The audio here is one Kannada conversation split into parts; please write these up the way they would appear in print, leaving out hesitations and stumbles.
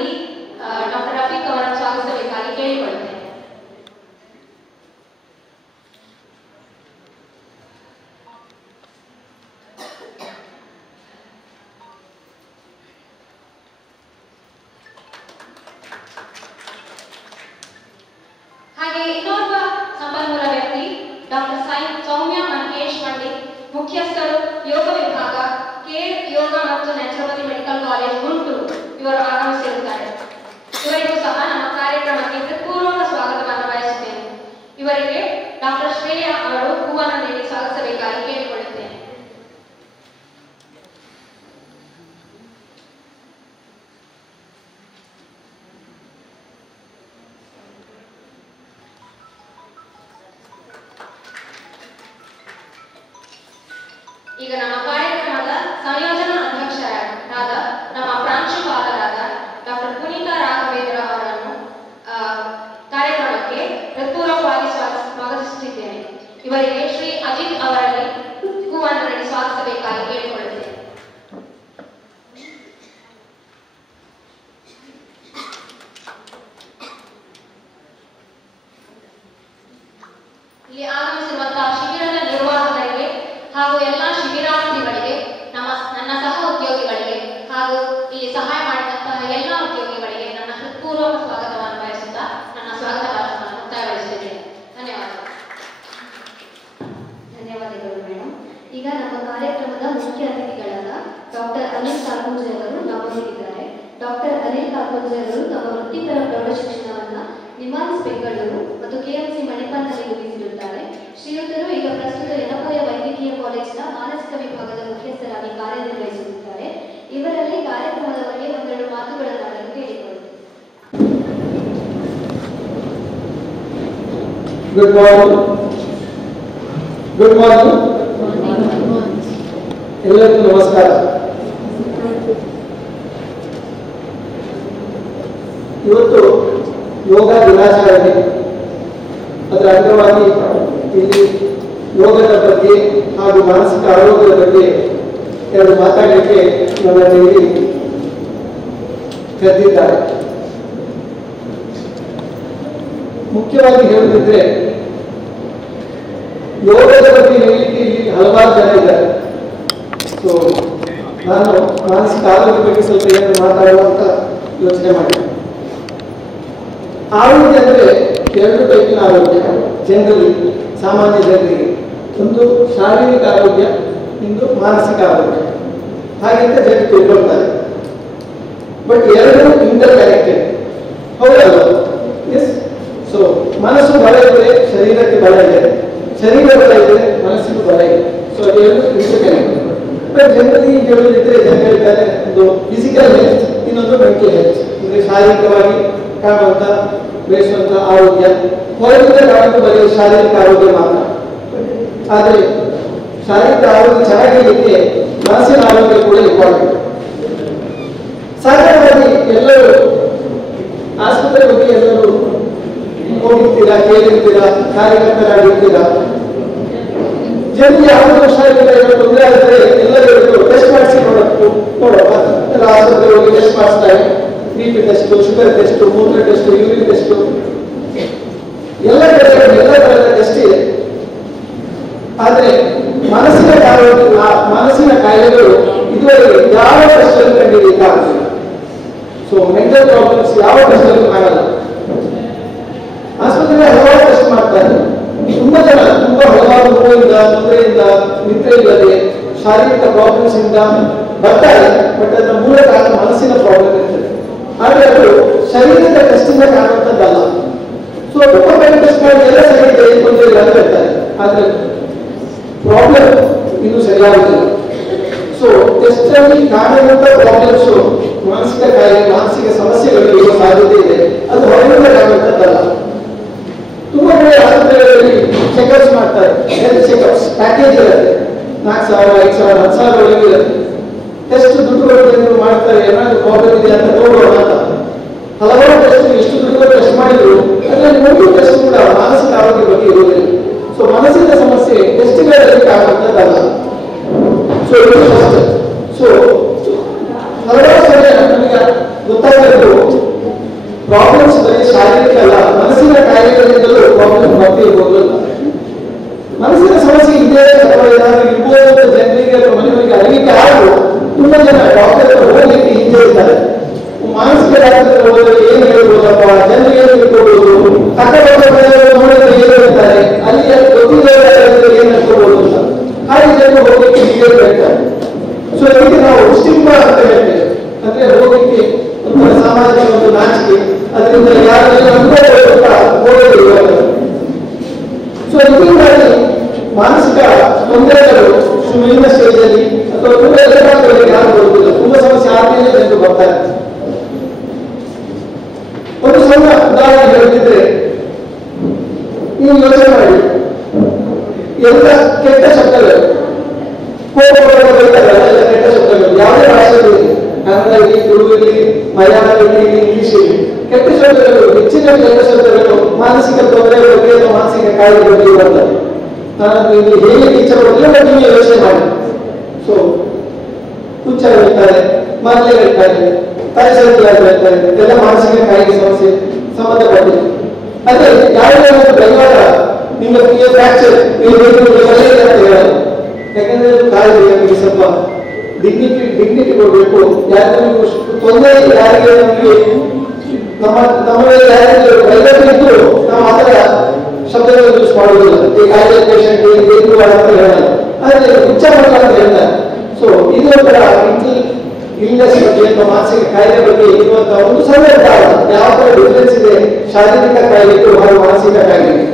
ಅತಿಥಿ ಡಾಕ್ಟರ್ ರಫೀಕ್ ಅವರನ್ನು ಸ್ವಾಗತಿಸಬೇಕಾಗಿ ಕೇಳಿಕೊಳ್ಳುತ್ತೇನೆ. ಹಾಗೆ ಇನ್ನೊಬ್ಬ ಸಂಪನ್ಮೂಲ ವ್ಯಕ್ತಿ ಡಾಕ್ಟರ್ ಸೌಮ್ಯ ಮಹೇಶ್ ಪಂಡಿತ್, ಮುಖ್ಯಸ್ಥರು ಯೋಗ ವಿಭಾಗ, ಕೇರ್ ಯೋಗ ಮತ್ತು ನ್ಯಾಚುರೋಪತಿ ಮೆಡಿಕಲ್ ಕಾಲೇಜ್ ಗುಂಟೂರು, ಇವರು ಆಗಮಿಸಿರುತ್ತಾರೆ. ಇವರಿಗೂ ಸಹ ನಮ್ಮ ಕಾರ್ಯಕ್ರಮಕ್ಕೆ ಹೃತ್ಪೂರ್ವಕ ಸ್ವಾಗತವನ್ನು ಬಯಸುತ್ತೇನೆ. ಇವರಿಗೆ ಡಾಕ್ಟರ್ ಶ್ರೇಯಾ ಅವರು ಹೂವನ್ನು ನೀಡಿ ಸ್ವಾಗತಿಸಬೇಕಾಗಿ ಕೇಳಿಕೊಳ್ಳುತ್ತೇನೆ. ಈಗ ನಮ್ಮ ಕಾರ್ಯಕ್ರಮದ ಸಂಯೋಜನಾ ಅಧ್ಯಕ್ಷರಾದ ನಮ್ಮ ಪ್ರಾಂಶುಪಾಲರಾದ ಡಾಕ್ಟರ್ ಪುನೀತಾ ರಾಘವೇಂದ್ರ ಅವರನ್ನು ಕಾರ್ಯಕ್ರಮಕ್ಕೆ ಹೃತ್ಪೂರ್ವಕವಾಗಿ ಸ್ವಾಗತಿಸುತ್ತಿದ್ದೇನೆ. ಇವರಿಗೆ ಶ್ರೀ ಅಜಿತ್ ಅವರಲ್ಲಿ ಹೂವನ್ನು ನೀಡಿ ಸ್ವಾಗತಿಸಬೇಕಾಗಿ ಕೇಳಿಕೊಳ್ಳುತ್ತೇನೆ. ಇಲ್ಲಿ ಆಗಮಿಸಿರುವಂತಹ ಶಿಬಿರದ ನಿರ್ವಾಹಕರಿಗೆ ಹಾಗೂ ಎಲ್ಲ ಶಿಬಿರಾರ್ಥಿಗಳಿಗೆ, ನನ್ನ ಸಹ ಉದ್ಯೋಗಿಗಳಿಗೆ ಹಾಗೂ ಇಲ್ಲಿ ಸಹಾಯ ಮಾಡಿದಂತಹ ಎಲ್ಲ ಉದ್ಯೋಗಿಗಳಿಗೆ ನನ್ನ ಹೃತ್ಪೂರ್ವಕ ಸ್ವಾಗತವನ್ನು ಬಯಸುತ್ತಾ ನನ್ನ ಸ್ವಾಗತ ಭಾಷಣವನ್ನು ಮುಕ್ತಾಯಗೊಳಿಸುತ್ತೇನೆ. ಧನ್ಯವಾದಗಳು. ಧನ್ಯವಾದಗಳು ಮೇಡಮ್. ಈಗ ನಮ್ಮ ಕಾರ್ಯಕ್ರಮದ ಮುಖ್ಯ ಅತಿಥಿಗಳಾದ ಡಾಕ್ಟರ್ ಅನಿಲ್ ಕಾಲ್ಪುಂಜೆ ಅವರು ನಮ್ಮೊಂದಿಗಿದ್ದಾರೆ. ಡಾಕ್ಟರ್ ಅನಿಲ್ ಕಾಲ್ಪುಂಜೆ ಅವರು ತಮ್ಮ ವೃತ್ತಿಪರ ಪ್ರೌಢ ಶಿಕ್ಷಣವನ್ನು ನಿಮಾನ್ಸ್ ಬೆಂಗಳೂರು ಮತ್ತು ಕೆಎಂಸಿ ಮಣಿಪಾಲ್ನಲ್ಲಿ ಮುಗಿಸಿರುತ್ತಾರೆ. ಶ್ರೀಯುತರು ಈಗ ಪ್ರಸ್ತುತ ಯನಪೋಯ ವೈದ್ಯಕೀಯ ಕಾಲೇಜಿನ ಮಾನಸಿಕ ವಿಭಾಗದ ಮುಖ್ಯಸ್ಥರಾಗಿ ಕಾರ್ಯನಿರ್ವಹಿಸುತ್ತಿದ್ದಾರೆ. ಇವರಲ್ಲಿ ಕಾರ್ಯಕ್ರಮದ ಬಗ್ಗೆ ಒಂದೆರಡು ಮಾತುಗಳನ್ನಾಡಲು ಕೇಳಿಕೊಳ್ಳುತ್ತೇವೆ. Good morning. ಎಲ್ಲರಿಗೂ ನಮಸ್ಕಾರ. ಇವತ್ತು ಯೋಗ ದಿನಾಚರಣೆ, ಅದರ ಅಂಗವಾಗಿ ಇಲ್ಲಿ ಯೋಗದ ಬಗ್ಗೆ ಹಾಗೂ ಮಾನಸಿಕ ಆರೋಗ್ಯದ ಬಗ್ಗೆ ಎರಡು ಮಾತಾಡಲಿಕ್ಕೆ ನನ್ನನ್ನು ಇಲ್ಲಿ ಕರೆದಿದ್ದಾರೆ. ಮುಖ್ಯವಾಗಿ ಹೇಳುತ್ತಿದ್ರೆ ಯೋಗದ ಬಗ್ಗೆ ಹೇಳಲಿಕ್ಕೆ ಇಲ್ಲಿ ಹಲವಾರು ಜನ ಇದ್ದಾರೆ. ಸೊ ನಾನು ಮಾನಸಿಕ ಆರೋಗ್ಯದ ಬಗ್ಗೆ ಸ್ವಲ್ಪ ಏನು ಮಾತಾಡುವಂತ ಯೋಚನೆ ಮಾಡಿದೆ. ಆರೋಗ್ಯ ಅಂದರೆ ಎರಡು ಟೈಪಿನ ಆರೋಗ್ಯ ಜನರಲ್ಲಿ, ಸಾಮಾನ್ಯ ಜನರಿಗೆ. ಒಂದು ಶಾರೀರಿಕ ಆರೋಗ್ಯ, ಇಂದು ಮಾನಸಿಕ ಆರೋಗ್ಯ. ಹಾಗೆಂತ ಜನರು ತಿಳ್ಕೊಳ್ತಾರೆ. ಬಟ್ ಎರಡು ಇಂಟರ್ ಕನೆಕ್ಟೆಡ್, ಹೌದಲ್ಲ? ಎಸ್. ಸೊ ಮನಸ್ಸು ಬಲ ಇದ್ರೆ ಶರೀರಕ್ಕೆ ಬಲ ಇದೆ, ಶರೀರ ಬಲ ಇದ್ರೆ ಮನಸ್ಸಿಗೂ ಬಲ ಇದೆ. ಸೊ ಅದೆರಡು ಇಂಟರ್ ಕನೆಕ್ಟೆಡ್. ಬಟ್ ಜನರಲ್ಲಿ ಹೇಳೋದಿದ್ರೆ ಜನ ಹೇಳ್ತಾರೆ ಒಂದು ಫಿಸಿಕಲ್ ಹೆಲ್ತ್, ಇನ್ನೊಂದು ಮೆಂಟಲ್ ಹೆಲ್ತ್. ಅಂದ್ರೆ ಶಾರೀರಿಕವಾಗಿ ಕಾಣುವಂತ ಬೆಳೆಸುವಂತ ಆರೋಗ್ಯ, ಹೊರಗಿಂದ ಕಾಣುವಂತ ಬರೀ ಶಾರೀರಿಕ ಆರೋಗ್ಯ ಮಾತ್ರ. ಆದರೆ ಶಾರೀರಿಕ ಆರೋಗ್ಯ ಚೆನ್ನಾಗಿರಲಿಕ್ಕೆ ಮನಸ್ಸಿನ ಆರೋಗ್ಯ ಕೂಡ ಇಂಪಾರ್ಟೆಂಟ್. ಸಾಧಾರಣವಾಗಿ ಎಲ್ಲರೂ ಆಸ್ಪತ್ರೆ ಬಗ್ಗೆ ಎಲ್ಲರೂ ಹೋಗಿರ್ತೀರಾ, ಕೇಳಿರ್ತೀರಾ, ಕಾರ್ಯಕರ್ತರಾಗಿರ್ತೀರಾ. ಜನರಿಗೆ ಯಾವುದೋ ಹುಷಾರಿಲ್ಲ, ಏನೋ ತೊಂದರೆ ಆಗಿದ್ರೆ ಎಲ್ಲರೂ ಟೆಸ್ಟ್ ಮಾಡಿಸಿ ನೋಡಪ್ಪ. ಆಸ್ಪತ್ರೆ ಹೋಗಿ ಟೆಸ್ಟ್ ಮಾಡಿಸ್ತಾರೆ. BP ಟೆಸ್ಟ್, ಶುಗರ್ ಟೆಸ್ಟ್, ಮೂತ್ರ ಟೆಸ್ಟ್, ಯೂರಿನ್ ಟೆಸ್ಟ್, ಎಲ್ಲ ತರಹದ ಟೆಸ್ಟ್ ಇದೆ. ಆದರೆ ಮನಸ್ಸಿನ ಕಾಯಿಲೆಗಳು ಇದುವರೆಗೆ ಯಾವ ಟೆಸ್ಟ್ ಅನ್ನು ಕಂಡಿದ್ದೀವಿ. ಸೊ ಮೆಂಟಲ್ ಪ್ರಾಬ್ಲಮ್ಸ್ ಯಾವ ಟೆಸ್ಟ್ ಅನ್ನು ಕಾಣಲ್ಲ. ಆಸ್ಪತ್ರೆಯಲ್ಲಿ ಹಲವಾರು ಟೆಸ್ಟ್ ಮಾಡ್ತಾರೆ. ತುಂಬಾ ಜನ ಹಲವಾರು ನೋವಿಂದ, ತೊಂದರೆಯಿಂದ, ನಿದ್ರೆ ಇಲ್ಲದೆ, ಶಾರೀರಿಕ ಪ್ರಾಬ್ಲಮ್ಸ್ ಇಂದ ಬರ್ತಾರೆ. ಬಟ್ ಅದರ ಮೂಲ ಕಾರಣ ಮನಸ್ಸಿನ ಪ್ರಾಬ್ಲಮ್ ಇರ್ತದೆ. ಆದರೆ ಅದು ಶರೀರದ ಟೆಸ್ಟಿಂದ ಕಾಣುವಂಥದ್ದಲ್ಲ. ಸೊ ತುಂಬಾ ಟೆಸ್ಟ್ ಮಾಡಿ ಎಲ್ಲ ಸರಿ ಇದೆ, ತೊಂದರೆ ಇಲ್ಲ ಅಂತ ಹೇಳ್ತಾರೆ. ಆದರೆ ಪ್ರಾಬ್ಲಮ್ ಇನ್ನೂ ಸರಿಯಾಗುತ್ತಿಲ್ಲ. ಸೊ ಟೆಸ್ಟ್ ಅಲ್ಲಿ ಕಾಣುವಂತ ಪ್ರಾಬ್ಲಮ್ಸ್, ಮಾನಸಿಕ ಕಾಯಿಲೆ, ಮಾನಸಿಕ ಸಮಸ್ಯೆಗಳು ಇರುವ ಸಾಧ್ಯತೆ ಇದೆ. ಅದು ಹೊರಗಿಂದ ಕಾಣುವಂಥದ್ದಲ್ಲ. ತುಂಬಾ ಕಡೆ ಆಸ್ಪತ್ರೆಗಳಲ್ಲಿ ಚೆಕಪ್ಸ್ ಮಾಡ್ತಾರೆ. ಹೆಲ್ತ್ ಚೆಕಪ್ಸ್ ಪ್ಯಾಕೇಜ್ ಇರುತ್ತೆ. 4,000, 5,000, 10,000 ಒಳಗೆ ಇರುತ್ತೆ. ಟೆಸ್ಟ್ ದುಡ್ಡು ಕೊಟ್ಟು ಮಾಡ್ತಾರೆ, ಏನಾದ್ರು ಪ್ರಾಬ್ಲಮ್ ಇದೆ ಅಂತ ನೋಡೋಣ ಅಂತ. ಹಲವಾರು ಟೆಸ್ಟ್ ಎಷ್ಟು ದುಡ್ಡು ಟೆಸ್ಟ್ ಮಾಡಿದ್ರು ಅದರಲ್ಲಿ ಒಂದು ಟೆಸ್ಟ್ ಕೂಡ ಮಾನಸಿಕ ಆರೋಗ್ಯ ಬಗ್ಗೆ ಇರುವುದಿಲ್ಲ. ಸೊ ಮನಸ್ಸಿನ ಸಮಸ್ಯೆ ಟೆಸ್ಟ್ಗಳಲ್ಲಿ ಕಾಣುವಂಥದ್ದಲ್ಲ. ಸೊ ಇದು ಫಸ್ಟ್. ಸೊ ಹಲವಾರು ಸಲ ನಮಗೆ ಗೊತ್ತಾಗಬೇಕು ಹೇಳ್ತಾರೆ. ಸೊ ಇದಕ್ಕೆ ನಾವು ಸ್ಟಿಗ್ಮಾ ಅಂತ ಹೇಳ್ತೇವೆ. ಅಂದ್ರೆ ರೋಗಕ್ಕೆ ಒಂದು ಸಾಮಾಜಿಕ ಒಂದು ನಾಚಿಕೆ, ಅದರಿಂದ ಯಾರೆಲ್ಲ ಹೋಗೋದಿಲ್ಲ. ಸೊ ಇದರಿಂದಾಗಿ ಮಾನಸಿಕ ತೊಂದರೆಗಳು ಶುರುವಿನ ಸ್ಟೇಜಲ್ಲಿ ಅಥವಾ ತುಂಬ ಎದುರಾಗುವಲ್ಲಿ ಯಾರು ಬರುವುದಿಲ್ಲ. ತುಂಬಾ ಸಮಸ್ಯೆ ಆದ್ಮೇಲೆ ಜನರು ಬರ್ತಾರೆ. ಒಂದು ಸಣ್ಣ ಉದಾಹರಣೆ ಹೇಳುತ್ತಿದ್ರೆ, ನೀವು ಯೋಚನೆ ಮಾಡಿ, ಎಲ್ಲ ಕೆಟ್ಟ ಶಬ್ದಗಳು ಬರೀತಾರಲ್ಲ, ಕೆಟ್ಟ ಶಬ್ದಗಳು ಯಾವುದೇ ಭಾಷೆಯಲ್ಲಿ, ಕನ್ನಡದಲ್ಲಿ, ತುಳುವಲ್ಲಿ, ಮಲಯಾಳದಲ್ಲಿ, ಇಂಗ್ಲಿಷ್ ಇಲ್ಲಿ ಕೆಟ್ಟ ಶಬ್ದಗಳು, ಹೆಚ್ಚಿನ ಕೆಟ್ಟ ಶಬ್ದಗಳು ಮಾನಸಿಕ ತೊಂದರೆಗಳ ಬಗ್ಗೆ ಅಥವಾ ಮಾನಸಿಕ ಕಾಯಿಲೆ ಬಗ್ಗೆ ಬರ್ತದೆ. ನಾನು ಇಲ್ಲಿ ಹೇಗೆ ಟೀಚರ್ ಬರಲಿಲ್ಲ, ನೀವು ಯೋಚನೆ ಮಾಡಿ. ಸೊ ಹುಚ್ಚ ಹೇಳ್ತಾರೆ, ಮರಳೆ ಹೇಳ್ತಾರೆ, ಹೇಳ್ತಾರೆ, ಎಲ್ಲ ಮಾನಸಿಕ ಕಾಯಿಲೆ ಸಮಸ್ಯೆ ಸಂಬಂಧಪಟ್ಟಿದೆ. ಅದೇ ಯಾವುದೇ ಒಂದು ಪರಿವಾರ ನಿಮಗೆ ಫ್ರಾಕ್ಚರ್ ಅಂತ ಹೇಳಲ್ಲ. ಯಾಕಂದ್ರೆ ಕಾಯಿಲೆ ನಮಗೆ ಸ್ವಲ್ಪ ಡಿಗ್ನಿಟಿ ಕೊಡಬೇಕು. ಯಾರಿಗೂ ತೊಂದರೆ, ಯಾರಿಗೆ ನಮಗೆ ನಮ್ಮ ಯಾರಿಗೆ ವೈದ್ಯರಿದ್ದು ನಾವು ಆ ಥರ ಶಬ್ದಗಳನ್ನು ಯೂಸ್ ಮಾಡುವುದಿಲ್ಲ. ಈ ಕಾಯಿಲೆ ಪೇಷಂಟ್ ಅಂತ ಹೇಳಲ್ಲ, ಆದರೆ ಹುಚ್ಚ ಮಾಡಲ್ಲ ಅಂತ ಹೇಳ್ತಾರೆ. ಸೊ ಇದು ಒಂಥರ ಇಲ್ನೆಸ್ ಬಗ್ಗೆ ಅಥವಾ ಮಾನಸಿಕ ಕಾಯಿಲೆ ಬಗ್ಗೆ ಇರುವಂತಹ ಒಂದು ಸಣ್ಣ ಯಾವ ತರ ಡಿಫರೆನ್ಸ್ ಇದೆ ಶಾರೀರಿಕ ಕಾಯಿಲೆಗೂ ಹಾಗೂ ಮಾನಸಿಕ ಕಾಯಿಲೆಗೆ.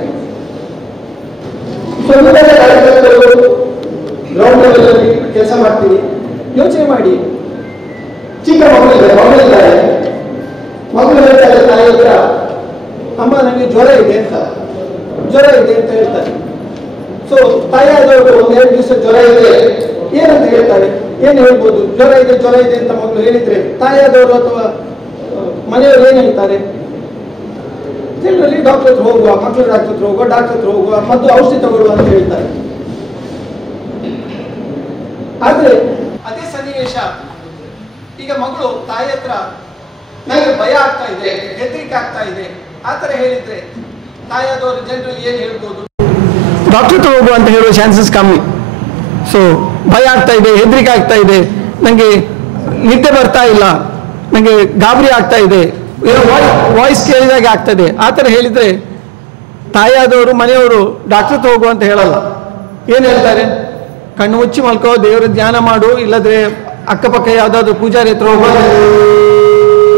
ಸೊ ಕಾರ್ಯಕ್ರಮಗಳು ಗ್ರೌಂಡ್ ಲೆವೆಲ್ ಅಲ್ಲಿ ಕೆಲಸ ಮಾಡ್ತೀವಿ. ಯೋಚನೆ ಮಾಡಿ, ಚಿಕ್ಕ ಮಗಳಿದ್ದಾರೆ, ಮಗಳು ಹೇಳ್ತಾರೆ ತಾಯಿ ಹತ್ರ, ಅಮ್ಮ ನನಗೆ ಜ್ವರ ಇದೆ ಅಂತ ಹೇಳ್ತಾರೆ. ಸೊ ತಾಯಿಯಾದವರು ಒಂದೆರಡು ದಿವಸ ಜ್ವರ ಇದೆ ಏನಂತ ಹೇಳ್ತಾರೆ, ಏನು ಹೇಳ್ಬೋದು? ಜ್ವರ ಇದೆ ಅಂತ ಮಗಳು ಹೇಳಿದ್ರೆ ತಾಯಿಯಾದವರು ಅಥವಾ ಮನೆಯವರು ಏನು ಹೇಳ್ತಾರೆ? ಜನರಲ್ಲಿ ಡಾಕ್ಟರ್ ಹತ್ರ ಹೋಗುವ, ಮಕ್ಕಳು ಡಾಕ್ಟರ್ ಹತ್ರ ಹೋಗುವ, ಮದ್ದು ಔಷಧಿ ತಗೊಳ್ಳುವ ಅಂತ ಹೇಳ್ತಾರೆ. ಆದ್ರೆ ಅದೇ ಸನ್ನಿವೇಶ ಈಗ ಮಗಳು ತಾಯಿ ಹತ್ರ ನನಗೆ ಭಯ ಆಗ್ತಾ ಇದೆ, ಹೆದರಿಕೆ ಆಗ್ತಾ ಇದೆ ಆ ತರ ಹೇಳಿದ್ರೆ ತಾಯಿಯಾದವರು ಜನರಲ್ಲಿ ಏನು ಹೇಳ್ಬೋದು? ಡಾಕ್ಟರ್ ಹತ್ರ ಹೋಗುವ ಅಂತ ಹೇಳುವ ಚಾನ್ಸಸ್ ಕಮ್ಮಿ. ಸೊ ಭಯ ಆಗ್ತಾ ಇದೆ, ಹೆದರಿಕೆ ಆಗ್ತಾ ಇದೆ, ನನಗೆ ನಿದ್ದೆ ಬರ್ತಾ ಇಲ್ಲ, ನನಗೆ ಗಾಬರಿ ಆಗ್ತಾ ಇದೆ, ವಾಯ್ಸ್ ಕೇಳಿದಾಗ ಆಗ್ತದೆ ಆ ಥರ ಹೇಳಿದರೆ ತಾಯಿಯಾದವರು ಮನೆಯವರು ಡಾಕ್ಟರ್ ಹತ್ರ ಹೋಗುವ ಅಂತ ಹೇಳಲ್ಲ. ಏನು ಹೇಳ್ತಾರೆ? ಕಣ್ಣು ಮುಚ್ಚಿ ಮಲ್ಕೋ, ದೇವರ ಧ್ಯಾನ ಮಾಡು, ಇಲ್ಲದ್ರೆ ಅಕ್ಕಪಕ್ಕ ಯಾವುದಾದ್ರು ಪೂಜಾರಿ ಹತ್ರ ಹೋಗುವ,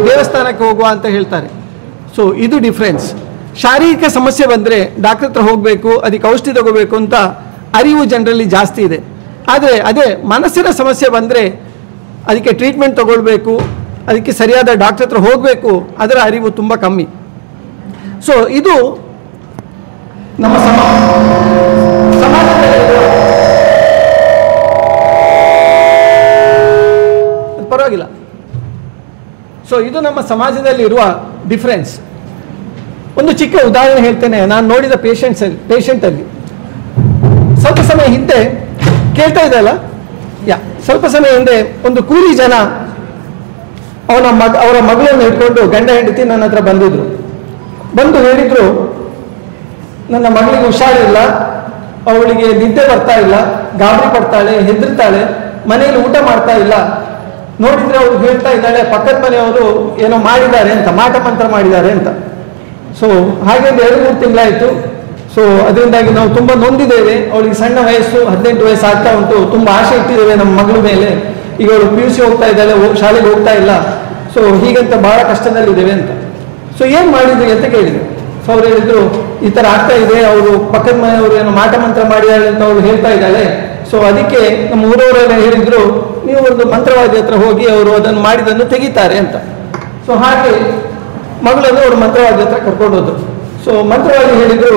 ದೇವಸ್ಥಾನಕ್ಕೆ ಹೋಗುವ ಅಂತ ಹೇಳ್ತಾರೆ. ಸೊ ಇದು ಡಿಫ್ರೆನ್ಸ್. ಶಾರೀರಿಕ ಸಮಸ್ಯೆ ಬಂದರೆ ಡಾಕ್ಟರ್ ಹತ್ರ ಹೋಗಬೇಕು, ಅದಕ್ಕೆ ಔಷಧಿ ತಗೋಬೇಕು ಅಂತ ಅರಿವು ಜನರಲ್ಲಿ ಜಾಸ್ತಿ ಇದೆ. ಆದರೆ ಅದೇ ಮನಸ್ಸಿನ ಸಮಸ್ಯೆ ಬಂದರೆ ಅದಕ್ಕೆ ಟ್ರೀಟ್ಮೆಂಟ್ ತಗೊಳ್ಬೇಕು, ಅದಕ್ಕೆ ಸರಿಯಾದ ಡಾಕ್ಟರ್ ಹತ್ರ ಹೋಗಬೇಕು, ಅದರ ಅರಿವು ತುಂಬ ಕಮ್ಮಿ. ಸೊ ಇದು ನಮ್ಮ ಪರವಾಗಿಲ್ಲ. ಸೊ ಇದು ನಮ್ಮ ಸಮಾಜದಲ್ಲಿರುವ ಡಿಫ್ರೆನ್ಸ್. ಒಂದು ಚಿಕ್ಕ ಉದಾಹರಣೆ ಹೇಳ್ತೇನೆ. ನಾನು ನೋಡಿದ ಪೇಷಂಟಲ್ಲಿ ಸ್ವಲ್ಪ ಸಮಯ ಹಿಂದೆ ಕೇಳ್ತಾ ಇದ್ದಲ್ಲ, ಸ್ವಲ್ಪ ಸಮಯ ಹಿಂದೆ ಒಂದು ಕೂಲಿ ಜನ ಅವರ ಮಗಳನ್ನು ಇಟ್ಕೊಂಡು ಗಂಡ ಹೆಂಡತಿ ನನ್ನ ಹತ್ರ ಬಂದು ಹೇಳಿದ್ರು, ನನ್ನ ಮಗಳಿಗೆ ಹುಷಾರಿಲ್ಲ, ಅವಳಿಗೆ ನಿದ್ದೆ ಬರ್ತಾ ಇಲ್ಲ, ಗಾಬರಿ ಪಡ್ತಾಳೆ, ಹೆದರ್ತಾಳೆ, ಮನೆಯಲ್ಲಿ ಊಟ ಮಾಡ್ತಾ ಇಲ್ಲ. ನೋಡಿದ್ರೆ ಅವಳು ಹೇಳ್ತಾ ಇದ್ದಾಳೆ ಪಕ್ಕದ ಮನೆಯವರು ಏನೋ ಮಾಡಿದ್ದಾರೆ ಅಂತ, ಮಾಟ ಮಂತ್ರ ಮಾಡಿದ್ದಾರೆ ಅಂತ. ಸೊ ಹಾಗೆ 2-3 ತಿಂಗಳಾಯಿತು. ಸೊ ಅದರಿಂದಾಗಿ ನಾವು ತುಂಬ ನೊಂದಿದ್ದೇವೆ. ಅವಳಿಗೆ ಸಣ್ಣ ವಯಸ್ಸು, 18 ವಯಸ್ಸು ಆಗ್ತಾ ಉಂಟು. ತುಂಬ ಆಸೆ ಇಟ್ಟಿದ್ದೇವೆ ನಮ್ಮ ಮಗಳ ಮೇಲೆ. ಈಗ ಅವಳು PUC ಹೋಗ್ತಾ ಇದ್ದಾಳೆ, ಶಾಲೆಗೆ ಹೋಗ್ತಾ ಇಲ್ಲ. ಸೊ ಹೀಗಂತ ಬಹಳ ಕಷ್ಟದಲ್ಲಿದ್ದೇವೆ ಅಂತ. ಸೊ ಏನು ಮಾಡಿದ್ರಿ ಅಂತ ಕೇಳಿದ್ರು. ಸೊ ಅವ್ರು ಹೇಳಿದ್ರು, ಈ ಥರ ಆಗ್ತಾ ಇದೆ, ಅವರು ಪಕ್ಕದ ಮನೆಯವರು ಏನೋ ಮಾಟ ಮಂತ್ರ ಮಾಡಿದಾಳೆ ಅಂತ ಅವಳು ಹೇಳ್ತಾ ಇದ್ದಾಳೆ. ಸೊ ಅದಕ್ಕೆ ನಮ್ಮ ಊರವರೆಲ್ಲ ಹೇಳಿದ್ರು, ನೀವು ಒಂದು ಮಂತ್ರವಾದಿ ಹತ್ರ ಹೋಗಿ ಅವರು ಅದನ್ನು ಮಾಡಿದ್ದನ್ನು ತೆಗಿತಾರೆ ಅಂತ. ಸೊ ಹಾಗೆ ಮಗಳನ್ನು ಅವರು ಮಂತ್ರವಾದಿ ಹತ್ರ ಕರ್ಕೊಂಡು ಹೋದ್ರು. ಸೊ ಮಂತ್ರವಾದಿ ಹೇಳಿದ್ರು,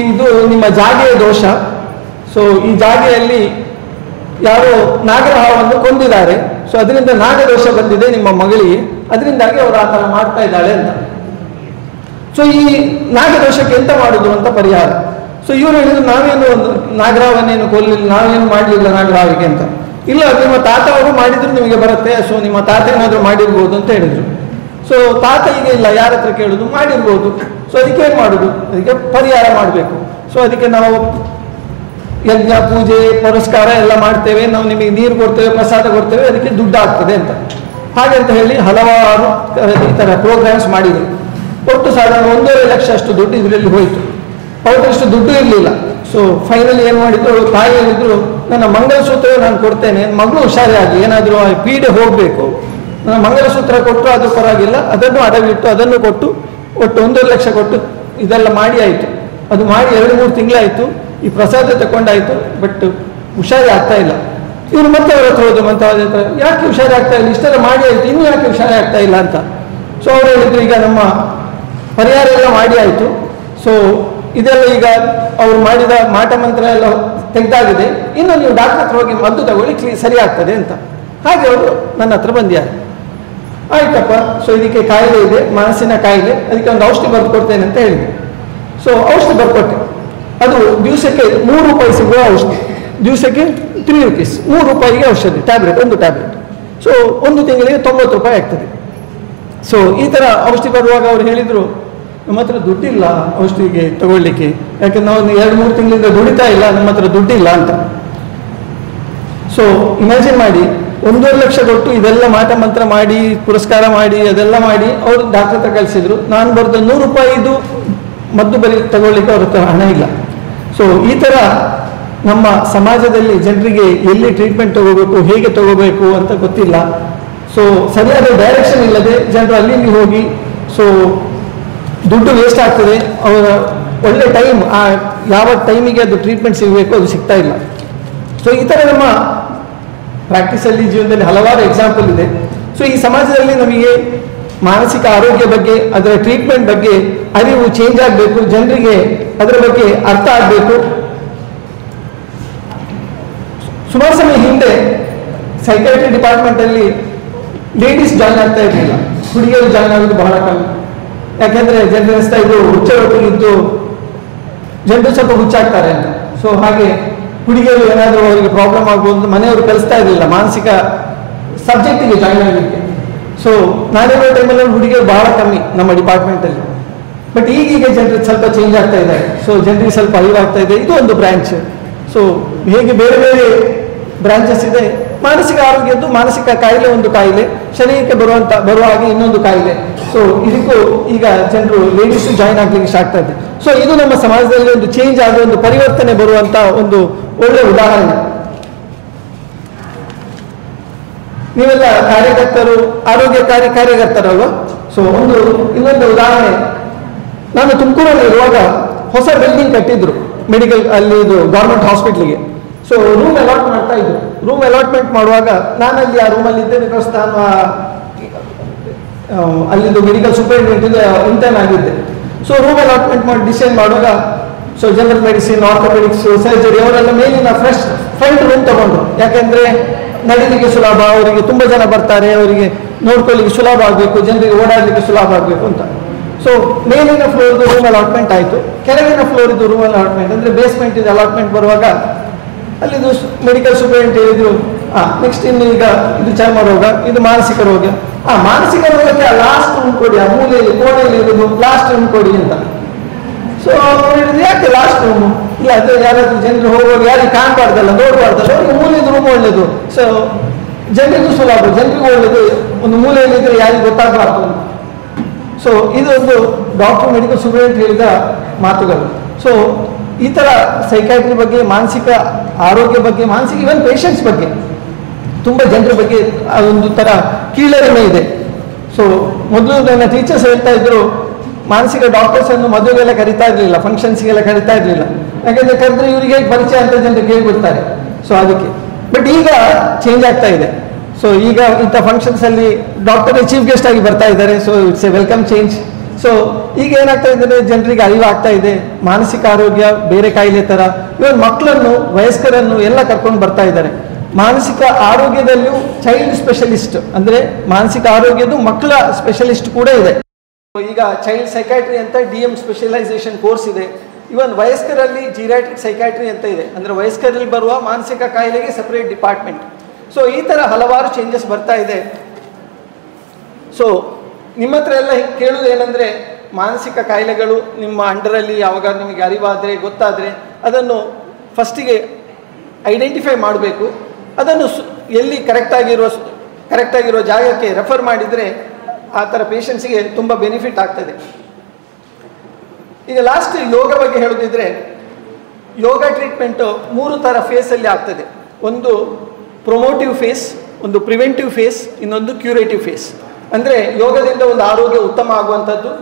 ಇದು ನಿಮ್ಮ ಜಾಗೆಯ ದೋಷ. ಸೊ ಈ ಜಾಗೆಯಲ್ಲಿ ಯಾರೋ ನಾಗರಹಾವನ್ನು ಕೊಂದಿದ್ದಾರೆ. ಸೊ ಅದರಿಂದ ನಾಗದೋಷ ಬಂದಿದೆ ನಿಮ್ಮ ಮಗಳಿಗೆ, ಅದರಿಂದಾಗಿ ಅವರು ಆ ಥರ ಮಾಡ್ತಾ ಇದ್ದಾಳೆ ಅಂತ. ಸೊ ಈ ನಾಗದೋಷಕ್ಕೆ ಎಂತ ಮಾಡುದು ಅಂತ ಪರಿಹಾರ. ಸೊ ಇವರು ಹೇಳಿದ್ರು, ನಾವೇನು ನಾಗರಾವನ್ನೇನು ಕೊಲ್ಲಿಲ್ಲ, ನಾವೇನು ಮಾಡಲಿಲ್ಲ ನಾಗರಾವಿಗೆ ಅಂತ. ಇಲ್ಲ, ನಿಮ್ಮ ತಾತ ಅವರು ಮಾಡಿದ್ರು ನಿಮಗೆ ಬರುತ್ತೆ. ಸೊ ನಿಮ್ಮ ತಾತ ಏನಾದರೂ ಮಾಡಿರ್ಬೋದು ಅಂತ ಹೇಳಿದ್ರು. ಸೊ ತಾತ ಈಗ ಇಲ್ಲ, ಯಾರ ಹತ್ರ ಕೇಳುದು? ಮಾಡಿರ್ಬೋದು. ಸೊ ಅದಕ್ಕೆ ಏನು ಮಾಡುದು? ಅದಕ್ಕೆ ಪರಿಹಾರ ಮಾಡಬೇಕು. ಸೊ ಅದಕ್ಕೆ ನಾವು ಯಜ್ಞ, ಪೂಜೆ, ಪುರಸ್ಕಾರ ಎಲ್ಲ ಮಾಡ್ತೇವೆ, ನಾವು ನಿಮಗೆ ನೀರು ಕೊಡ್ತೇವೆ, ಪ್ರಸಾದ ಕೊಡ್ತೇವೆ, ಅದಕ್ಕೆ ದುಡ್ಡು ಆಗ್ತದೆ ಅಂತ. ಹಾಗೆ ಅಂತ ಹೇಳಿ ಹಲವಾರು ಈ ಥರ ಪ್ರೋಗ್ರಾಮ್ಸ್ ಮಾಡಿದರು. ಒಟ್ಟು ಸಾಧಾರಣ 1.5 ಲಕ್ಷ ಅಷ್ಟು ದುಡ್ಡು ಇದರಲ್ಲಿ ಹೋಯಿತು. ಅವರಷ್ಟು ದುಡ್ಡು ಇರಲಿಲ್ಲ. ಸೊ ಫೈನಲಿ ಏನು ಮಾಡಿದ್ರು, ತಾಯಿ ಹೇಳಿದ್ರು ನನ್ನ ಮಂಗಲಸೂತ್ರ ನಾನು ಕೊಡ್ತೇನೆ, ಮಗಳು ಹುಷಾರಾಗಿ ಏನಾದರೂ ಪೀಡೆ ಹೋಗಬೇಕು, ನನ್ನ ಮಂಗಲಸೂತ್ರ ಕೊಟ್ಟರು ಅದು ಪರವಾಗಿಲ್ಲ, ಅದನ್ನು ಅಡವಿಟ್ಟು ಅದನ್ನು ಕೊಟ್ಟು ಒಟ್ಟು 1.5 ಲಕ್ಷ ಕೊಟ್ಟು ಇದೆಲ್ಲ ಮಾಡಿ ಆಯಿತು. ಅದು ಮಾಡಿ 2-3 ತಿಂಗಳಾಯಿತು, ಈ ಪ್ರಸಾದ ತಗೊಂಡಾಯಿತು, ಬಟ್ ಹುಷಾರಿ ಆಗ್ತಾ ಇಲ್ಲ. ಇವರು ಮತ್ತೆ ಅವ್ರ ಹತ್ರ ಹೋದ್ರು, ಮತ್ತೆ ಅವ್ರ ಹತ್ರ ಯಾಕೆ ಹುಷಾರಿ ಆಗ್ತಾ ಇಲ್ಲ, ಇಷ್ಟೆಲ್ಲ ಮಾಡಿ ಆಯಿತು, ಇನ್ನೂ ಯಾಕೆ ಹುಷಾರಿ ಆಗ್ತಾ ಇಲ್ಲ ಅಂತ. ಸೊ ಅವ್ರು ಹೇಳಿದ್ರು ಈಗ ನಮ್ಮ ಪರಿಹಾರ ಎಲ್ಲ ಮಾಡಿ ಆಯಿತು, ಸೊ ಇದೆಲ್ಲ ಈಗ ಅವ್ರು ಮಾಡಿದ ಮಾಟ ಮಂತ್ರ ಎಲ್ಲ ತೆಗೆದಾಗಿದೆ, ಇನ್ನು ನೀವು ಡಾಕ್ಟರ್ ಹತ್ರ ಹೋಗಿ ಮದ್ದು ತಗೊಳ್ಳಿ ಸರಿ ಆಗ್ತದೆ ಅಂತ. ಹಾಗೆ ಅವರು ನನ್ನ ಹತ್ರ ಬಂದಿದ್ದಾರೆ. ಆಯ್ತಪ್ಪ, ಸೊ ಇದಕ್ಕೆ ಕಾಯಿಲೆ ಇದೆ, ಮನಸ್ಸಿನ ಕಾಯಿಲೆ, ಅದಕ್ಕೆ ಒಂದು ಔಷಧಿ ಬರೆದು ಕೊಡ್ತೇನೆ ಅಂತ ಹೇಳಿದೆ. ಸೊ ಔಷಧಿ ಬರ್ಕೊಟ್ಟೆ. ಅದು ದಿವಸಕ್ಕೆ 3 ರೂಪಾಯಿ ಸಿಗುವ ಔಷಧಿ, ದಿವಸಕ್ಕೆ 3 rupees, 3 ರೂಪಾಯಿಗೆ ಔಷಧಿ ಟ್ಯಾಬ್ಲೆಟ್, ಒಂದು ಟ್ಯಾಬ್ಲೆಟ್. ಸೊ 1 ತಿಂಗಳಿಗೆ 90 ರೂಪಾಯಿ ಆಗ್ತದೆ. ಸೊ ಈ ಥರ ಔಷಧಿ ಬರುವಾಗ ಅವ್ರು ಹೇಳಿದರು, ನಮ್ಮ ಹತ್ರ ದುಡ್ಡಿಲ್ಲ ಔಷಧಿಗೆ ತಗೊಳ್ಳಿಕ್ಕೆ, ಯಾಕಂದ್ರೆ ನಾವು 2-3 ತಿಂಗಳಿಂದ ದುಡಿತಾ ಇಲ್ಲ, ನಮ್ಮ ಹತ್ರ ದುಡ್ಡಿಲ್ಲ ಅಂತ. ಸೊ ಇಮ್ಯಾಜಿನ್ ಮಾಡಿ, 1.5 ಲಕ್ಷ ಕೊಟ್ಟು ಇದೆಲ್ಲ ಮಾಟ ಮಂತ್ರ ಮಾಡಿ ಪುರಸ್ಕಾರ ಮಾಡಿ ಅದೆಲ್ಲ ಮಾಡಿ ಅವರು ಡಾಕ್ಟರ್ ಹತ್ರ ಕಳಿಸಿದ್ರು. ನಾನು ಬರೆದ 100 ರೂಪಾಯಿದು ಮದ್ದು ತಗೊಳ್ಳಿಕ್ಕೆ ಅವ್ರ ಹತ್ರ ಹಣ ಇಲ್ಲ. ಸೊ ಈ ಥರ ನಮ್ಮ ಸಮಾಜದಲ್ಲಿ ಜನರಿಗೆ ಎಲ್ಲಿ ಟ್ರೀಟ್ಮೆಂಟ್ ತಗೋಬೇಕು, ಹೇಗೆ ತಗೋಬೇಕು ಅಂತ ಗೊತ್ತಿಲ್ಲ. ಸೊ ಸರಿಯಾದ ಡೈರೆಕ್ಷನ್ ಇಲ್ಲದೆ ಜನರು ಅಲ್ಲಿ ಹೋಗಿ ಸೊ ದುಡ್ಡು ವೇಸ್ಟ್ ಆಗ್ತದೆ, ಅವರ ಒಳ್ಳೆ ಟೈಮ್, ಯಾವ ಟೈಮಿಗೆ ಅದು ಟ್ರೀಟ್ಮೆಂಟ್ ಸಿಗಬೇಕು ಅದು ಸಿಗ್ತಾ ಇಲ್ಲ. ಸೊ ಈ ಥರ ನಮ್ಮ ಪ್ರಾಕ್ಟೀಸಲ್ಲಿ ಜೀವನದಲ್ಲಿ ಹಲವಾರು ಎಕ್ಸಾಂಪಲ್ ಇದೆ. ಸೊ ಈ ಸಮಾಜದಲ್ಲಿ ನಮಗೆ ಮಾನಸಿಕ ಆರೋಗ್ಯ ಬಗ್ಗೆ, ಅದರ ಟ್ರೀಟ್ಮೆಂಟ್ ಬಗ್ಗೆ ಅರಿವು ಚೇಂಜ್ ಆಗಬೇಕು, ಜನರಿಗೆ ಅದರ ಬಗ್ಗೆ ಅರ್ಥ ಆಗಬೇಕು. ಸುಮಾರು ಸಮಯ ಹಿಂದೆ ಸೈಕಾಟ್ರಿ ಡಿಪಾರ್ಟ್ಮೆಂಟಲ್ಲಿ ಲೇಡೀಸ್ ಜಾಯ್ನ್ ಆಗ್ತಾ ಇರಲಿಲ್ಲ, ಹುಡುಗಿಯರು ಜಾಯ್ನ್ ಆಗೋದು ಬಹಳ ಕಮ್ಮಿ. ಯಾಕೆಂದರೆ ಜನರು ಅನಿಸ್ತಾ ಇದ್ದು ಹುಚ್ಚರೊಟ್ಟಿಗಿದ್ದು ಜನರು ಸ್ವಲ್ಪ ಹುಚ್ಚಾಗ್ತಾರೆ ಅಂತ. ಸೊ ಹಾಗೆ ಹುಡುಗಿಯರು ಏನಾದರೂ ಅವರಿಗೆ ಪ್ರಾಬ್ಲಮ್ ಆಗ್ಬೋದು, ಮನೆಯವರು ಕಲಿಸ್ತಾ ಇರಲಿಲ್ಲ ಮಾನಸಿಕ ಸಬ್ಜೆಕ್ಟಿಗೆ ಜಾಯ್ನ್ ಆಗಲಿಕ್ಕೆ. ಸೊ ನಾನಿರೋ ಟೈಮಲ್ಲಿ ಹುಡುಗಿಯರು ಬಹಳ ಕಮ್ಮಿ ನಮ್ಮ ಡಿಪಾರ್ಟ್ಮೆಂಟಲ್ಲಿ. ಬಟ್ ಈಗೀಗ ಜನರಿಗೆ ಸ್ವಲ್ಪ ಚೇಂಜ್ ಆಗ್ತಾ ಇದ್ದಾರೆ. ಸೊ ಜನರಿಗೆ ಸ್ವಲ್ಪ ಅರಿವಾಗ್ತಾ ಇದೆ. ಇದು ಒಂದು ಬ್ರ್ಯಾಂಚ್. ಸೊ ಹೇಗೆ ಬೇರೆ ಬೇರೆ ಬ್ರಾಂಚಸ್ ಇದೆ, ಮಾನಸಿಕ ಆರೋಗ್ಯದ್ದು, ಮಾನಸಿಕ ಕಾಯಿಲೆ ಒಂದು ಕಾಯಿಲೆ, ಶರೀರಕ್ಕೆ ಬರುವ ಹಾಗೆ ಇನ್ನೊಂದು ಕಾಯಿಲೆ. ಸೊ ಇದಕ್ಕೂ ಈಗ ಜನರು ಲೇಡೀಸು ಜಾಯ್ನ್ ಆಗ್ಲಿಕ್ಕೆ ಸ್ಟಾರ್ಟ್ ಆಗ್ತಾ ಇದೆ. ಸೊ ಇದು ನಮ್ಮ ಸಮಾಜದಲ್ಲಿ ಒಂದು ಚೇಂಜ್ ಆದ, ಒಂದು ಪರಿವರ್ತನೆ ಬರುವಂತ ಒಂದು ಒಳ್ಳೆ ಉದಾಹರಣೆ. ನೀವೆಲ್ಲ ಕಾರ್ಯಕರ್ತರು, ಆರೋಗ್ಯಕಾರಿ ಕಾರ್ಯಕರ್ತರಲ್ವ. ಸೊ ಇನ್ನೊಂದು ಉದಾಹರಣೆ, ನಾನು ತುಮಕೂರಲ್ಲಿ ಇರುವಾಗ ಹೊಸ ಬಿಲ್ಡಿಂಗ್ ಕಟ್ಟಿದ್ರು ಮೆಡಿಕಲ್, ಅಲ್ಲಿ ಇದು ಗೌರ್ಮೆಂಟ್ ಹಾಸ್ಪಿಟ್ಲಿಗೆ. ಸೊ ರೂಮ್ ಅಲಾಟ್ ಮಾಡ್ತಾ ಇದ್ರು. ರೂಮ್ ಅಲಾಟ್ಮೆಂಟ್ ಮಾಡುವಾಗ ನಾನಲ್ಲಿ ಆ ರೂಮಲ್ಲಿ ಇದ್ದೆ, ಬಿಕಾಸ್ ನಾನು ಅಲ್ಲಿದ್ದು ಮೆಡಿಕಲ್ ಸೂಪರಿಂಟೆಂಡೆಂಟ್ ಇಂಟರ್ನ್ ಆಗಿದ್ದೆ. ಸೊ ರೂಮ್ ಅಲಾಟ್ಮೆಂಟ್ ಮಾಡಿ ಡಿಸೈನ್ ಮಾಡುವಾಗ so general medicine, orthopaedics, surgery ಅವರೆಲ್ಲ ಮೇಲಿನ ಫ್ರಂಟ್ ರೂಮ್ ತಗೊಂಡ್ರು. ಯಾಕೆಂದ್ರೆ ನಡೀಲಿಕ್ಕೆ ಸುಲಭ, ಅವರಿಗೆ ತುಂಬ ಜನ ಬರ್ತಾರೆ, ಅವರಿಗೆ ನೋಡ್ಕೊಳ್ಳಿಕ್ಕೆ ಸುಲಭ ಆಗಬೇಕು, ಜನರಿಗೆ ಓಡಾಡಲಿಕ್ಕೆ ಸುಲಭ ಆಗಬೇಕು ಅಂತ. ಸೊ ಮೇಲಿನ ಫ್ಲೋರ್ದು ರೂಮ್ ಅಲಾಟ್ಮೆಂಟ್ ಆಯಿತು. ಕೆಳಗಿನ ಫ್ಲೋರ್ ಇದು ರೂಮ್ ಅಲಾಟ್ಮೆಂಟ್ ಅಂದರೆ ಬೇಸ್ಮೆಂಟ್ ಇದು ಅಲಾಟ್ಮೆಂಟ್ ಬರುವಾಗ ಅಲ್ಲಿದು ಮೆಡಿಕಲ್ ಸೂಪರಿಂಟೆಂಡೆಂಟ್ ಹೇಳಿದ್ರು, ನೆಕ್ಸ್ಟ್ ಇನ್ನು ಈಗ ಇದು ಚರ್ಮ ರೋಗ, ಇದು ಮಾನಸಿಕ ರೋಗ, ಮಾನಸಿಕ ರೋಗಕ್ಕೆ ಲಾಸ್ಟ್ ರೂಮ್ ಕೊಡಿ, ಆ ಮೂಲೆಯಲ್ಲಿ ಕೋಣೆಯಲ್ಲಿ ಇರೋದು ಲಾಸ್ಟ್ ರೂಮ್ ಕೊಡಿ ಅಂತ. ಸೊ ಅವ್ರು ಹೇಳಿದ್ರು, ಯಾಕೆ ಲಾಸ್ಟ್ ರೂಮು? ಇಲ್ಲ, ಅದು ಯಾರಾದ್ರೂ ಜನರು ಹೋಗುವಾಗ ಯಾರಿಗೆ ಕಾಣಬಾರ್ದಲ್ಲ, ನೋಡಬಾರ್ದಲ್ಲ, ಅವ್ರಿಗೆ ಮೂಲೆಯದು ರೂಮ್ ಒಳ್ಳೇದು. ಸೊ ಜನರಿಗೂ ಸುಲಭ, ಜನರಿಗೂ ಒಳ್ಳೇದು, ಒಂದು ಮೂಲೆಯಲ್ಲಿ ಇದ್ರೆ ಯಾರಿಗೆ ಗೊತ್ತಾಗಬಾರ್ದು ಅಂತ. ಸೊ ಇದೊಂದು ಡಾಕ್ಟರ್ ಮೆಡಿಕಲ್ ಸೂಪರಿಂಟೆಂಡೆಂಟ್ ಹೇಳಿದ ಮಾತುಗಳು. ಸೊ ಈ ಥರ ಸೈಕಾಟ್ರಿ ಬಗ್ಗೆ, ಮಾನಸಿಕ ಆರೋಗ್ಯ ಬಗ್ಗೆ, ಮಾನಸಿಕ ಇವನ್ ಪೇಷಂಟ್ಸ್ ಬಗ್ಗೆ ತುಂಬ ಜನರ ಬಗ್ಗೆ ಒಂದು ಥರ ಕೀಳರಿಮೆ ಇದೆ. ಸೊ ಮೊದಲು ನನ್ನ ಟೀಚರ್ಸ್ ಹೇಳ್ತಾ ಇದ್ರು, ಮಾನಸಿಕ ಡಾಕ್ಟರ್ಸ್ ಅನ್ನು ಮದುವೆಗೆಲ್ಲ ಕರಿತಾ ಇರಲಿಲ್ಲ, ಫಂಕ್ಷನ್ಸ್ಗೆಲ್ಲ ಕರಿತಾ ಇರಲಿಲ್ಲ. ಯಾಕಂದರೆ ಕರೆದ್ರೆ ಇವರಿಗೆ ಪರಿಚಯ ಅಂತ ಜನರು ಕೇಳಿಬಿಡ್ತಾರೆ. ಸೊ ಅದಕ್ಕೆ ಬಟ್ ಈಗ ಚೇಂಜ್ ಆಗ್ತಾ ಇದೆ. ಸೊ ಈಗ ಇಂಥ ಫಂಕ್ಷನ್ಸಲ್ಲಿ ಡಾಕ್ಟರೇ ಚೀಫ್ ಗೆಸ್ಟ್ ಆಗಿ ಬರ್ತಾ ಇದ್ದಾರೆ. So it's A welcome change. So ಈಗ ಏನಾಗ್ತಾ ಇದೆ, ಜನರಿಗೆ ಅರಿವಾಗ್ತಾ ಇದೆ ಮಾನಸಿಕ ಆರೋಗ್ಯ ಬೇರೆ ಕಾಯಿಲೆ ಥರ. ಇವನ್ ಮಕ್ಕಳನ್ನು, ವಯಸ್ಕರನ್ನು ಎಲ್ಲ ಕರ್ಕೊಂಡು ಬರ್ತಾ ಇದ್ದಾರೆ. ಮಾನಸಿಕ ಆರೋಗ್ಯದಲ್ಲೂ ಚೈಲ್ಡ್ ಸ್ಪೆಷಲಿಸ್ಟ್ ಅಂದರೆ ಮಾನಸಿಕ ಆರೋಗ್ಯದ್ದು ಮಕ್ಕಳ ಸ್ಪೆಷಲಿಸ್ಟ್ ಕೂಡ ಇದೆ. ಈಗ ಚೈಲ್ಡ್ ಸೈಕಾಟ್ರಿ ಅಂತ DM ಸ್ಪೆಷಲೈಸೇಷನ್ ಕೋರ್ಸ್ ಇದೆ. ಇವನ್ ವಯಸ್ಕರಲ್ಲಿ ಜೀರಿಯಾಟ್ರಿಕ್ ಸೈಕಾಟ್ರಿ ಅಂತ ಇದೆ, ಅಂದರೆ ವಯಸ್ಕರಲ್ಲಿ ಬರುವ ಮಾನಸಿಕ ಕಾಯಿಲೆಗೆ ಸಪರೇಟ್ ಡಿಪಾರ್ಟ್ಮೆಂಟ್. ಸೊ ಈ ಥರ ಹಲವಾರು ಚೇಂಜಸ್ ಬರ್ತಾ ಇದೆ. ಸೊ ನಿಮ್ಮ ಹತ್ರ ಎಲ್ಲ ಕೇಳೋದು ಏನಂದರೆ, ಮಾನಸಿಕ ಕಾಯಿಲೆಗಳು ನಿಮ್ಮ ಅಂಡರಲ್ಲಿ ಯಾವಾಗ ನಿಮಗೆ ಅರಿವಾದರೆ, ಗೊತ್ತಾದರೆ ಅದನ್ನು ಫಸ್ಟಿಗೆ ಐಡೆಂಟಿಫೈ ಮಾಡಬೇಕು. ಅದನ್ನು ಎಲ್ಲಿ ಕರೆಕ್ಟಾಗಿರೋ ಜಾಗಕ್ಕೆ ರೆಫರ್ ಮಾಡಿದರೆ ಆ ಥರ ಪೇಷಂಟ್ಸಿಗೆ ತುಂಬ ಬೆನಿಫಿಟ್ ಆಗ್ತದೆ. ಈಗ ಲಾಸ್ಟ್ ಯೋಗ ಬಗ್ಗೆ ಹೇಳೋದಿದ್ರೆ, ಯೋಗ ಟ್ರೀಟ್ಮೆಂಟು 3 ಥರ ಫೇಸಲ್ಲಿ ಆಗ್ತದೆ. ಒಂದು ಪ್ರೊಮೋಟಿವ್ ಫೇಸ್, ಒಂದು ಪ್ರಿವೆಂಟಿವ್ ಫೇಸ್, ಇನ್ನೊಂದು ಕ್ಯೂರೇಟಿವ್ ಫೇಸ್. ಅಂದರೆ ಯೋಗದಿಂದ ಒಂದು ಆರೋಗ್ಯ ಉತ್ತಮ ಆಗುವಂಥದ್ದು,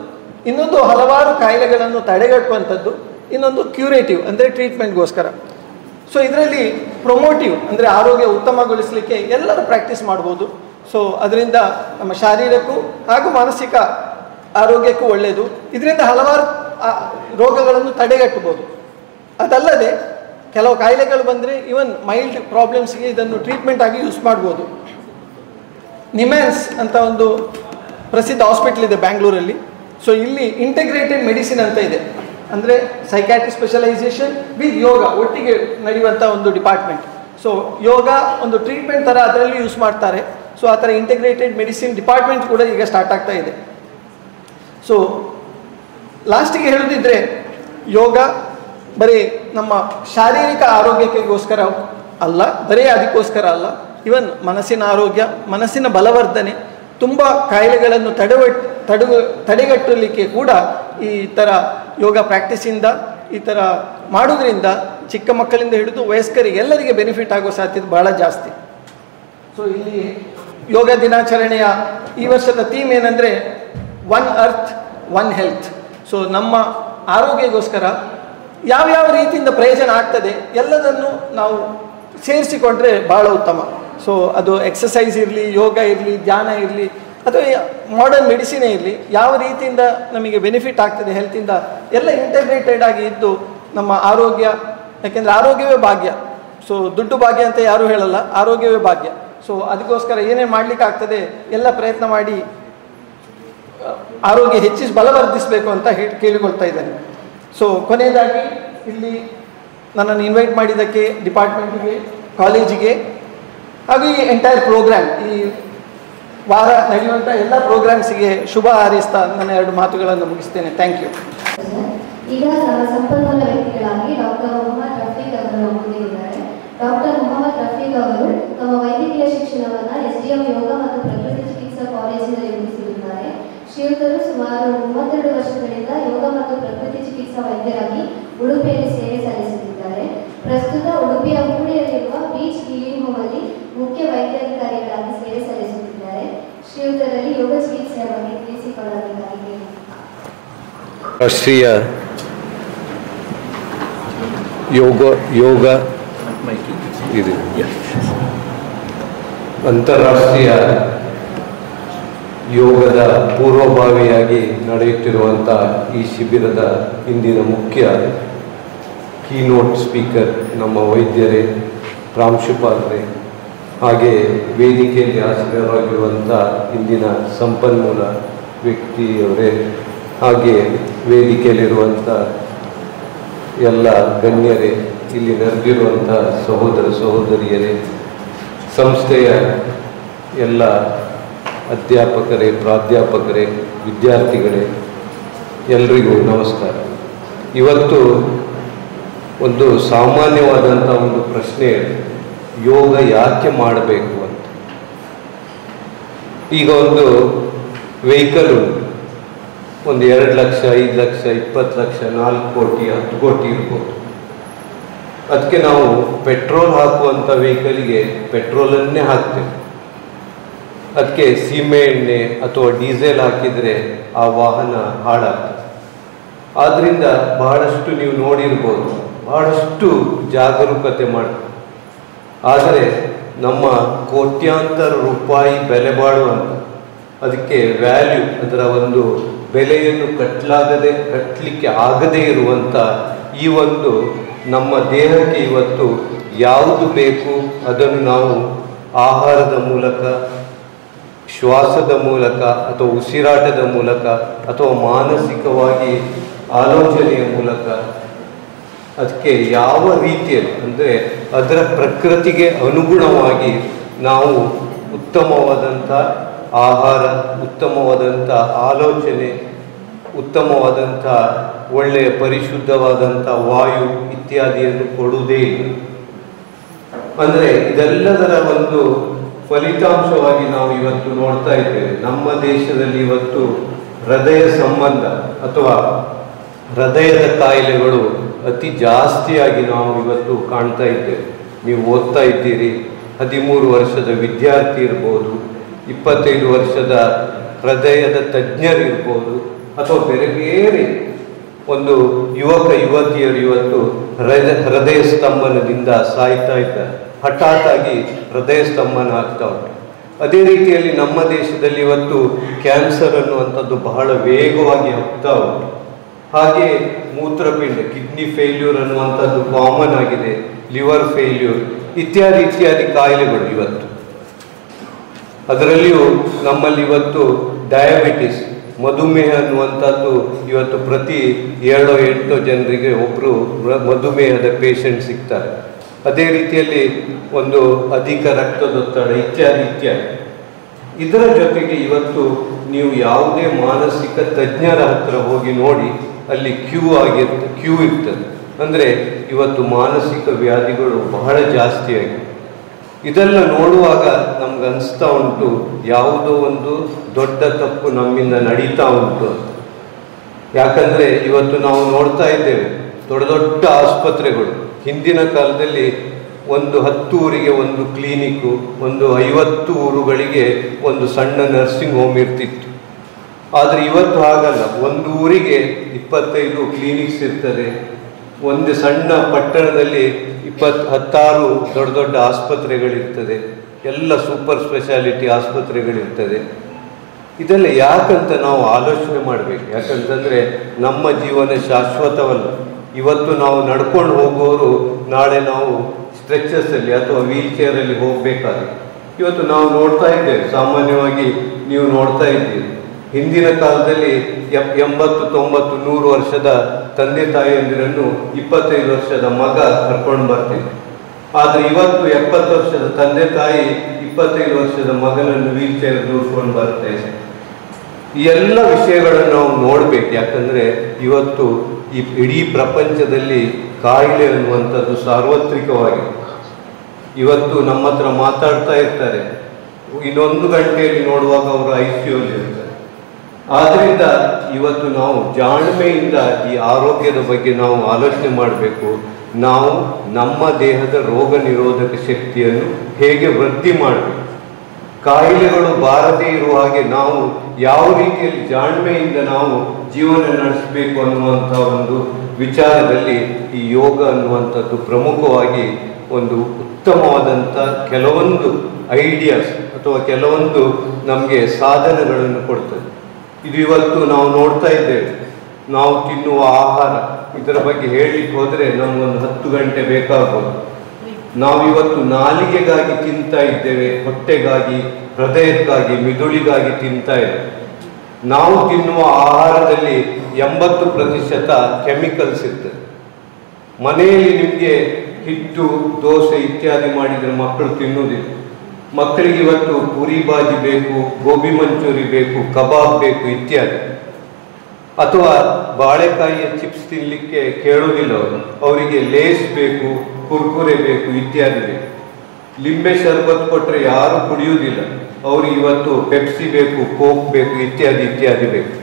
ಇನ್ನೊಂದು ಹಲವಾರು ಕಾಯಿಲೆಗಳನ್ನು ತಡೆಗಟ್ಟುವಂಥದ್ದು, ಇನ್ನೊಂದು ಕ್ಯೂರೇಟಿವ್ ಅಂದರೆ ಟ್ರೀಟ್ಮೆಂಟ್ಗೋಸ್ಕರ. ಸೊ ಇದರಲ್ಲಿ ಪ್ರೊಮೋಟಿವ್ ಅಂದರೆ ಆರೋಗ್ಯ ಉತ್ತಮಗೊಳಿಸಲಿಕ್ಕೆ ಎಲ್ಲರೂ ಪ್ರಾಕ್ಟೀಸ್ ಮಾಡ್ಬೋದು. ಸೊ ಅದರಿಂದ ನಮ್ಮ ಶಾರೀರಿಕಕ್ಕೂ ಹಾಗೂ ಮಾನಸಿಕ ಆರೋಗ್ಯಕ್ಕೂ ಒಳ್ಳೆಯದು. ಇದರಿಂದ ಹಲವಾರು ರೋಗಗಳನ್ನು ತಡೆಗಟ್ಟಬಹುದು. ಅದಲ್ಲದೆ ಕೆಲವು ಕಾಯಿಲೆಗಳು ಬಂದರೆ ಈವನ್ ಮೈಲ್ಡ್ ಪ್ರಾಬ್ಲಮ್ಸ್ಗೆ ಇದನ್ನು ಟ್ರೀಟ್ಮೆಂಟ್ ಆಗಿ ಯೂಸ್ ಮಾಡ್ಬೋದು. ನಿಮ್ಯಾನ್ಸ್ ಅಂತ ಒಂದು ಪ್ರಸಿದ್ಧ ಹಾಸ್ಪಿಟಲ್ ಇದೆ ಬ್ಯಾಂಗ್ಳೂರಲ್ಲಿ. ಸೊ ಇಲ್ಲಿ ಇಂಟಿಗ್ರೇಟೆಡ್ ಮೆಡಿಸಿನ್ ಅಂತ ಇದೆ. ಅಂದರೆ ಸೈಕ್ಯಾಟ್ರಿ ಸ್ಪೆಷಲೈಸೇಷನ್ ವಿತ್ ಯೋಗ ಒಟ್ಟಿಗೆ ನಡೆಯುವಂಥ ಒಂದು ಡಿಪಾರ್ಟ್ಮೆಂಟ್. ಸೊ ಯೋಗ ಒಂದು ಟ್ರೀಟ್ಮೆಂಟ್ ಥರ ಅದರಲ್ಲಿ ಯೂಸ್ ಮಾಡ್ತಾರೆ. ಸೊ ಆ ಥರ ಇಂಟಿಗ್ರೇಟೆಡ್ ಮೆಡಿಸಿನ್ ಡಿಪಾರ್ಟ್ಮೆಂಟ್ ಕೂಡ ಈಗ ಸ್ಟಾರ್ಟ್ ಆಗ್ತಾ ಇದೆ. ಸೊ ಲಾಸ್ಟಿಗೆ ಹೇಳೋದಿದ್ರೆ ಯೋಗ ಬರೀ ನಮ್ಮ ಶಾರೀರಿಕ ಆರೋಗ್ಯಕ್ಕೋಸ್ಕರ ಅಲ್ಲ, ಬರೀ ಅದಕ್ಕೋಸ್ಕರ ಅಲ್ಲ, ಇವನ್ ಮನಸ್ಸಿನ ಆರೋಗ್ಯ, ಮನಸ್ಸಿನ ಬಲವರ್ಧನೆ, ತುಂಬ ಕಾಯಿಲೆಗಳನ್ನು ತಡೆಗಟ್ಟಲಿಕ್ಕೆ ಕೂಡ ಈ ಥರ ಯೋಗ ಪ್ರಾಕ್ಟೀಸಿಂದ ಈ ಥರ ಮಾಡೋದ್ರಿಂದ ಚಿಕ್ಕ ಮಕ್ಕಳಿಂದ ಹಿಡಿದು ವಯಸ್ಕರಿಗೆ ಎಲ್ಲರಿಗೆ ಬೆನಿಫಿಟ್ ಆಗೋ ಸಾಧ್ಯತೆ ಬಹಳ ಜಾಸ್ತಿ. ಸೊ ಇಲ್ಲಿ ಯೋಗ ದಿನಾಚರಣೆಯ ಈ ವರ್ಷದ ಥೀಮ್ ಏನಂದರೆ one earth one health. So ನಮ್ಮ ಆರೋಗ್ಯಕ್ಕೋಸ್ಕರ ಯಾವ್ಯಾವ ರೀತಿಯಿಂದ ಪ್ರಯೋಜನ ಆಗ್ತದೆ ಎಲ್ಲದನ್ನು ನಾವು ಸೇರಿಸಿಕೊಂಡ್ರೆ ಭಾಳ ಉತ್ತಮ. ಸೊ ಅದು ಎಕ್ಸಸೈಸ್ ಇರಲಿ, ಯೋಗ ಇರಲಿ, ಧ್ಯಾನ ಇರಲಿ, ಅಥವಾ ಮಾಡರ್ನ್ ಮೆಡಿಸಿನೇ ಇರಲಿ, ಯಾವ ರೀತಿಯಿಂದ ನಮಗೆ ಬೆನಿಫಿಟ್ ಆಗ್ತದೆ ಹೆಲ್ತಿಂದ ಎಲ್ಲ ಇಂಟಗ್ರೇಟೆಡ್ ಆಗಿ ಇದ್ದು ನಮ್ಮ ಆರೋಗ್ಯ, ಯಾಕೆಂದರೆ ಆರೋಗ್ಯವೇ ಭಾಗ್ಯ. ಸೊ ದುಡ್ಡು ಭಾಗ್ಯ ಅಂತ ಯಾರೂ ಹೇಳಲ್ಲ, ಆರೋಗ್ಯವೇ ಭಾಗ್ಯ. ಸೊ ಅದಕ್ಕೋಸ್ಕರ ಏನೇ ಮಾಡಲಿಕ್ಕೆ ಆಗ್ತದೆ ಎಲ್ಲ ಪ್ರಯತ್ನ ಮಾಡಿ ಆರೋಗ್ಯ ಹೆಚ್ಚಿಸಿ ಬಲವರ್ಧಿಸಬೇಕು ಅಂತ ಕೇಳಿಕೊಳ್ತಾ ಇದ್ದೇನೆ. ಸೊ ಕೊನೆಯದಾಗಿ ಇಲ್ಲಿ ನನ್ನನ್ನು ಇನ್ವೈಟ್ ಮಾಡಿದ್ದಕ್ಕೆ ಡಿಪಾರ್ಟ್ಮೆಂಟಿಗೆ, ಕಾಲೇಜಿಗೆ ಹಾಗೂ ಈ ಎಂಟೈರ್ ಪ್ರೋಗ್ರಾಮ್, ಈ ವಾರ ನಡೆಯುವಂಥ ಎಲ್ಲ ಪ್ರೋಗ್ರಾಮ್ಸಿಗೆ ಶುಭ ಹಾರೈಸ್ತಾ ನನ್ನ 2 ಮಾತುಗಳನ್ನು ಮುಗಿಸ್ತೇನೆ. Thank you. ಈಗ ಸಂಪನ್ಮೂಲ ವ್ಯಕ್ತಿಗಳಾಗಿ ಡಾಕ್ಟರ್ ಮೊಹಮ್ಮದ್ ರಫೀಕ್ ಅವರು ಮುಂದಿದ್ದಾರೆ. ಡಾಕ್ಟರ್ ಮೊಹಮ್ಮದ್ ರಫೀಕ್ ಅವರು ತಮ್ಮ ವೈದ್ಯಕೀಯ ಶಿಕ್ಷಣವನ್ನು SDM ಯೋಗ ಮತ್ತು ಪ್ರಕೃತಿ ಚಿಕಿತ್ಸಾ ಕಾಲೇಜಿನಲ್ಲಿ ಮುಗಿಸಿರುತ್ತಾರೆ. ಶ್ರೀಯುತರು ಸುಮಾರು 32 ವರ್ಷಗಳಿಂದ ಯೋಗ ಮತ್ತು ಪ್ರಕೃತಿ ಚಿಕಿತ್ಸಾ ವೈದ್ಯರಾಗಿ ಉಡುಪಿಯಲ್ಲಿ ಸೇವೆ ಸಲ್ಲಿಸುತ್ತಿದ್ದಾರೆ. ಪ್ರಸ್ತುತ ಉಡುಪಿಯ ಮೂಡಿಯಲ್ಲಿರುವ ಬೀಚ್ ಹೀಲಿಂಗ್ ಹೋಮಲ್ಲಿ ಮುಖ್ಯ ವೈದ್ಯಾಧಿಕಾರಿಗಳಾಗಿ ಸೇವೆ ಸಲ್ಲಿಸುತ್ತಿದ್ದಾರೆ. ಶ್ರೀಯುತರಲ್ಲಿ ಯೋಗ ಚಿಕಿತ್ಸೆಯ ಬಗ್ಗೆ ತಿಳಿಸಿಕೊಳ್ಳಬೇಕಾಗಿದೆ. ರಾಷ್ಟ್ರೀಯ ಯೋಗ ಇದು ಅಂತಾರಾಷ್ಟ್ರೀಯ ಯೋಗದ ಪೂರ್ವಭಾವಿಯಾಗಿ ನಡೆಯುತ್ತಿರುವಂಥ ಈ ಶಿಬಿರದ ಇಂದಿನ ಮುಖ್ಯ ಕೀನೋಟ್ ಸ್ಪೀಕರ್ ನಮ್ಮ ವೈದ್ಯರೇ, ಪ್ರಾಂಶುಪಾಲರೇ, ಹಾಗೆ ವೇದಿಕೆಯಲ್ಲಿ ಆಸೀನರಾಗಿರುವಂಥ ಇಂದಿನ ಸಂಪನ್ಮೂಲ ವ್ಯಕ್ತಿಯವರೇ, ಹಾಗೆ ವೇದಿಕೆಯಲ್ಲಿರುವಂಥ ಎಲ್ಲ ಗಣ್ಯರೇ, ಇಲ್ಲಿ ನೆರೆದಿರುವಂಥ ಸಹೋದರ ಸಹೋದರಿಯರೇ, ಸಂಸ್ಥೆಯ ಎಲ್ಲ ಅಧ್ಯಾಪಕರೇ, ಪ್ರಾಧ್ಯಾಪಕರೇ, ವಿದ್ಯಾರ್ಥಿಗಳೇ, ಎಲ್ರಿಗೂ ನಮಸ್ಕಾರ. ಇವತ್ತು ಒಂದು ಸಾಮಾನ್ಯವಾದಂಥ ಒಂದು ಪ್ರಶ್ನೆ, ಯೋಗ ಯಾಕೆ ಮಾಡಬೇಕು ಅಂತ. ಈಗ ಒಂದು ವೆಹಿಕಲ್ ಒಂದು 2 ಲಕ್ಷ, 5 ಲಕ್ಷ, 20 ಲಕ್ಷ, 4 ಕೋಟಿ, 10 ಕೋಟಿ ಇರ್ಬೋದು. ಅದಕ್ಕೆ ನಾವು ಪೆಟ್ರೋಲ್ ಹಾಕುವಂಥ ವೆಹಿಕಲ್ಗೆ ಪೆಟ್ರೋಲನ್ನೇ ಹಾಕ್ತೇವೆ. ಅದಕ್ಕೆ ಸೀಮೆ ಎಣ್ಣೆ ಅಥವಾ ಡೀಸೆಲ್ ಹಾಕಿದರೆ ಆ ವಾಹನ ಹಾಳಾಗ್ತದೆ. ಆದ್ದರಿಂದ ಬಹಳಷ್ಟು ನೀವು ನೋಡಿರ್ಬೋದು, ಬಹಳಷ್ಟು ಜಾಗರೂಕತೆ ಮಾಡ್ತಾರೆ. ಆದರೆ ನಮ್ಮ ಕೋಟ್ಯಾಂತರ ರೂಪಾಯಿ ಬೆಲೆ ಬಾಳುವಂಥ, ಅದಕ್ಕೆ ವ್ಯಾಲ್ಯೂ, ಅದರ ಒಂದು ಬೆಲೆಯನ್ನು ಕಟ್ಟಲಿಕ್ಕೆ ಆಗದೇ ಇರುವಂಥ ಈ ಒಂದು ನಮ್ಮ ದೇಹಕ್ಕೆ ಇವತ್ತು ಯಾವುದು ಬೇಕು ಅದನ್ನು ನಾವು ಆಹಾರದ ಮೂಲಕ, ಶ್ವಾಸದ ಮೂಲಕ, ಅಥವಾ ಉಸಿರಾಟದ ಮೂಲಕ, ಅಥವಾ ಮಾನಸಿಕವಾಗಿ ಆಲೋಚನೆಯ ಮೂಲಕ ಅದಕ್ಕೆ ಯಾವ ರೀತಿಯಲ್ಲಿ ಅಂದರೆ ಅದರ ಪ್ರಕೃತಿಗೆ ಅನುಗುಣವಾಗಿ ನಾವು ಉತ್ತಮವಾದಂಥ ಆಹಾರ, ಉತ್ತಮವಾದಂಥ ಆಲೋಚನೆ, ಉತ್ತಮವಾದಂಥ ಒಳ್ಳೆಯ ಪರಿಶುದ್ಧವಾದಂಥ ವಾಯು ಇತ್ಯಾದಿಯನ್ನು ಕೊಡುವುದೇ ಇಲ್ಲ. ಅಂದರೆ ಇದೆಲ್ಲದರ ಒಂದು ಫಲಿತಾಂಶವಾಗಿ ನಾವು ಇವತ್ತು ನೋಡ್ತಾ ಇದ್ದೇವೆ. ನಮ್ಮ ದೇಶದಲ್ಲಿ ಇವತ್ತು ಹೃದಯ ಸಂಬಂಧ ಅಥವಾ ಹೃದಯದ ಕಾಯಿಲೆಗಳು ಅತಿ ಜಾಸ್ತಿಯಾಗಿ ನಾವು ಇವತ್ತು ಕಾಣ್ತಾ ಇದ್ದೇವೆ. ನೀವು ಓದ್ತಾ ಇದ್ದೀರಿ, 13 ವರ್ಷದ ವಿದ್ಯಾರ್ಥಿ ಇರ್ಬೋದು, 25 ವರ್ಷದ ಹೃದಯದ ತಜ್ಞರಿರ್ಬೋದು, ಅಥವಾ ಬೇರೆ ಬೇರೆ ಒಂದು ಯುವಕ ಯುವತಿಯರು ಇವತ್ತು ಹೃದಯ ಸ್ತಂಭನದಿಂದ ಸಾಯ್ತಾ ಇದ್ದಾರೆ. ಹಠಾತ್ ಆಗಿ ಹೃದಯ ಸ್ತಂಭನ ಆಗ್ತಾ ಉಂಟು. ಅದೇ ರೀತಿಯಲ್ಲಿ ನಮ್ಮ ದೇಶದಲ್ಲಿ ಇವತ್ತು ಕ್ಯಾನ್ಸರ್ ಅನ್ನುವಂಥದ್ದು ಬಹಳ ವೇಗವಾಗಿ ಆಗ್ತಾ ಉಂಟು. ಹಾಗೆ ಮೂತ್ರಪಿಂಡ ಕಿಡ್ನಿ ಫೇಲ್ಯೂರ್ ಅನ್ನುವಂಥದ್ದು ಕಾಮನ್ ಆಗಿದೆ, ಲಿವರ್ ಫೇಲ್ಯೂರ್ ಇತ್ಯಾದಿ ಇತ್ಯಾದಿ ಕಾಯಿಲೆಗಳು ಇವತ್ತು. ಅದರಲ್ಲಿಯೂ ನಮ್ಮಲ್ಲಿ ಇವತ್ತು ಡಯಾಬಿಟಿಸ್ ಮಧುಮೇಹ ಅನ್ನುವಂಥದ್ದು ಇವತ್ತು ಪ್ರತಿ 7-8 ಜನರಿಗೆ ಒಬ್ಬರು ಮಧುಮೇಹದ ಪೇಷಂಟ್ ಸಿಗ್ತಾರೆ. ಅದೇ ರೀತಿಯಲ್ಲಿ ಒಂದು ಅಧಿಕ ರಕ್ತದೊತ್ತಡ ಇತ್ಯಾದಿ ಇತ್ಯಾದಿ. ಇದರ ಜೊತೆಗೆ ಇವತ್ತು ನೀವು ಯಾವುದೇ ಮಾನಸಿಕ ತಜ್ಞರ ಹತ್ರ ಹೋಗಿ ನೋಡಿ, ಅಲ್ಲಿ ಕ್ಯೂ ಇರ್ತದೆ. ಅಂದರೆ ಇವತ್ತು ಮಾನಸಿಕ ವ್ಯಾಧಿಗಳು ಬಹಳ ಜಾಸ್ತಿಯಾಗಿದೆ. ಇದೆಲ್ಲ ನೋಡುವಾಗ ನಮ್ಗೆ ಅನಿಸ್ತಾ ಉಂಟು, ಯಾವುದೋ ಒಂದು ದೊಡ್ಡ ತಪ್ಪು ನಮ್ಮಿಂದ ನಡೀತಾ ಉಂಟು. ಯಾಕಂದರೆ ಇವತ್ತು ನಾವು ನೋಡ್ತಾ ಇದ್ದೇವೆ ದೊಡ್ಡ ದೊಡ್ಡ ಆಸ್ಪತ್ರೆಗಳು. ಹಿಂದಿನ ಕಾಲದಲ್ಲಿ ಒಂದು 10 ಊರಿಗೆ ಒಂದು ಕ್ಲಿನಿಕ್ಕು, ಒಂದು 50 ಊರುಗಳಿಗೆ ಒಂದು ಸಣ್ಣ ನರ್ಸಿಂಗ್ ಹೋಮ್ ಇರ್ತಿತ್ತು. ಆದರೆ ಇವತ್ತು ಹಾಗಲ್ಲ. ಒಂದು ಊರಿಗೆ 25 ಕ್ಲಿನಿಕ್ಸ್ ಇರ್ತದೆ. ಒಂದು ಸಣ್ಣ ಪಟ್ಟಣದಲ್ಲಿ 16 ದೊಡ್ಡ ದೊಡ್ಡ ಆಸ್ಪತ್ರೆಗಳಿರ್ತದೆ. ಎಲ್ಲ ಸೂಪರ್ ಸ್ಪೆಷಾಲಿಟಿ ಆಸ್ಪತ್ರೆಗಳಿರ್ತದೆ. ಇದೆಲ್ಲ ಯಾಕಂತ ನಾವು ಆಲೋಚನೆ ಮಾಡಬೇಕು. ಯಾಕಂತಂದರೆ ನಮ್ಮ ಜೀವನ ಶಾಶ್ವತವಲ್ಲ. ಇವತ್ತು ನಾವು ನಡ್ಕೊಂಡು ಹೋಗುವವರು ನಾಳೆ ನಾವು ಸ್ಟ್ರೆಚರ್ಸಲ್ಲಿ ಅಥವಾ ವೀಲ್ ಚೇರಲ್ಲಿ ಹೋಗಬೇಕಾದ್ರೆ. ಇವತ್ತು ನಾವು ನೋಡ್ತಾ ಇದ್ದೇವೆ, ಸಾಮಾನ್ಯವಾಗಿ ನೀವು ನೋಡ್ತಾ ಇದ್ದೀರಿ, ಹಿಂದಿನ ಕಾಲದಲ್ಲಿ 80, 90, 100 ವರ್ಷದ ತಂದೆ ತಾಯಿಯಂದಿರನ್ನು 25 ವರ್ಷದ ಮಗ ಕರ್ಕೊಂಡು ಬರ್ತಿದ್ದೆ. ಆದರೆ ಇವತ್ತು 70 ವರ್ಷದ ತಂದೆ ತಾಯಿ 25 ವರ್ಷದ ಮಗನನ್ನು ವೀಲ್ ಚೇರ್ ದೂಡ್ಕೊಂಡು ಬರ್ತಾ ಇದೆ. ಈ ಎಲ್ಲ ವಿಷಯಗಳನ್ನು ನಾವು ನೋಡಬೇಕು. ಯಾಕಂದರೆ ಇವತ್ತು ಈ ಇಡೀ ಪ್ರಪಂಚದಲ್ಲಿ ಕಾಯಿಲೆ ಅನ್ನುವಂಥದ್ದು ಸಾರ್ವತ್ರಿಕವಾಗಿದೆ. ಇವತ್ತು ನಮ್ಮ ಹತ್ರ ಮಾತಾಡ್ತಾ ಇರ್ತಾರೆ, ಇನ್ನೊಂದು ಗಂಟೆಯಲ್ಲಿ ನೋಡುವಾಗ ಅವರು ICUಯಲ್ಲಿ ಇರ್ತಾರೆ. ಆದ್ದರಿಂದ ಇವತ್ತು ನಾವು ಜಾಣ್ಮೆಯಿಂದ ಈ ಆರೋಗ್ಯದ ಬಗ್ಗೆ ನಾವು ಆಲೋಚನೆ ಮಾಡಬೇಕು. ನಾವು ನಮ್ಮ ದೇಹದ ರೋಗ ನಿರೋಧಕ ಶಕ್ತಿಯನ್ನು ಹೇಗೆ ವೃದ್ಧಿ ಮಾಡಬೇಕು, ಕಾಯಿಲೆಗಳು ಬಾರದೇ ಇರುವ ಹಾಗೆ ನಾವು ಯಾವ ರೀತಿಯಲ್ಲಿ ಜಾಣ್ಮೆಯಿಂದ ನಾವು ಜೀವನ ನಡೆಸಬೇಕು ಅನ್ನುವಂಥ ಒಂದು ವಿಚಾರದಲ್ಲಿ ಈ ಯೋಗ ಅನ್ನುವಂಥದ್ದು ಪ್ರಮುಖವಾಗಿ ಒಂದು ಉತ್ತಮವಾದಂಥ ಕೆಲವೊಂದು ಐಡಿಯಾಸ್ ಅಥವಾ ಕೆಲವೊಂದು ನಮಗೆ ಸಾಧನಗಳನ್ನು ಕೊಡ್ತದೆ. ಇದು ಇವತ್ತು ನಾವು ನೋಡ್ತಾ ಇದ್ದೇವೆ. ನಾವು ತಿನ್ನುವ ಆಹಾರ, ಇದರ ಬಗ್ಗೆ ಹೇಳಲಿಕ್ಕೆ ಹೋದರೆ ನಮಗೊಂದು 10 ಗಂಟೆ ಬೇಕಾಗ್ಬೋದು. ನಾವಿವತ್ತು ನಾಲಿಗೆಗಾಗಿ ತಿಂತಾ ಇದ್ದೇವೆ, ಹೊಟ್ಟೆಗಾಗಿ, ಹೃದಯಕ್ಕಾಗಿ, ಮಿದುಳಿಗಾಗಿ ತಿಂತಾ ಇದ್ದೇವೆ. ನಾವು ತಿನ್ನುವ ಆಹಾರದಲ್ಲಿ 80% ಕೆಮಿಕಲ್ಸ್ ಇರ್ತದೆ. ಮನೆಯಲ್ಲಿ ನಿಮಗೆ ಹಿಟ್ಟು, ದೋಸೆ ಇತ್ಯಾದಿ ಮಾಡಿದರೆ ಮಕ್ಕಳು ತಿನ್ನುವುದಿಲ್ಲ. ಮಕ್ಕಳಿಗೆ ಇವತ್ತು ಪೂರಿ ಬಾಜಿ ಬೇಕು, ಗೋಬಿ ಮಂಚೂರಿ ಬೇಕು, ಕಬಾಬ್ ಬೇಕು ಇತ್ಯಾದಿ. ಅಥವಾ ಬಾಳೆಕಾಯಿಯ ಚಿಪ್ಸ್ ತಿನ್ನಲಿಕ್ಕೆ ಕೇಳುವುದಿಲ್ಲ ಅವರು. ಅವರಿಗೆ ಲೇಸ್ ಬೇಕು, ಕುರ್ಕುರೆ ಬೇಕು ಇತ್ಯಾದಿ ಬೇಕು. ಲಿಂಬೆ ಶರ್ಬತ್ ಕೊಟ್ಟರೆ ಯಾರು ಕುಡಿಯುವುದಿಲ್ಲ. ಅವ್ರಿಗೆ ಇವತ್ತು ಪೆಪ್ಸಿ ಬೇಕು, ಕೋಕ್ ಬೇಕು ಇತ್ಯಾದಿ ಇತ್ಯಾದಿ ಬೇಕು.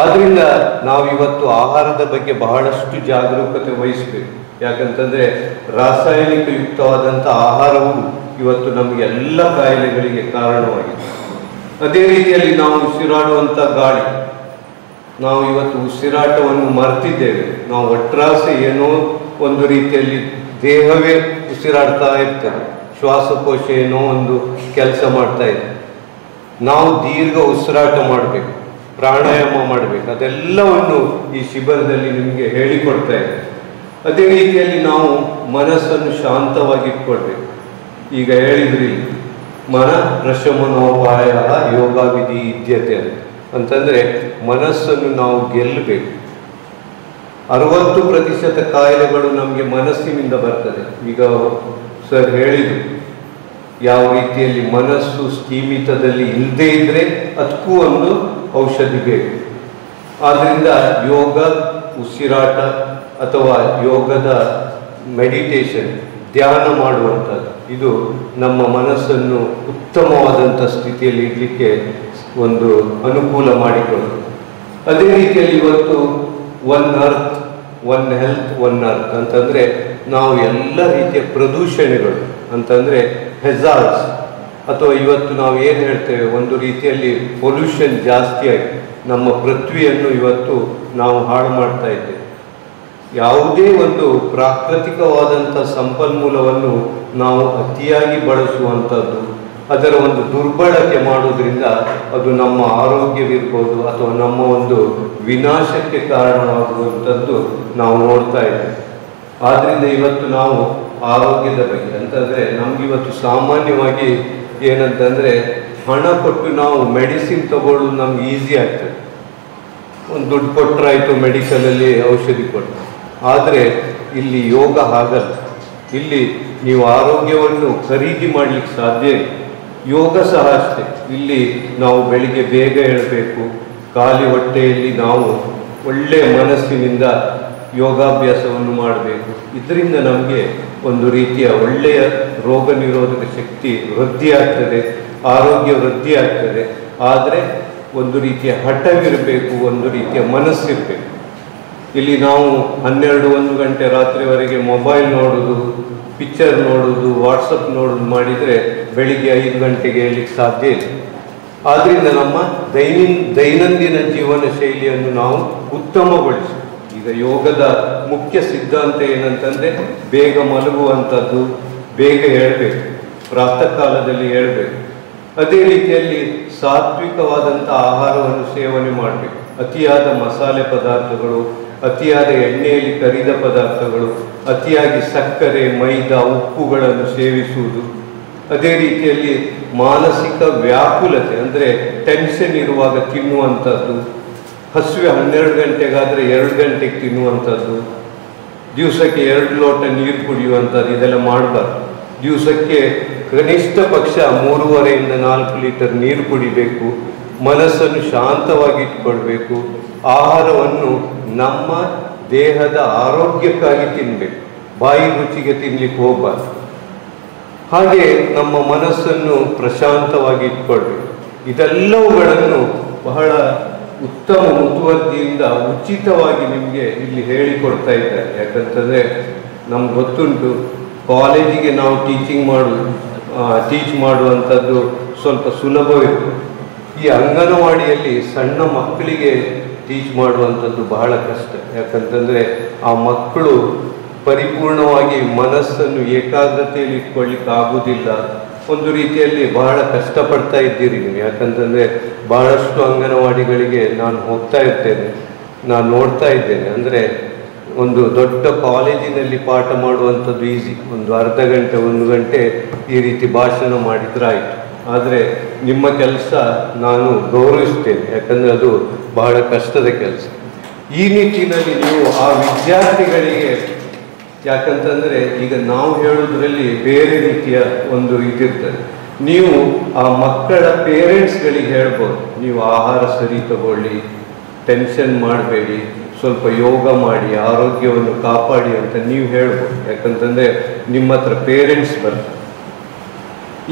ಆದ್ದರಿಂದ ನಾವಿವತ್ತು ಆಹಾರದ ಬಗ್ಗೆ ಬಹಳಷ್ಟು ಜಾಗರೂಕತೆ ವಹಿಸಬೇಕು. ಯಾಕಂತಂದರೆ ರಾಸಾಯನಿಕ ಯುಕ್ತವಾದಂಥ ಆಹಾರವು ಇವತ್ತು ನಮಗೆ ಎಲ್ಲ ಕಾಯಿಲೆಗಳಿಗೆ ಕಾರಣವಾಗಿದೆ. ಅದೇ ರೀತಿಯಲ್ಲಿ ನಾವು ಉಸಿರಾಡುವಂಥ ಗಾಳಿ, ನಾವು ಇವತ್ತು ಉಸಿರಾಟವನ್ನು ಮರ್ತಿದ್ದೇವೆ. ನಾವು ಒಟ್ರಾಸೆ ಏನೋ ಒಂದು ರೀತಿಯಲ್ಲಿ ದೇಹವೇ ಉಸಿರಾಡ್ತಾ ಇರ್ತದೆ, ಶ್ವಾಸಕೋಶ ಏನೋ ಒಂದು ಕೆಲಸ ಮಾಡ್ತಾ ಇದೆ. ನಾವು ದೀರ್ಘ ಉಸಿರಾಟ ಮಾಡಬೇಕು, ಪ್ರಾಣಾಯಾಮ ಮಾಡಬೇಕು. ಅದೆಲ್ಲವನ್ನು ಈ ಶಿಬಿರದಲ್ಲಿ ನಿಮಗೆ ಹೇಳಿಕೊಡ್ತಾ ಇದೆ. ಅದೇ ರೀತಿಯಲ್ಲಿ ನಾವು ಮನಸ್ಸನ್ನು ಶಾಂತವಾಗಿಟ್ಕೊಳ್ಬೇಕು. ಈಗ ಹೇಳಿದ್ರಿ, ಮನ ಪ್ರಶಮನೋಪಾಯ ಯೋಗ ವಿಧಿ ಇದ್ಯತೆ ಅಂತಂದರೆ ಮನಸ್ಸನ್ನು ನಾವು ಗೆಲ್ಲಬೇಕು. 60% ಕಾಯಿಲೆಗಳು ನಮಗೆ ಮನಸ್ಸಿನಿಂದ ಬರ್ತದೆ. ಈಗ ಸರ್ ಹೇಳಿದರು, ಯಾವ ರೀತಿಯಲ್ಲಿ ಮನಸ್ಸು ಸ್ಥೀಮಿತದಲ್ಲಿ ಇಲ್ಲದೇ ಇದ್ದರೆ ಅದಕ್ಕೂ ಒಂದು ಔಷಧಿ ಬೇಕು. ಆದ್ದರಿಂದ ಯೋಗ, ಉಸಿರಾಟ ಅಥವಾ ಯೋಗದ ಮೆಡಿಟೇಷನ್, ಧ್ಯಾನ ಮಾಡುವಂಥದ್ದು, ಇದು ನಮ್ಮ ಮನಸ್ಸನ್ನು ಉತ್ತಮವಾದಂಥ ಸ್ಥಿತಿಯಲ್ಲಿ ಇಡಲಿಕ್ಕೆ ಒಂದು ಅನುಕೂಲ ಮಾಡಿಕೊಳ್ಳುತ್ತದೆ. ಅದೇ ರೀತಿಯಲ್ಲಿ ಇವತ್ತು one earth, one health one earth ಅಂತಂದರೆ ನಾವು ಎಲ್ಲ ರೀತಿಯ ಪ್ರದೂಷಣೆಗಳು ಅಂತಂದರೆ ಹೆಜಾರ್ಡ್ಸ್ ಅಥವಾ ಇವತ್ತು ನಾವು ಏನು ಹೇಳ್ತೇವೆ ಒಂದು ರೀತಿಯಲ್ಲಿ ಪೊಲ್ಯೂಷನ್ ಜಾಸ್ತಿಯಾಗಿ ನಮ್ಮ ಪೃಥ್ವಿಯನ್ನು ಇವತ್ತು ನಾವು ಹಾಳು ಮಾಡ್ತಾ ಇದ್ದೇವೆ. ಯಾವುದೇ ಒಂದು ಪ್ರಾಕೃತಿಕವಾದಂಥ ಸಂಪನ್ಮೂಲವನ್ನು ನಾವು ಅತಿಯಾಗಿ ಬಳಸುವಂಥದ್ದು, ಅದರ ಒಂದು ದುರ್ಬಳಕೆ ಮಾಡೋದ್ರಿಂದ ಅದು ನಮ್ಮ ಆರೋಗ್ಯವಿರ್ಬೋದು ಅಥವಾ ನಮ್ಮ ಒಂದು ವಿನಾಶಕ್ಕೆ ಕಾರಣವಾಗುವಂಥದ್ದು ನಾವು ನೋಡ್ತಾ ಇದ್ದೇವೆ. ಆದ್ದರಿಂದ ಇವತ್ತು ನಾವು ಆರೋಗ್ಯದ ಬಗ್ಗೆ ಅಂತಂದರೆ ನಮಗಿವತ್ತು ಸಾಮಾನ್ಯವಾಗಿ ಏನಂತಂದರೆ ಹಣ ಕೊಟ್ಟು ನಾವು ಮೆಡಿಸಿನ್ ತಗೊಳ್ಳೋದು ನಮ್ಗೆ ಈಸಿ ಆಗ್ತದೆ. ಒಂದು ದುಡ್ಡು ಕೊಟ್ಟರಾಯಿತು ಮೆಡಿಕಲಲ್ಲಿ ಔಷಧಿ ಕೊಟ್ಟು. ಆದರೆ ಇಲ್ಲಿ ಯೋಗ ಹಾಗಲ್ಲ. ಇಲ್ಲಿ ನೀವು ಆರೋಗ್ಯವನ್ನು ಖರೀದಿ ಮಾಡಲಿಕ್ಕೆ ಸಾಧ್ಯ ಇಲ್ಲ. ಯೋಗ ಸಹ ಅಷ್ಟೇ. ಇಲ್ಲಿ ನಾವು ಬೆಳಿಗ್ಗೆ ಬೇಗ ಏಳಬೇಕು, ಖಾಲಿ ಹೊಟ್ಟೆಯಲ್ಲಿ ನಾವು ಒಳ್ಳೆಯ ಮನಸ್ಸಿನಿಂದ ಯೋಗಾಭ್ಯಾಸವನ್ನು ಮಾಡಬೇಕು. ಇದರಿಂದ ನಮಗೆ ಒಂದು ರೀತಿಯ ಒಳ್ಳೆಯ ರೋಗ ನಿರೋಧಕ ಶಕ್ತಿ ವೃದ್ಧಿ ಆಗ್ತದೆ, ಆರೋಗ್ಯ ವೃದ್ಧಿ ಆಗ್ತದೆ. ಆದರೆ ಒಂದು ರೀತಿಯ ಹಠವಿರಬೇಕು, ಒಂದು ರೀತಿಯ ಮನಸ್ಸಿರಬೇಕು. ಇಲ್ಲಿ ನಾವು 12-1 ಗಂಟೆ ರಾತ್ರಿವರೆಗೆ ಮೊಬೈಲ್ ನೋಡೋದು, ಪಿಕ್ಚರ್ ನೋಡೋದು, ವಾಟ್ಸಪ್ ನೋಡೋದು ಮಾಡಿದರೆ ಬೆಳಿಗ್ಗೆ 5 ಗಂಟೆಗೆ ಏಳಲಿಕ್ಕೆ ಸಾಧ್ಯ ಇಲ್ಲ. ಆದ್ದರಿಂದ ನಮ್ಮ ದೈನಂದಿನ ಜೀವನ ಶೈಲಿಯನ್ನು ನಾವು ಉತ್ತಮಗೊಳಿಸಿ. ಈಗ ಯೋಗದ ಮುಖ್ಯ ಸಿದ್ಧಾಂತ ಏನಂತಂದರೆ ಬೇಗ ಮಲಗುವಂಥದ್ದು, ಬೇಗ ಏಳಬೇಕು, ಪ್ರಾತಃ ಕಾಲದಲ್ಲಿ ಏಳಬೇಕು. ಅದೇ ರೀತಿಯಲ್ಲಿ ಸಾತ್ವಿಕವಾದಂಥ ಆಹಾರವನ್ನು ಸೇವನೆ ಮಾಡಬೇಕು. ಅತಿಯಾದ ಮಸಾಲೆ ಪದಾರ್ಥಗಳು, ಅತಿಯಾದ ಎಣ್ಣೆಯಲ್ಲಿ ಕರಿದ ಪದಾರ್ಥಗಳು, ಅತಿಯಾಗಿ ಸಕ್ಕರೆ, ಮೈದಾ, ಉಪ್ಪುಗಳನ್ನು ಸೇವಿಸುವುದು. ಅದೇ ರೀತಿಯಲ್ಲಿ ಮಾನಸಿಕ ವ್ಯಾಕುಲತೆ ಅಂದರೆ ಟೆನ್ಷನ್ ಇರುವಾಗ ತಿನ್ನುವಂಥದ್ದು, ಹಸಿವೆ 12 ಗಂಟೆಗಾದರೆ 2 ಗಂಟೆಗೆ ತಿನ್ನುವಂಥದ್ದು, ದಿವಸಕ್ಕೆ 2 ಲೋಟ ನೀರು ಕುಡಿಯುವಂಥದ್ದು, ಇದೆಲ್ಲ ಮಾಡಬಾರ್ದು. ದಿವಸಕ್ಕೆ ಕನಿಷ್ಠ ಪಕ್ಷ 3.5ರಿಂದ 4 ಲೀಟರ್ ನೀರು ಕುಡಿಬೇಕು. ಮನಸ್ಸನ್ನು ಶಾಂತವಾಗಿ ಇಟ್ಕೊಳ್ಬೇಕು. ಆಹಾರವನ್ನು ನಮ್ಮ ದೇಹದ ಆರೋಗ್ಯಕ್ಕಾಗಿ ತಿನ್ನಬೇಕು, ಬಾಯಿ ರುಚಿಗೆ ತಿನ್ನಲಿಕ್ಕೆ ಹೋಗಬಾರ್ದು. ಹಾಗೆ ನಮ್ಮ ಮನಸ್ಸನ್ನು ಪ್ರಶಾಂತವಾಗಿ ಇಟ್ಕೊಳ್ಬೇಕು. ಇದೆಲ್ಲವುಗಳನ್ನು ಬಹಳ ಉತ್ತಮ ಮುತುವರ್ಜಿಯಿಂದ ಉಚಿತವಾಗಿ ನಿಮಗೆ ಇಲ್ಲಿ ಹೇಳಿಕೊಡ್ತಾ ಇದ್ದಾರೆ. ಯಾಕಂತಂದರೆ ನಮ್ಗೆ ಗೊತ್ತುಂಟು, ಕಾಲೇಜಿಗೆ ನಾವು ಟೀಚ್ ಮಾಡುವಂಥದ್ದು ಸ್ವಲ್ಪ ಸುಲಭವಿತ್ತು. ಈ ಅಂಗನವಾಡಿಯಲ್ಲಿ ಸಣ್ಣ ಮಕ್ಕಳಿಗೆ ಟೀಚ್ ಮಾಡುವಂಥದ್ದು ಬಹಳ ಕಷ್ಟ. ಯಾಕಂತಂದರೆ ಆ ಮಕ್ಕಳು ಪರಿಪೂರ್ಣವಾಗಿ ಮನಸ್ಸನ್ನು ಏಕಾಗ್ರತೆಯಲ್ಲಿ ಇಟ್ಕೊಳ್ಳಿಕ್ಕೆ ಆಗುವುದಿಲ್ಲ. ಒಂದು ರೀತಿಯಲ್ಲಿ ಬಹಳ ಕಷ್ಟಪಡ್ತಾ ಇದ್ದೀರಿ ನೀವು. ಯಾಕಂತಂದರೆ ಬಹಳಷ್ಟು ಅಂಗನವಾಡಿಗಳಿಗೆ ನಾನು ಹೋಗ್ತಾ ಇರ್ತೇನೆ, ನಾನು ನೋಡ್ತಾ ಇದ್ದೇನೆ. ಅಂದರೆ ಒಂದು ದೊಡ್ಡ ಕಾಲೇಜಿನಲ್ಲಿ ಪಾಠ ಮಾಡುವಂಥದ್ದು ಈಸಿ, ಒಂದು ಅರ್ಧ ಗಂಟೆ 1 ಗಂಟೆ ಈ ರೀತಿ ಭಾಷಣ ಮಾಡಿದ್ರೆ ಆಯಿತು. ಆದರೆ ನಿಮ್ಮ ಕೆಲಸ ನಾನು ಗೌರವಿಸ್ತೇನೆ, ಯಾಕಂದರೆ ಅದು ಬಹಳ ಕಷ್ಟದ ಕೆಲಸ. ಈ ನಿಟ್ಟಿನಲ್ಲಿ ನೀವು ಆ ವಿದ್ಯಾರ್ಥಿಗಳಿಗೆ, ಯಾಕಂತಂದರೆ ಈಗ ನಾವು ಹೇಳೋದ್ರಲ್ಲಿ ಬೇರೆ ರೀತಿಯ ಒಂದು ಇದಿರ್ತದೆ. ನೀವು ಆ ಮಕ್ಕಳ ಪೇರೆಂಟ್ಸ್ಗಳಿಗೆ ಹೇಳ್ಬೋದು, ನೀವು ಆಹಾರ ಸರಿ ತಗೊಳ್ಳಿ, ಟೆನ್ಷನ್ ಮಾಡಬೇಡಿ, ಸ್ವಲ್ಪ ಯೋಗ ಮಾಡಿ, ಆರೋಗ್ಯವನ್ನು ಕಾಪಾಡಿ ಅಂತ ನೀವು ಹೇಳ್ಬೋದು. ಯಾಕಂತಂದರೆ ನಿಮ್ಮ ಹತ್ರ ಪೇರೆಂಟ್ಸ್ ಬರ್ತಾರೆ.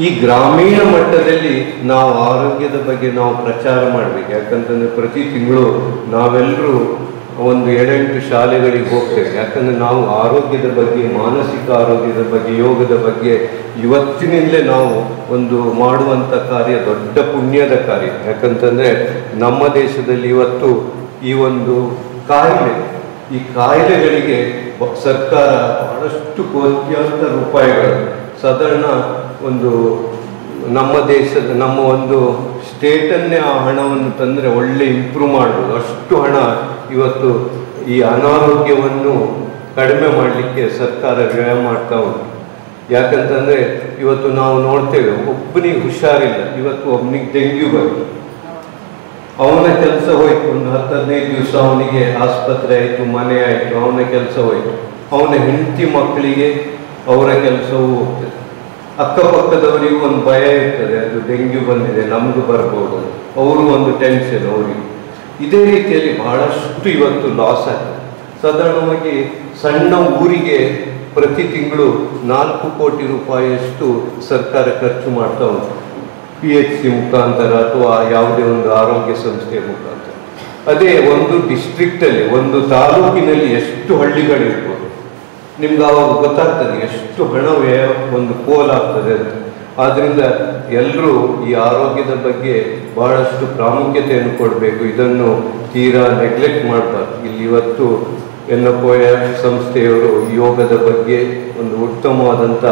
ಈ ಗ್ರಾಮೀಣ ಮಟ್ಟದಲ್ಲಿ ನಾವು ಆರೋಗ್ಯದ ಬಗ್ಗೆ ನಾವು ಪ್ರಚಾರ ಮಾಡಬೇಕು. ಯಾಕಂತಂದರೆ ಪ್ರತಿ ತಿಂಗಳು ನಾವೆಲ್ಲರೂ ಒಂದು 7-8 ಶಾಲೆಗಳಿಗೆ ಹೋಗ್ತೇವೆ. ಯಾಕಂದರೆ ನಾವು ಆರೋಗ್ಯದ ಬಗ್ಗೆ, ಮಾನಸಿಕ ಆರೋಗ್ಯದ ಬಗ್ಗೆ, ಯೋಗದ ಬಗ್ಗೆ ಇವತ್ತಿನಿಂದಲೇ ನಾವು ಒಂದು ಮಾಡುವಂಥ ಕಾರ್ಯ ದೊಡ್ಡ ಪುಣ್ಯದ ಕಾರ್ಯ. ಯಾಕಂತಂದರೆ ನಮ್ಮ ದೇಶದಲ್ಲಿ ಇವತ್ತು ಈ ಒಂದು ಈ ಕಾಯಿಲೆಗಳಿಗೆ ಸರ್ಕಾರ ಬಹಳಷ್ಟು ಕೋಟ್ಯಾಂತರ ರೂಪಾಯಿಗಳು, ಸಾಧಾರಣ ಒಂದು ನಮ್ಮ ಒಂದು ಸ್ಟೇಟನ್ನೇ ಆ ಹಣವನ್ನು ತಂದರೆ ಒಳ್ಳೆ ಇಂಪ್ರೂವ್ ಮಾಡ್ಬೋದು. ಅಷ್ಟು ಹಣ ಇವತ್ತು ಈ ಅನಾರೋಗ್ಯವನ್ನು ಕಡಿಮೆ ಮಾಡಲಿಕ್ಕೆ ಸರ್ಕಾರ ವ್ಯಯ ಮಾಡ್ತಾ ಉಂಟು. ಯಾಕಂತಂದರೆ ಇವತ್ತು ನಾವು ನೋಡ್ತೇವೆ, ಒಬ್ಬನಿಗೆ ಹುಷಾರಿಲ್ಲ, ಇವತ್ತು ಒಬ್ಬನಿಗೆ ಡೆಂಗ್ಯೂ ಬಂತು, ಅವನ ಕೆಲಸ ಹೋಯ್ತು. ಒಂದು 10-15 ದಿವಸ ಅವನಿಗೆ ಆಸ್ಪತ್ರೆ ಆಯಿತು, ಮನೆ ಆಯಿತು, ಅವನ ಕೆಲಸ ಹೋಯ್ತು. ಅವನ ಹೆಂಡತಿ ಮಕ್ಕಳಿಗೆ ಅವರ ಕೆಲಸವೂ ಹೋಗ್ತದೆ. ಅಕ್ಕಪಕ್ಕದವರಿಗೂ ಒಂದು ಭಯ ಇರ್ತದೆ, ಅದು ಡೆಂಗ್ಯೂ ಬಂದಿದೆ, ನಮಗೂ ಬರ್ಬೋದು, ಅವರು ಒಂದು ಟೆನ್ಷನ್ ಅವರಿಗೆ. ಇದೇ ರೀತಿಯಲ್ಲಿ ಬಹಳಷ್ಟು ಇವತ್ತು ಲಾಸ್ ಆಗ್ತದೆ. ಸಾಧಾರಣವಾಗಿ ಸಣ್ಣ ಊರಿಗೆ ಪ್ರತಿ ತಿಂಗಳು 4 ಕೋಟಿ ರೂಪಾಯಿಯಷ್ಟು ಸರ್ಕಾರ ಖರ್ಚು ಮಾಡ್ತಾ ಉಂಟು, PHC ಮುಖಾಂತರ ಅಥವಾ ಯಾವುದೇ ಒಂದು ಆರೋಗ್ಯ ಸಂಸ್ಥೆಯ ಮುಖಾಂತರ. ಅದೇ ಒಂದು ಡಿಸ್ಟ್ರಿಕ್ಟಲ್ಲಿ, ಒಂದು ತಾಲೂಕಿನಲ್ಲಿ ಎಷ್ಟು ಹಳ್ಳಿಗಳಿರ್ಬೋದು, ನಿಮ್ಗೆ ಆವಾಗ ಗೊತ್ತಾಗ್ತದೆ ಎಷ್ಟು ಹಣ ವ್ಯಯ ಒಂದು ಪೋಲಾಗ್ತದೆ ಅಂತ. ಆದ್ದರಿಂದ ಎಲ್ಲರೂ ಈ ಆರೋಗ್ಯದ ಬಗ್ಗೆ ಬಹಳಷ್ಟು ಪ್ರಾಮುಖ್ಯತೆಯನ್ನು ಕೊಡಬೇಕು. ಇದನ್ನು ತೀರಾ ನೆಗ್ಲೆಕ್ಟ್ ಮಾಡಬಾರ್ದು. ಇಲ್ಲಿ ಇವತ್ತು ಎನ್ಎಫ್ಒಯ ಸಂಸ್ಥೆಯವರು ಯೋಗದ ಬಗ್ಗೆ ಒಂದು ಉತ್ತಮವಾದಂಥ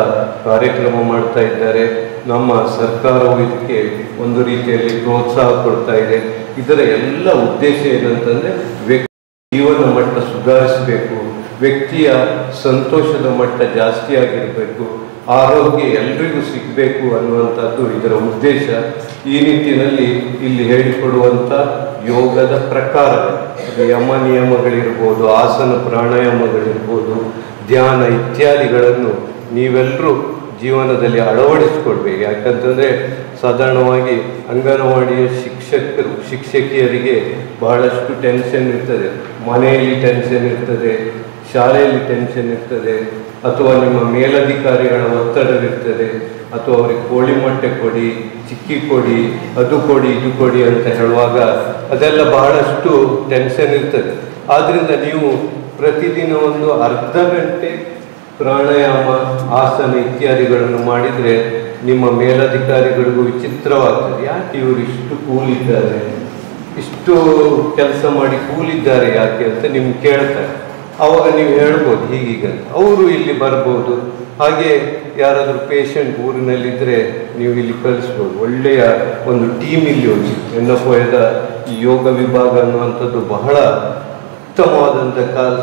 ಕಾರ್ಯಕ್ರಮ ಮಾಡ್ತಾ ಇದ್ದಾರೆ. ನಮ್ಮ ಸರ್ಕಾರವು ಇದಕ್ಕೆ ಒಂದು ರೀತಿಯಲ್ಲಿ ಪ್ರೋತ್ಸಾಹ ಕೊಡ್ತಾ ಇದೆ. ಇದರ ಎಲ್ಲ ಉದ್ದೇಶ ಏನಂತಂದರೆ ವ್ಯಕ್ತಿ ಜೀವನ ಮಟ್ಟ ಸುಧಾರಿಸಬೇಕು, ವ್ಯಕ್ತಿಯ ಸಂತೋಷದ ಮಟ್ಟ ಜಾಸ್ತಿ ಆಗಿರಬೇಕು, ಆರೋಗ್ಯ ಎಲ್ರಿಗೂ ಸಿಗಬೇಕು ಅನ್ನುವಂಥದ್ದು ಇದರ ಉದ್ದೇಶ. ಈ ನಿಟ್ಟಿನಲ್ಲಿ ಇಲ್ಲಿ ಹೇಳಿಕೊಡುವಂಥ ಯೋಗದ ಪ್ರಕಾರ ಯಮ ನಿಯಮಗಳಿರ್ಬೋದು, ಆಸನ ಪ್ರಾಣಾಯಾಮಗಳಿರ್ಬೋದು, ಧ್ಯಾನ ಇತ್ಯಾದಿಗಳನ್ನು ನೀವೆಲ್ಲರೂ ಜೀವನದಲ್ಲಿ ಅಳವಡಿಸ್ಕೊಳ್ಬೇಕು. ಯಾಕಂತಂದರೆ ಸಾಧಾರಣವಾಗಿ ಅಂಗನವಾಡಿಯ ಶಿಕ್ಷಕಿಯರಿಗೆ ಬಹಳಷ್ಟು ಟೆನ್ಷನ್ ಇರ್ತದೆ. ಮನೆಯಲ್ಲಿ ಟೆನ್ಷನ್ ಇರ್ತದೆ, ಶಾಲೆಯಲ್ಲಿ ಟೆನ್ಷನ್ ಇರ್ತದೆ, ಅಥವಾ ನಿಮ್ಮ ಮೇಲಧಿಕಾರಿಗಳ ಒತ್ತಡವಿರ್ತದೆ, ಅಥವಾ ಅವ್ರಿಗೆ ಕೋಳಿ ಮೊಟ್ಟೆ ಕೊಡಿ, ಚಿಕ್ಕಿ ಕೊಡಿ, ಅದು ಕೊಡಿ, ಇದು ಕೊಡಿ ಅಂತ ಹೇಳುವಾಗ ಅದೆಲ್ಲ ಬಹಳಷ್ಟು ಟೆನ್ಷನ್ ಇರ್ತದೆ. ಆದ್ದರಿಂದ ನೀವು ಪ್ರತಿದಿನ ಒಂದು ಅರ್ಧ ಗಂಟೆ ಪ್ರಾಣಾಯಾಮ, ಆಸನ ಇತ್ಯಾದಿಗಳನ್ನು ಮಾಡಿದರೆ ನಿಮ್ಮ ಮೇಲಧಿಕಾರಿಗಳಿಗೂ ವಿಚಿತ್ರವಾಗ್ತದೆ. ಯಾಕೆ ಇವರು ಇಷ್ಟು ಕೂಲಿದ್ದಾರೆ, ಇಷ್ಟು ಕೆಲಸ ಮಾಡಿ ಕೂಲಿದ್ದಾರೆ ಯಾಕೆ ಅಂತ ನಿಮ್ಗೆ ಕೇಳ್ತಾರೆ. ಆವಾಗ ನೀವು ಹೇಳ್ಬೋದು ಹೀಗೀಗ, ಅವರು ಇಲ್ಲಿ ಬರ್ಬೋದು. ಹಾಗೆ ಯಾರಾದರೂ ಪೇಷಂಟ್ ಊರಿನಲ್ಲಿದ್ದರೆ ನೀವು ಇಲ್ಲಿ ಕಳಿಸ್ಬೋದು. ಒಳ್ಳೆಯ ಒಂದು ಟೀಮ್ ಇಲ್ಲಿ ಉಂಟು. ಎನ್ಎಫ್ಒದ ಈ ಯೋಗ ವಿಭಾಗ ಅನ್ನುವಂಥದ್ದು ಬಹಳ ಉತ್ತಮವಾದಂಥ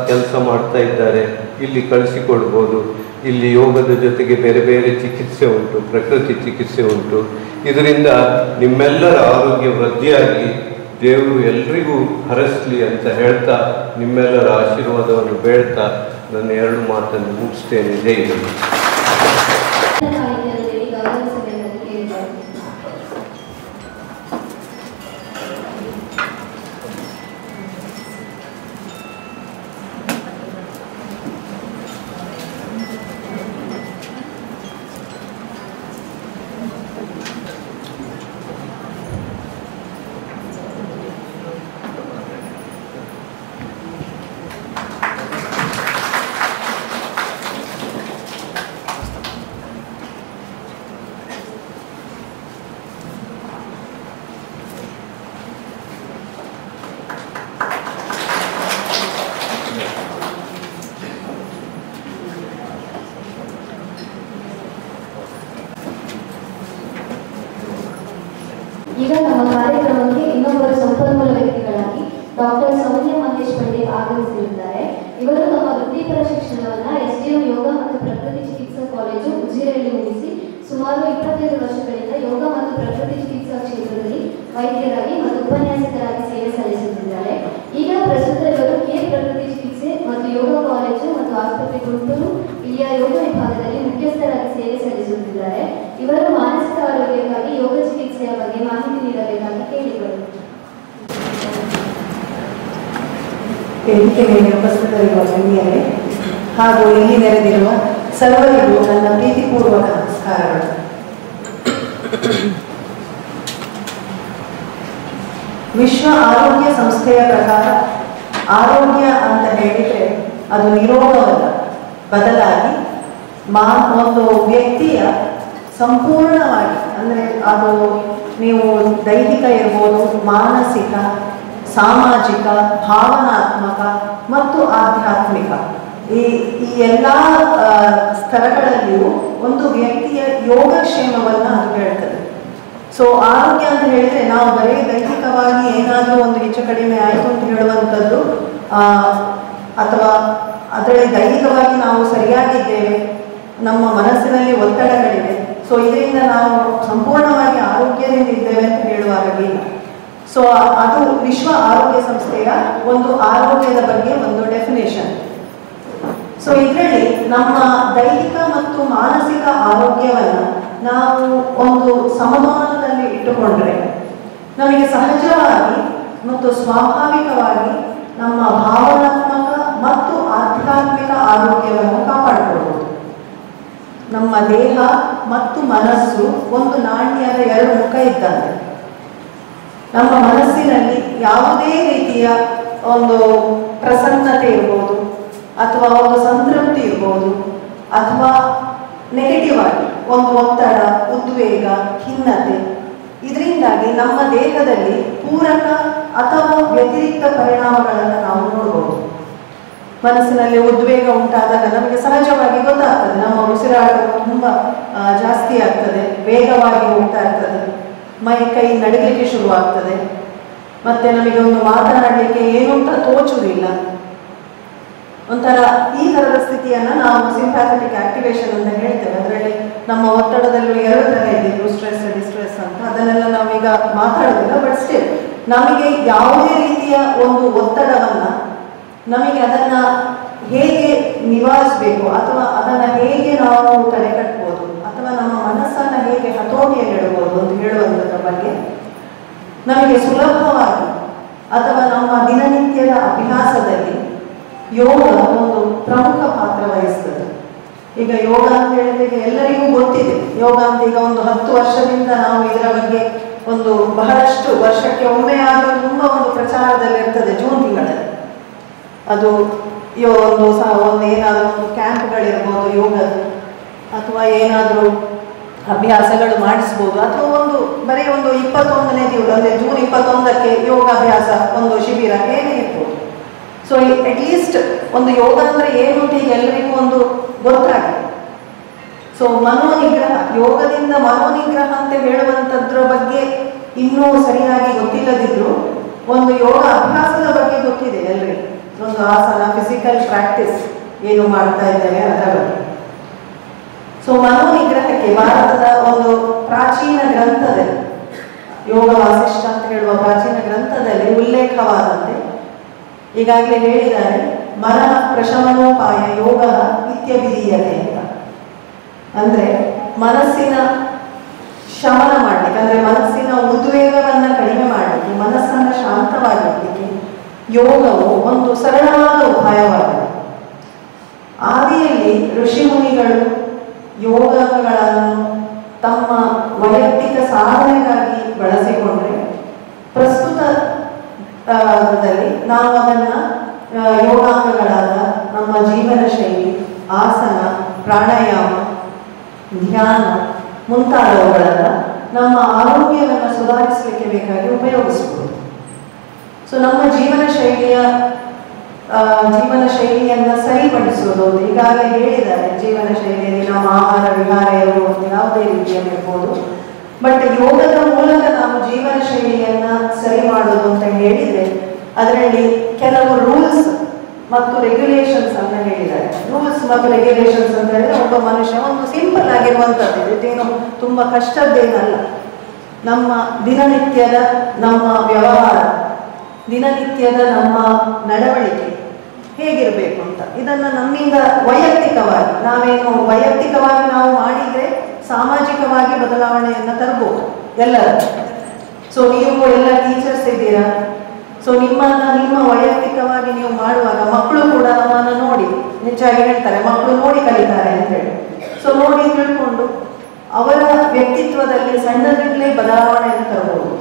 ಕೆಲಸ ಮಾಡ್ತಾ ಇದ್ದಾರೆ. ಇಲ್ಲಿ ಕಳಿಸಿಕೊಡ್ಬೋದು. ಇಲ್ಲಿ ಯೋಗದ ಜೊತೆಗೆ ಬೇರೆ ಬೇರೆ ಚಿಕಿತ್ಸೆ ಉಂಟು, ಪ್ರಕೃತಿ ಚಿಕಿತ್ಸೆ ಉಂಟು. ಇದರಿಂದ ನಿಮ್ಮೆಲ್ಲರ ಆರೋಗ್ಯ ವೃದ್ಧಿಯಾಗಿ ದೇವರು ಎಲ್ರಿಗೂ ಹರಸಲಿ ಅಂತ ಹೇಳ್ತಾ, ನಿಮ್ಮೆಲ್ಲರ ಆಶೀರ್ವಾದವನ್ನು ಬೇಡ್ತಾ ನನ್ನ 2 ಮಾತನ್ನು ಮುಗಿಸ್ತೇನೆ. ಜೈ ಹಿಂದ್. ಈಗ ನಮ್ಮ ಕಾರ್ಯಕ್ರಮಕ್ಕೆ ಇನ್ನೊಬ್ಬರು ಸಂಪನ್ಮೂಲ ವ್ಯಕ್ತಿಗಳಾಗಿ ಡಾಕ್ಟರ್ ಸೌಮ್ಯ ಮಹೇಶ್ ಪಂಡಿತ್ ಆಗಮಿಸಲಿದ್ದಾರೆ. ಇವರು ತಮ್ಮ ವೃತ್ತಿಪರ ಶಿಕ್ಷಣವನ್ನು ಎಸ್ಡಿಎಂ ಯೋಗ ಮತ್ತು ಪ್ರಕೃತಿ ಚಿಕಿತ್ಸಾ ಕಾಲೇಜು ಉಜಿರೆಯಲ್ಲಿ ಮುಗಿಸಿ ಸುಮಾರು 25 ವರ್ಷಗಳಿಂದ ಯೋಗ ಮತ್ತು ಪ್ರಕೃತಿ ಚಿಕಿತ್ಸಾ ಕ್ಷೇತ್ರದಲ್ಲಿ ವೈದ್ಯರಾಗಿ ಮತ್ತು ಉಪನ್ಯಾಸಕರಾಗಿ ಸೇವೆ ಸಲ್ಲಿಸುತ್ತಿದ್ದಾರೆ. ಈಗ ಪ್ರಸ್ತುತ ಇವರು ಪ್ರಕೃತಿ ಚಿಕಿತ್ಸೆ ಮತ್ತು ಯೋಗ ಕಾಲೇಜು ಮತ್ತು ಆಸ್ಪತ್ರೆ ಗುಂಟೂರು ಇಲ್ಲಿಯ ಯೋಗ ವಿಭಾಗದಲ್ಲಿ ಮುಖ್ಯಸ್ಥರಾಗಿ ಸೇವೆ ಸಲ್ಲಿಸುತ್ತಿದ್ದಾರೆ. ಇವರು ಮಾನಸಿಕ ಆರೋಗ್ಯಕ್ಕಾಗಿ ಯೋಗ ಚಿಕಿತ್ಸೆಯ ಬಗ್ಗೆ ಮಾಹಿತಿ ನೀಡಬೇಕಾಗಿ ಕೇಳಿದರು. ವೇದಿಕೆ ಮೇಲೆ ಉಪಸ್ಥಿತರಿರುವ ಗಣ್ಯರೇ ಹಾಗೂ ಇಲ್ಲಿ ನೆರೆದಿರುವ ಸರ್ವರಿಗೂ ನನ್ನ ಪ್ರೀತಿಪೂರ್ವಕ ನಮಸ್ಕಾರಗಳು. ವಿಶ್ವ ಆರೋಗ್ಯ ಸಂಸ್ಥೆಯ ಪ್ರಕಾರ ಆರೋಗ್ಯ ಅಂತ ಹೇಳಿದರೆ ಅದು ನಿರೋಗವಲ್ಲ, ಬದಲಾಗಿ ಒಂದು ವ್ಯಕ್ತಿಯ ಸಂಪೂರ್ಣವಾಗಿ, ಅಂದರೆ ಅದು ನೀವು ದೈಹಿಕ ಇರ್ಬೋದು, ಮಾನಸಿಕ, ಸಾಮಾಜಿಕ, ಭಾವನಾತ್ಮಕ ಮತ್ತು ಆಧ್ಯಾತ್ಮಿಕ ಈ ಎಲ್ಲ ಸ್ತರಗಳಲ್ಲಿಯೂ ಒಂದು ವ್ಯಕ್ತಿಯ ಯೋಗಕ್ಷೇಮವನ್ನು ಅದು ಹೇಳ್ತದೆ. ಸೊ ಆರೋಗ್ಯ ಅಂತ ಹೇಳಿದರೆ ನಾವು ಬರೀ ದೈಹಿಕವಾಗಿ ಏನಾದರೂ ಒಂದು ಹೆಚ್ಚು ಕಡಿಮೆ ಆಯಿತು ಅಂತ ಹೇಳುವಂಥದ್ದು, ಅಥವಾ ಅದರಲ್ಲಿ ದೈಹಿಕವಾಗಿ ನಾವು ಸರಿಯಾಗಿದ್ದೇವೆ, ನಮ್ಮ ಮನಸ್ಸಿನಲ್ಲಿ ಒತ್ತಡಗಳಿವೆ, ಸೊ ಇದರಿಂದ ನಾವು ಸಂಪೂರ್ಣವಾಗಿ ಆರೋಗ್ಯದಿಂದ ಇದ್ದೇವೆ ಅಂತ ಹೇಳುವಾಗಿಲ್ಲ. ಸೊ ಅದು ವಿಶ್ವ ಆರೋಗ್ಯ ಸಂಸ್ಥೆಯ ಒಂದು ಆರೋಗ್ಯದ ಬಗ್ಗೆ ಒಂದು ಡೆಫಿನೇಷನ್. ಸೊ ಇದರಲ್ಲಿ ನಮ್ಮ ದೈಹಿಕ ಮತ್ತು ಮಾನಸಿಕ ಆರೋಗ್ಯವನ್ನು ನಾವು ಒಂದು ಸಮತೋಲನದಲ್ಲಿ ಇಟ್ಟುಕೊಂಡ್ರೆ ನಮಗೆ ಸಹಜವಾಗಿ ಮತ್ತು ಸ್ವಾಭಾವಿಕವಾಗಿ ನಮ್ಮ ಭಾವನಾತ್ಮಕ ಮತ್ತು ಆಧ್ಯಾತ್ಮಿಕ ಆರೋಗ್ಯವನ್ನು ಕಾಪಾಡಿಕೊಳ್ಳಬಹುದು. ನಮ್ಮ ದೇಹ ಮತ್ತು ಮನಸ್ಸು ಒಂದು ನಾಣ್ಯದ 2 ಮುಖ ಇದ್ದಂತೆ. ನಮ್ಮ ಮನಸ್ಸಿನಲ್ಲಿ ಯಾವುದೇ ರೀತಿಯ ಒಂದು ಪ್ರಸನ್ನತೆ ಇರ್ಬೋದು, ಅಥವಾ ಒಂದು ಸಂತೃಪ್ತಿ ಇರ್ಬೋದು, ಅಥವಾ ನೆಗೆಟಿವ್ ಆಗಿ ಒಂದು ಒತ್ತಡ, ಉದ್ವೇಗ, ಖಿನ್ನತೆ, ಇದರಿಂದಾಗಿ ನಮ್ಮ ದೇಹದಲ್ಲಿ ಪೂರಕ ಅಥವಾ ವ್ಯತಿರಿಕ್ತ ಪರಿಣಾಮಗಳನ್ನು ನಾವು ನೋಡಬಹುದು. ಮನಸ್ಸಿನಲ್ಲಿ ಉದ್ವೇಗ ಉಂಟಾದಾಗ ನಮಗೆ ಸಹಜವಾಗಿ ಗೊತ್ತಾಗ್ತದೆ, ನಮ್ಮ ಉಸಿರಾಟವು ತುಂಬ ಜಾಸ್ತಿ ಆಗ್ತದೆ, ವೇಗವಾಗಿ ಹೋಗ್ತಾ ಇರ್ತದೆ, ಮೈ ಕೈ ನಡಗಲಿಕ್ಕೆ ಶುರುವಾಗ್ತದೆ, ಮತ್ತೆ ನಮಗೆ ಒಂದು ಮಾತನಾಡಲಿಕ್ಕೆ ಏನು ಅಂತ ತೋಚುವುದಿಲ್ಲ. ಒಂಥರ ಈ ಥರದ ಸ್ಥಿತಿಯನ್ನು ನಾವು ಸಿಂಪ್ಯಾಥೆಟಿಕ್ ಆಕ್ಟಿವೇಶನ್ ಅಂತ ಹೇಳ್ತೇವೆ. ಅದರಲ್ಲಿ ನಮ್ಮ ಒತ್ತಡದಲ್ಲೂ 2 ಥರ ಇದೆ, ಯೂಸ್ಟ್ರೆಸ್, ಡಿಸ್ಟ್ರೆಸ್ ಅಂತ. ಅದನ್ನೆಲ್ಲ ನಾವೀಗ ಮಾತಾಡೋದಿಲ್ಲ. ಬಟ್ ಸ್ಟಿಲ್ ನಮಗೆ ಯಾವುದೇ ರೀತಿಯ ಒಂದು ಒತ್ತಡವನ್ನು ನಮಗೆ ಅದನ್ನು ಹೇಗೆ ನಿವಾರಿಸಬೇಕು, ಅಥವಾ ಅದನ್ನು ಹೇಗೆ ನಾವು ತಡೆಗಟ್ಟಬಹುದು, ಅಥವಾ ನಮ್ಮ ಮನಸ್ಸನ್ನು ಹೇಗೆ ಹತೋಟಿಯಲ್ಲಿಡಬಹುದು ಅಂತ ಹೇಳುವಂಥದ್ರ ಬಗ್ಗೆ ನಮಗೆ ಸುಲಭವಾಗಿ ಅಥವಾ ನಮ್ಮ ದಿನನಿತ್ಯದ ಅಭ್ಯಾಸದಲ್ಲಿ ಯೋಗ ಒಂದು ಪ್ರಮುಖ ಪಾತ್ರ ವಹಿಸ್ತದೆ. ಈಗ ಯೋಗ ಅಂತ ಹೇಳಿದ್ರೆ ಎಲ್ಲರಿಗೂ ಗೊತ್ತಿದೆ. ಯೋಗ ಅಂತ ಈಗ ಒಂದು 10 ವರ್ಷದಿಂದ ನಾವು ಇದರ ಬಗ್ಗೆ ಒಂದು ಬಹಳಷ್ಟು, ವರ್ಷಕ್ಕೆ ಒಮ್ಮೆ ಆದರೂ ತುಂಬ ಒಂದು ಪ್ರಚಾರದಲ್ಲಿ ಇರ್ತದೆ. ಜೂನ್ ತಿಂಗಳಲ್ಲಿ ಅದು ಒಂದು ಏನಾದರೂ ಒಂದು ಕ್ಯಾಂಪ್ಗಳಿರ್ಬೋದು ಯೋಗದ್ದು, ಅಥವಾ ಏನಾದರೂ ಅಭ್ಯಾಸಗಳು ಮಾಡಿಸ್ಬೋದು, ಅಥವಾ ಬರೀ ಒಂದು 21ನೇ ದಿವಸ ಅಂದರೆ ಜೂನ್ 21ಕ್ಕೆ ಯೋಗಾಭ್ಯಾಸ ಒಂದು ಶಿಬಿರ ಏನೇ ಇರ್ಬೋದು. ಸೊ ಅಟ್ಲೀಸ್ಟ್ ಒಂದು ಯೋಗ ಅಂದರೆ ಏನು ಅಂತ ಈಗ ಎಲ್ಲರಿಗೂ ಒಂದು ಗೊತ್ತಾಗಿದೆ. ಸೊ ಮನೋನಿಗ್ರಹ, ಯೋಗದಿಂದ ಮನೋನಿಗ್ರಹ ಅಂತ ಹೇಳುವಂಥದ್ರ ಬಗ್ಗೆ ಇನ್ನೂ ಸರಿಯಾಗಿ ಗೊತ್ತಿಲ್ಲದಿದ್ದರೂ ಒಂದು ಯೋಗ ಅಭ್ಯಾಸದ ಬಗ್ಗೆ ಗೊತ್ತಿದೆ ಎಲ್ಲರಿಗೂ. ಒಂದು ಆಸನ, ಫಿಸಿಕಲ್ ಪ್ರಾಕ್ಟೀಸ್ ಏನು ಮಾಡ್ತಾ ಇದ್ದೇವೆ ಅದರ ಬಗ್ಗೆ. ಸೊ ಮನೋನಿಗ್ರಹಕ್ಕೆ ಭಾರತದ ಒಂದು ಪ್ರಾಚೀನ ಗ್ರಂಥದಲ್ಲಿ, ಯೋಗ ವಾಸಿಷ್ಠ ಅಂತ ಹೇಳುವ ಪ್ರಾಚೀನ ಗ್ರಂಥದಲ್ಲಿ ಉಲ್ಲೇಖವಾದಂತೆ ಈಗಾಗಲೇ ಹೇಳಿದ್ದಾರೆ, ಮನಃ ಪ್ರಶಮನೋಪಾಯ ಯೋಗ ಇತ್ಯಭಿಧೀಯತೆ ಅಂತ. ಅಂದರೆ ಮನಸ್ಸಿನ ಶಮನ ಮಾಡಲಿಕ್ಕೆ, ಅಂದರೆ ಮನಸ್ಸಿನ ಉದ್ವೇಗವನ್ನು ಕಡಿಮೆ ಮಾಡಲಿಕ್ಕೆ, ಮನಸ್ಸನ್ನು ಶಾಂತವಾಗಿರಲಿಕ್ಕೆ ಯೋಗವು ಒಂದು ಸರಳವಾದ ಉಪಾಯವಾಗಿದೆ. ಆದಿಯಲ್ಲಿ ಋಷಿಮುನಿಗಳು ಯೋಗಗಳನ್ನು ತಮ್ಮ ವೈಯಕ್ತಿಕ ಸಾಧನೆಗಾಗಿ ಬಳಸಿಕೊಂಡ್ರೆ, ಪ್ರಸ್ತುತ ನಾವು ಅದನ್ನು ಯೋಗಾಂಗಗಳಾದ ನಮ್ಮ ಜೀವನ ಶೈಲಿ, ಆಸನ, ಪ್ರಾಣಾಯಾಮ, ಧ್ಯಾನ ಮುಂತಾದವುಗಳನ್ನು ನಮ್ಮ ಆರೋಗ್ಯವನ್ನು ಸುಧಾರಿಸಲಿಕ್ಕೆ ಬೇಕಾಗಿ ಉಪಯೋಗಿಸಬಹುದು. ಸೊ ನಮ್ಮ ಜೀವನ ಶೈಲಿಯನ್ನು ಸರಿಪಡಿಸುವುದು, ಈಗಾಗಲೇ ಹೇಳಿದ್ದಾರೆ, ಜೀವನ ಶೈಲಿಯಲ್ಲಿ ನಮ್ಮ ಆಹಾರ ವಿಹಾರ ಇರಬಹುದು, ಯಾವುದೇ ರೀತಿಯಲ್ಲಿರ್ಬೋದು. ಬಟ್ ಯೋಗದ ಮೂಲಕ ನಾವು ಜೀವನ ಶೈಲಿಯನ್ನು ಸರಿ ಮಾಡೋದು ಅಂತ ಹೇಳಿದರೆ ಅದರಲ್ಲಿ ಕೆಲವು ರೂಲ್ಸ್ ಮತ್ತು ರೆಗ್ಯುಲೇಷನ್ಸ್ ಅಂತ ಹೇಳಿದ್ದಾರೆ. ರೂಲ್ಸ್ ಮತ್ತು ರೆಗ್ಯುಲೇಷನ್ಸ್ ಅಂತ ಹೇಳಿದ್ರೆ ಒಬ್ಬ ಮನುಷ್ಯ ಒಂದು ಸಿಂಪಲ್ ಆಗಿರುವಂಥದ್ದು, ಇದೇನು ತುಂಬ ಕಷ್ಟದ್ದೇನಲ್ಲ. ನಮ್ಮ ದಿನನಿತ್ಯದ ನಮ್ಮ ವ್ಯವಹಾರ, ದಿನನಿತ್ಯದ ನಮ್ಮ ನಡವಳಿಕೆ ಹೇಗಿರಬೇಕು ಅಂತ, ಇದನ್ನು ನಮ್ಮಿಂದ ವೈಯಕ್ತಿಕವಾಗಿ ನಾವು ಮಾಡಿದರೆ ಸಾಮಾಜಿಕವಾಗಿ ಬದಲಾವಣೆಯನ್ನು ತರಬಹುದು ಎಲ್ಲರೂ. ಸೊ ನೀವು ಎಲ್ಲ ಟೀಚರ್ಸ್ ಇದ್ದೀರಾ, ಸೊ ನಿಮ್ಮ ವೈಯಕ್ತಿಕವಾಗಿ ನೀವು ಮಾಡುವಾಗ ಮಕ್ಕಳು ಕೂಡ ನಮ್ಮನ್ನು ನೋಡಿ, ಹೆಚ್ಚಾಗಿ ಹೇಳ್ತಾರೆ ಮಕ್ಕಳು ನೋಡಿ ಕಲಿತಾರೆ ಅಂತ ಹೇಳಿ. ಸೊ ನೋಡಿ ತಿಳ್ಕೊಂಡು ಅವರ ವ್ಯಕ್ತಿತ್ವದಲ್ಲಿ ಸಣ್ಣದ್ರಿಂದಲೇ ಬದಲಾವಣೆಯನ್ನು ತರಬಹುದು.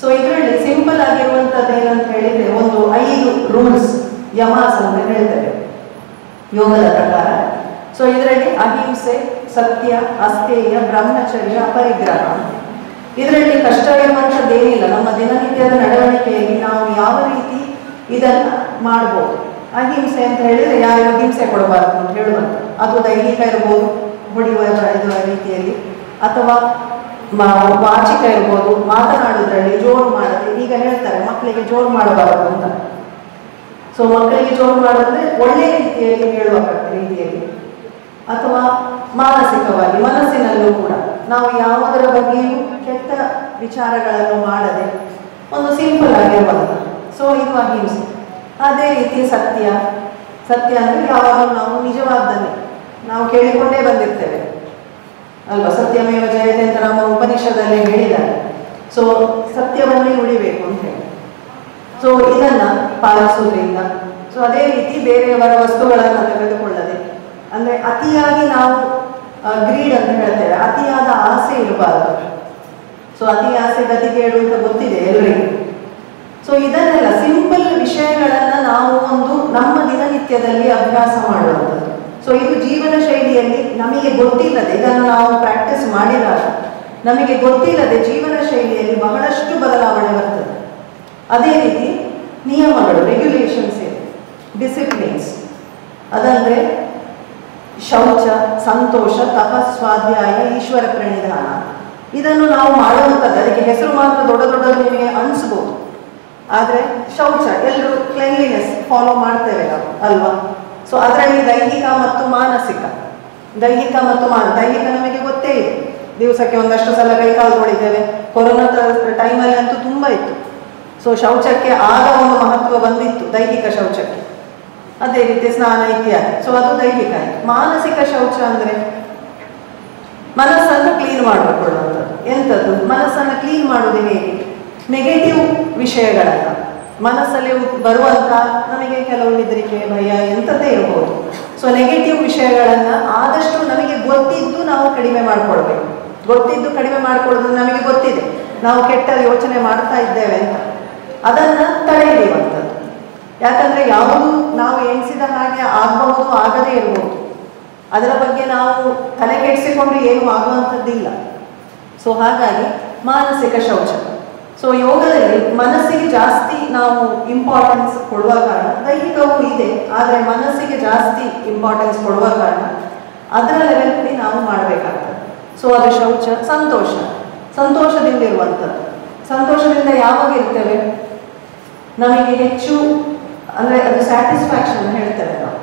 ಸೊ ಇದರಲ್ಲಿ ಸಿಂಪಲ್ ಆಗಿರುವಂಥದ್ದು ಏನಂತ ಹೇಳಿದರೆ ಒಂದು 5 ರೂಲ್ಸ್, ಯಮಾಸ್ ಅಂತ ಹೇಳ್ತಾರೆ ಯೋಗದ ಪ್ರಕಾರ. ಸೊ ಇದರಲ್ಲಿ ಅಹಿಂಸೆ, ಸತ್ಯ, ಅಸ್ಥೇಯ, ಬ್ರಹ್ಮಚರ್ಯ, ಅಪರಿಗ್ರಹ. ಇದರಲ್ಲಿ ಕಷ್ಟ ಇರುವಂಥದ್ದೇನಿಲ್ಲ. ನಮ್ಮ ದಿನನಿತ್ಯದ ನಡವಳಿಕೆಯಲ್ಲಿ ನಾವು ಯಾವ ರೀತಿ ಇದನ್ನು ಮಾಡ್ಬೋದು. ಅಹಿಂಸೆ ಅಂತ ಹೇಳಿದರೆ ಯಾರಿಗೂ ಹಿಂಸೆ ಕೊಡಬಾರ್ದು ಅಂತ ಹೇಳುವಂಥ, ಅದು ದೈಹಿಕ ಇರ್ಬೋದು, ಹೊಡೆಯುವ ರೀತಿಯಲ್ಲಿ, ಅಥವಾ ವಾಚಿಕ ಇರ್ಬೋದು, ಮಾತನಾಡೋದ್ರಲ್ಲಿ ಜೋರು ಮಾಡದೆ. ಈಗ ಹೇಳ್ತಾರೆ ಮಕ್ಕಳಿಗೆ ಜೋರು ಮಾಡಬಾರದು ಅಂತ. ಸೊ ಮಕ್ಕಳಿಗೆ ಜೋರು ಮಾಡಿದ್ರೆ ಒಳ್ಳೆಯ ರೀತಿಯಲ್ಲಿ ಹೇಳುವ ರೀತಿಯಲ್ಲಿ, ಅಥವಾ ಮಾನಸಿಕವಾಗಿ ಮನಸ್ಸಿನಲ್ಲೂ ಕೂಡ ನಾವು ಯಾವುದರ ಬಗ್ಗೆಯೂ ಕೆಟ್ಟ ವಿಚಾರಗಳನ್ನು ಮಾಡದೆ ಒಂದು ಸಿಂಪಲ್ ಆಗಿರುವಂಥ. ಸೊ ಇದು ಅಹಿಂಸೆ. ಅದೇ ರೀತಿ ಸತ್ಯ ಅಂದರೆ ಯಾವಾಗಲೂ ನಾವು ನಿಜವಾದ್ದನ್ನೇ ನಾವು ಕೇಳಿಕೊಂಡೇ ಬಂದಿರ್ತೇವೆ ಅಲ್ವಾ. ಸತ್ಯಮೇವ ಜಯತೆ ಅಂತ ನಮ್ಮ ಉಪನಿಷದಲ್ಲಿ ಹೇಳಿದ್ದಾರೆ. ಸೊ ಸತ್ಯವನ್ನೇ ನುಡಿಬೇಕು ಅಂತ ಹೇಳಿ. ಸೊ ಇದನ್ನು ಪಾಲಿಸೋದ್ರಿಂದ, ಸೊ ಅದೇ ರೀತಿ ಬೇರೆಯವರ ವಸ್ತುಗಳನ್ನು ತೆಗೆದುಕೊಳ್ಳದೆ, ಅಂದರೆ ಅತಿಯಾಗಿ ನಾವು ಗ್ರೀಡ್ ಅಂತ ಹೇಳ್ತೇವೆ, ಅತಿಯಾದ ಆಸೆ ಇರಬಾರದು. ಸೊ ಅತಿ ಆಸೆ ಗತಿಗೇಡು ಅಂತ ಗೊತ್ತಿದೆ ಎಲ್ಲರಿಗೂ. ಸೊ ಇದನ್ನೆಲ್ಲ ಸಿಂಪಲ್ ವಿಷಯಗಳನ್ನು ನಾವು ಒಂದು ನಮ್ಮ ದಿನನಿತ್ಯದಲ್ಲಿ ಅಭ್ಯಾಸ ಮಾಡುವಂಥದ್ದು. ಸೊ ಇದು ಜೀವನ ಶೈಲಿಯಲ್ಲಿ ನಮಗೆ ಗೊತ್ತಿಲ್ಲದೆ, ಇದನ್ನು ನಾವು ಪ್ರಾಕ್ಟೀಸ್ ಮಾಡಿದಾಗ ನಮಗೆ ಗೊತ್ತಿಲ್ಲದೆ ಜೀವನ ಶೈಲಿಯಲ್ಲಿ ಬಹಳಷ್ಟು ಬದಲಾವಣೆ ಬರ್ತದೆ. ಅದೇ ರೀತಿ ನಿಯಮಗಳು, ರೆಗ್ಯುಲೇಷನ್ಸ್ ಇದೆ, ಡಿಸಿಪ್ಲಿನ್ಸ್, ಅದಂದರೆ ಶೌಚ, ಸಂತೋಷ, ತಪಸ್ವಾಧ್ಯಾಯ, ಈಶ್ವರ ಪ್ರಣಿಧಾನ. ಇದನ್ನು ನಾವು ಮಾಡುವಂಥದ್ದು. ಅದಕ್ಕೆ ಹೆಸರು ಮಾತ್ರ ದೊಡ್ಡ ದೊಡ್ಡದು ನಿಮಗೆ ಅನಿಸ್ಬೋದು, ಆದರೆ ಶೌಚ ಎಲ್ಲರೂ ಕ್ಲೆನ್ಲಿನೆಸ್ ಫಾಲೋ ಮಾಡ್ತೇವೆ ನಾವು ಅಲ್ವಾ. ಸೊ ಅದರಲ್ಲಿ ದೈಹಿಕ ಮತ್ತು ಮಾನಸಿಕ, ದೈಹಿಕ ನಮಗೆ ಗೊತ್ತೇ ಇದೆ, ದಿವಸಕ್ಕೆ ಒಂದಷ್ಟು ಸಲ ಕೈಕಾಲು ತೊಳಿದ್ದೇವೆ. ಕೊರೋನಾದ ಟೈಮಲ್ಲಿ ಅಂತೂ ತುಂಬ ಇತ್ತು. ಸೊ ಶೌಚಕ್ಕೆ ಆಗ ಒಂದು ಮಹತ್ವ ಬಂದಿತ್ತು, ದೈಹಿಕ ಶೌಚಕ್ಕೆ. ಅದೇ ರೀತಿ ಸ್ನಾನ ಇತ್ಯಾದಿ. ಸೊ ಅದು ದೈಹಿಕ. ಮಾನಸಿಕ ಶೌಚ ಅಂದರೆ ಮನಸ್ಸನ್ನು ಕ್ಲೀನ್ ಮಾಡಿಕೊಳ್ಳುವಂಥದ್ದು. ಎಂಥದ್ದು ಮನಸ್ಸನ್ನು ಕ್ಲೀನ್ ಮಾಡೋದು ಹೇಗೆ? ನೆಗೆಟಿವ್ ವಿಷಯಗಳನ್ನ, ಮನಸ್ಸಲ್ಲಿ ಬರುವಂಥ ನಮಗೆ ಕೆಲವು ಹೆದರಿಕೆ, ಭಯ ಎಂಥದ್ದೇ ಇರಬಹುದು. ಸೊ ನೆಗೆಟಿವ್ ವಿಷಯಗಳನ್ನು ಆದಷ್ಟು ನಮಗೆ ಗೊತ್ತಿದ್ದು ನಾವು ಕಡಿಮೆ ಮಾಡಿಕೊಳ್ಬೇಕು. ಗೊತ್ತಿದ್ದು ಕಡಿಮೆ ಮಾಡಿಕೊಳ್ಳೋದು ನಮಗೆ ಗೊತ್ತಿದೆ, ನಾವು ಕೆಟ್ಟ ಯೋಚನೆ ಮಾಡ್ತಾ ಇದ್ದೇವೆ ಅಂತ, ಅದನ್ನು ತಡೆ ಹಿಡಿಯುವಂಥದ್ದು. ಯಾಕಂದರೆ ಯಾವುದು ನಾವು ಎಣಿಸಿದ ಹಾಗೆ ಆಗಬಹುದು, ಆಗದೇ ಇರಬಹುದು. ಅದರ ಬಗ್ಗೆ ನಾವು ತಲೆ ಕೆಡಿಸಿಕೊಂಡು ಏನೂ ಆಗುವಂಥದ್ದಿಲ್ಲ. ಸೊ ಹಾಗಾಗಿ ಮಾನಸಿಕ ಶೌಚ. ಸೊ ಯೋಗದಲ್ಲಿ ಮನಸ್ಸಿಗೆ ಜಾಸ್ತಿ ನಾವು ಇಂಪಾರ್ಟೆನ್ಸ್ ಕೊಡುವ ಕಾರಣ, ದೈಹಿಕವೂ ಇದೆ ಆದರೆ ಮನಸ್ಸಿಗೆ ಜಾಸ್ತಿ ಇಂಪಾರ್ಟೆನ್ಸ್ ಕೊಡುವ ಕಾರಣ ಅದರ ಲೆವೆಲ್ನಲ್ಲಿ ನಾವು ಮಾಡಬೇಕಾಗ್ತದೆ. ಸೊ ಅದು ಶೌಚ. ಸಂತೋಷದಿಂದಿರುವಂಥದ್ದು. ಸಂತೋಷದಿಂದ ಯಾವಾಗ ಇರ್ತೇವೆ? ನಮಗೆ ಹೆಚ್ಚು ಅಂದರೆ ಅದು ಸ್ಯಾಟಿಸ್ಫ್ಯಾಕ್ಷನ್ ಹೇಳ್ತೇವೆ ನಾವು.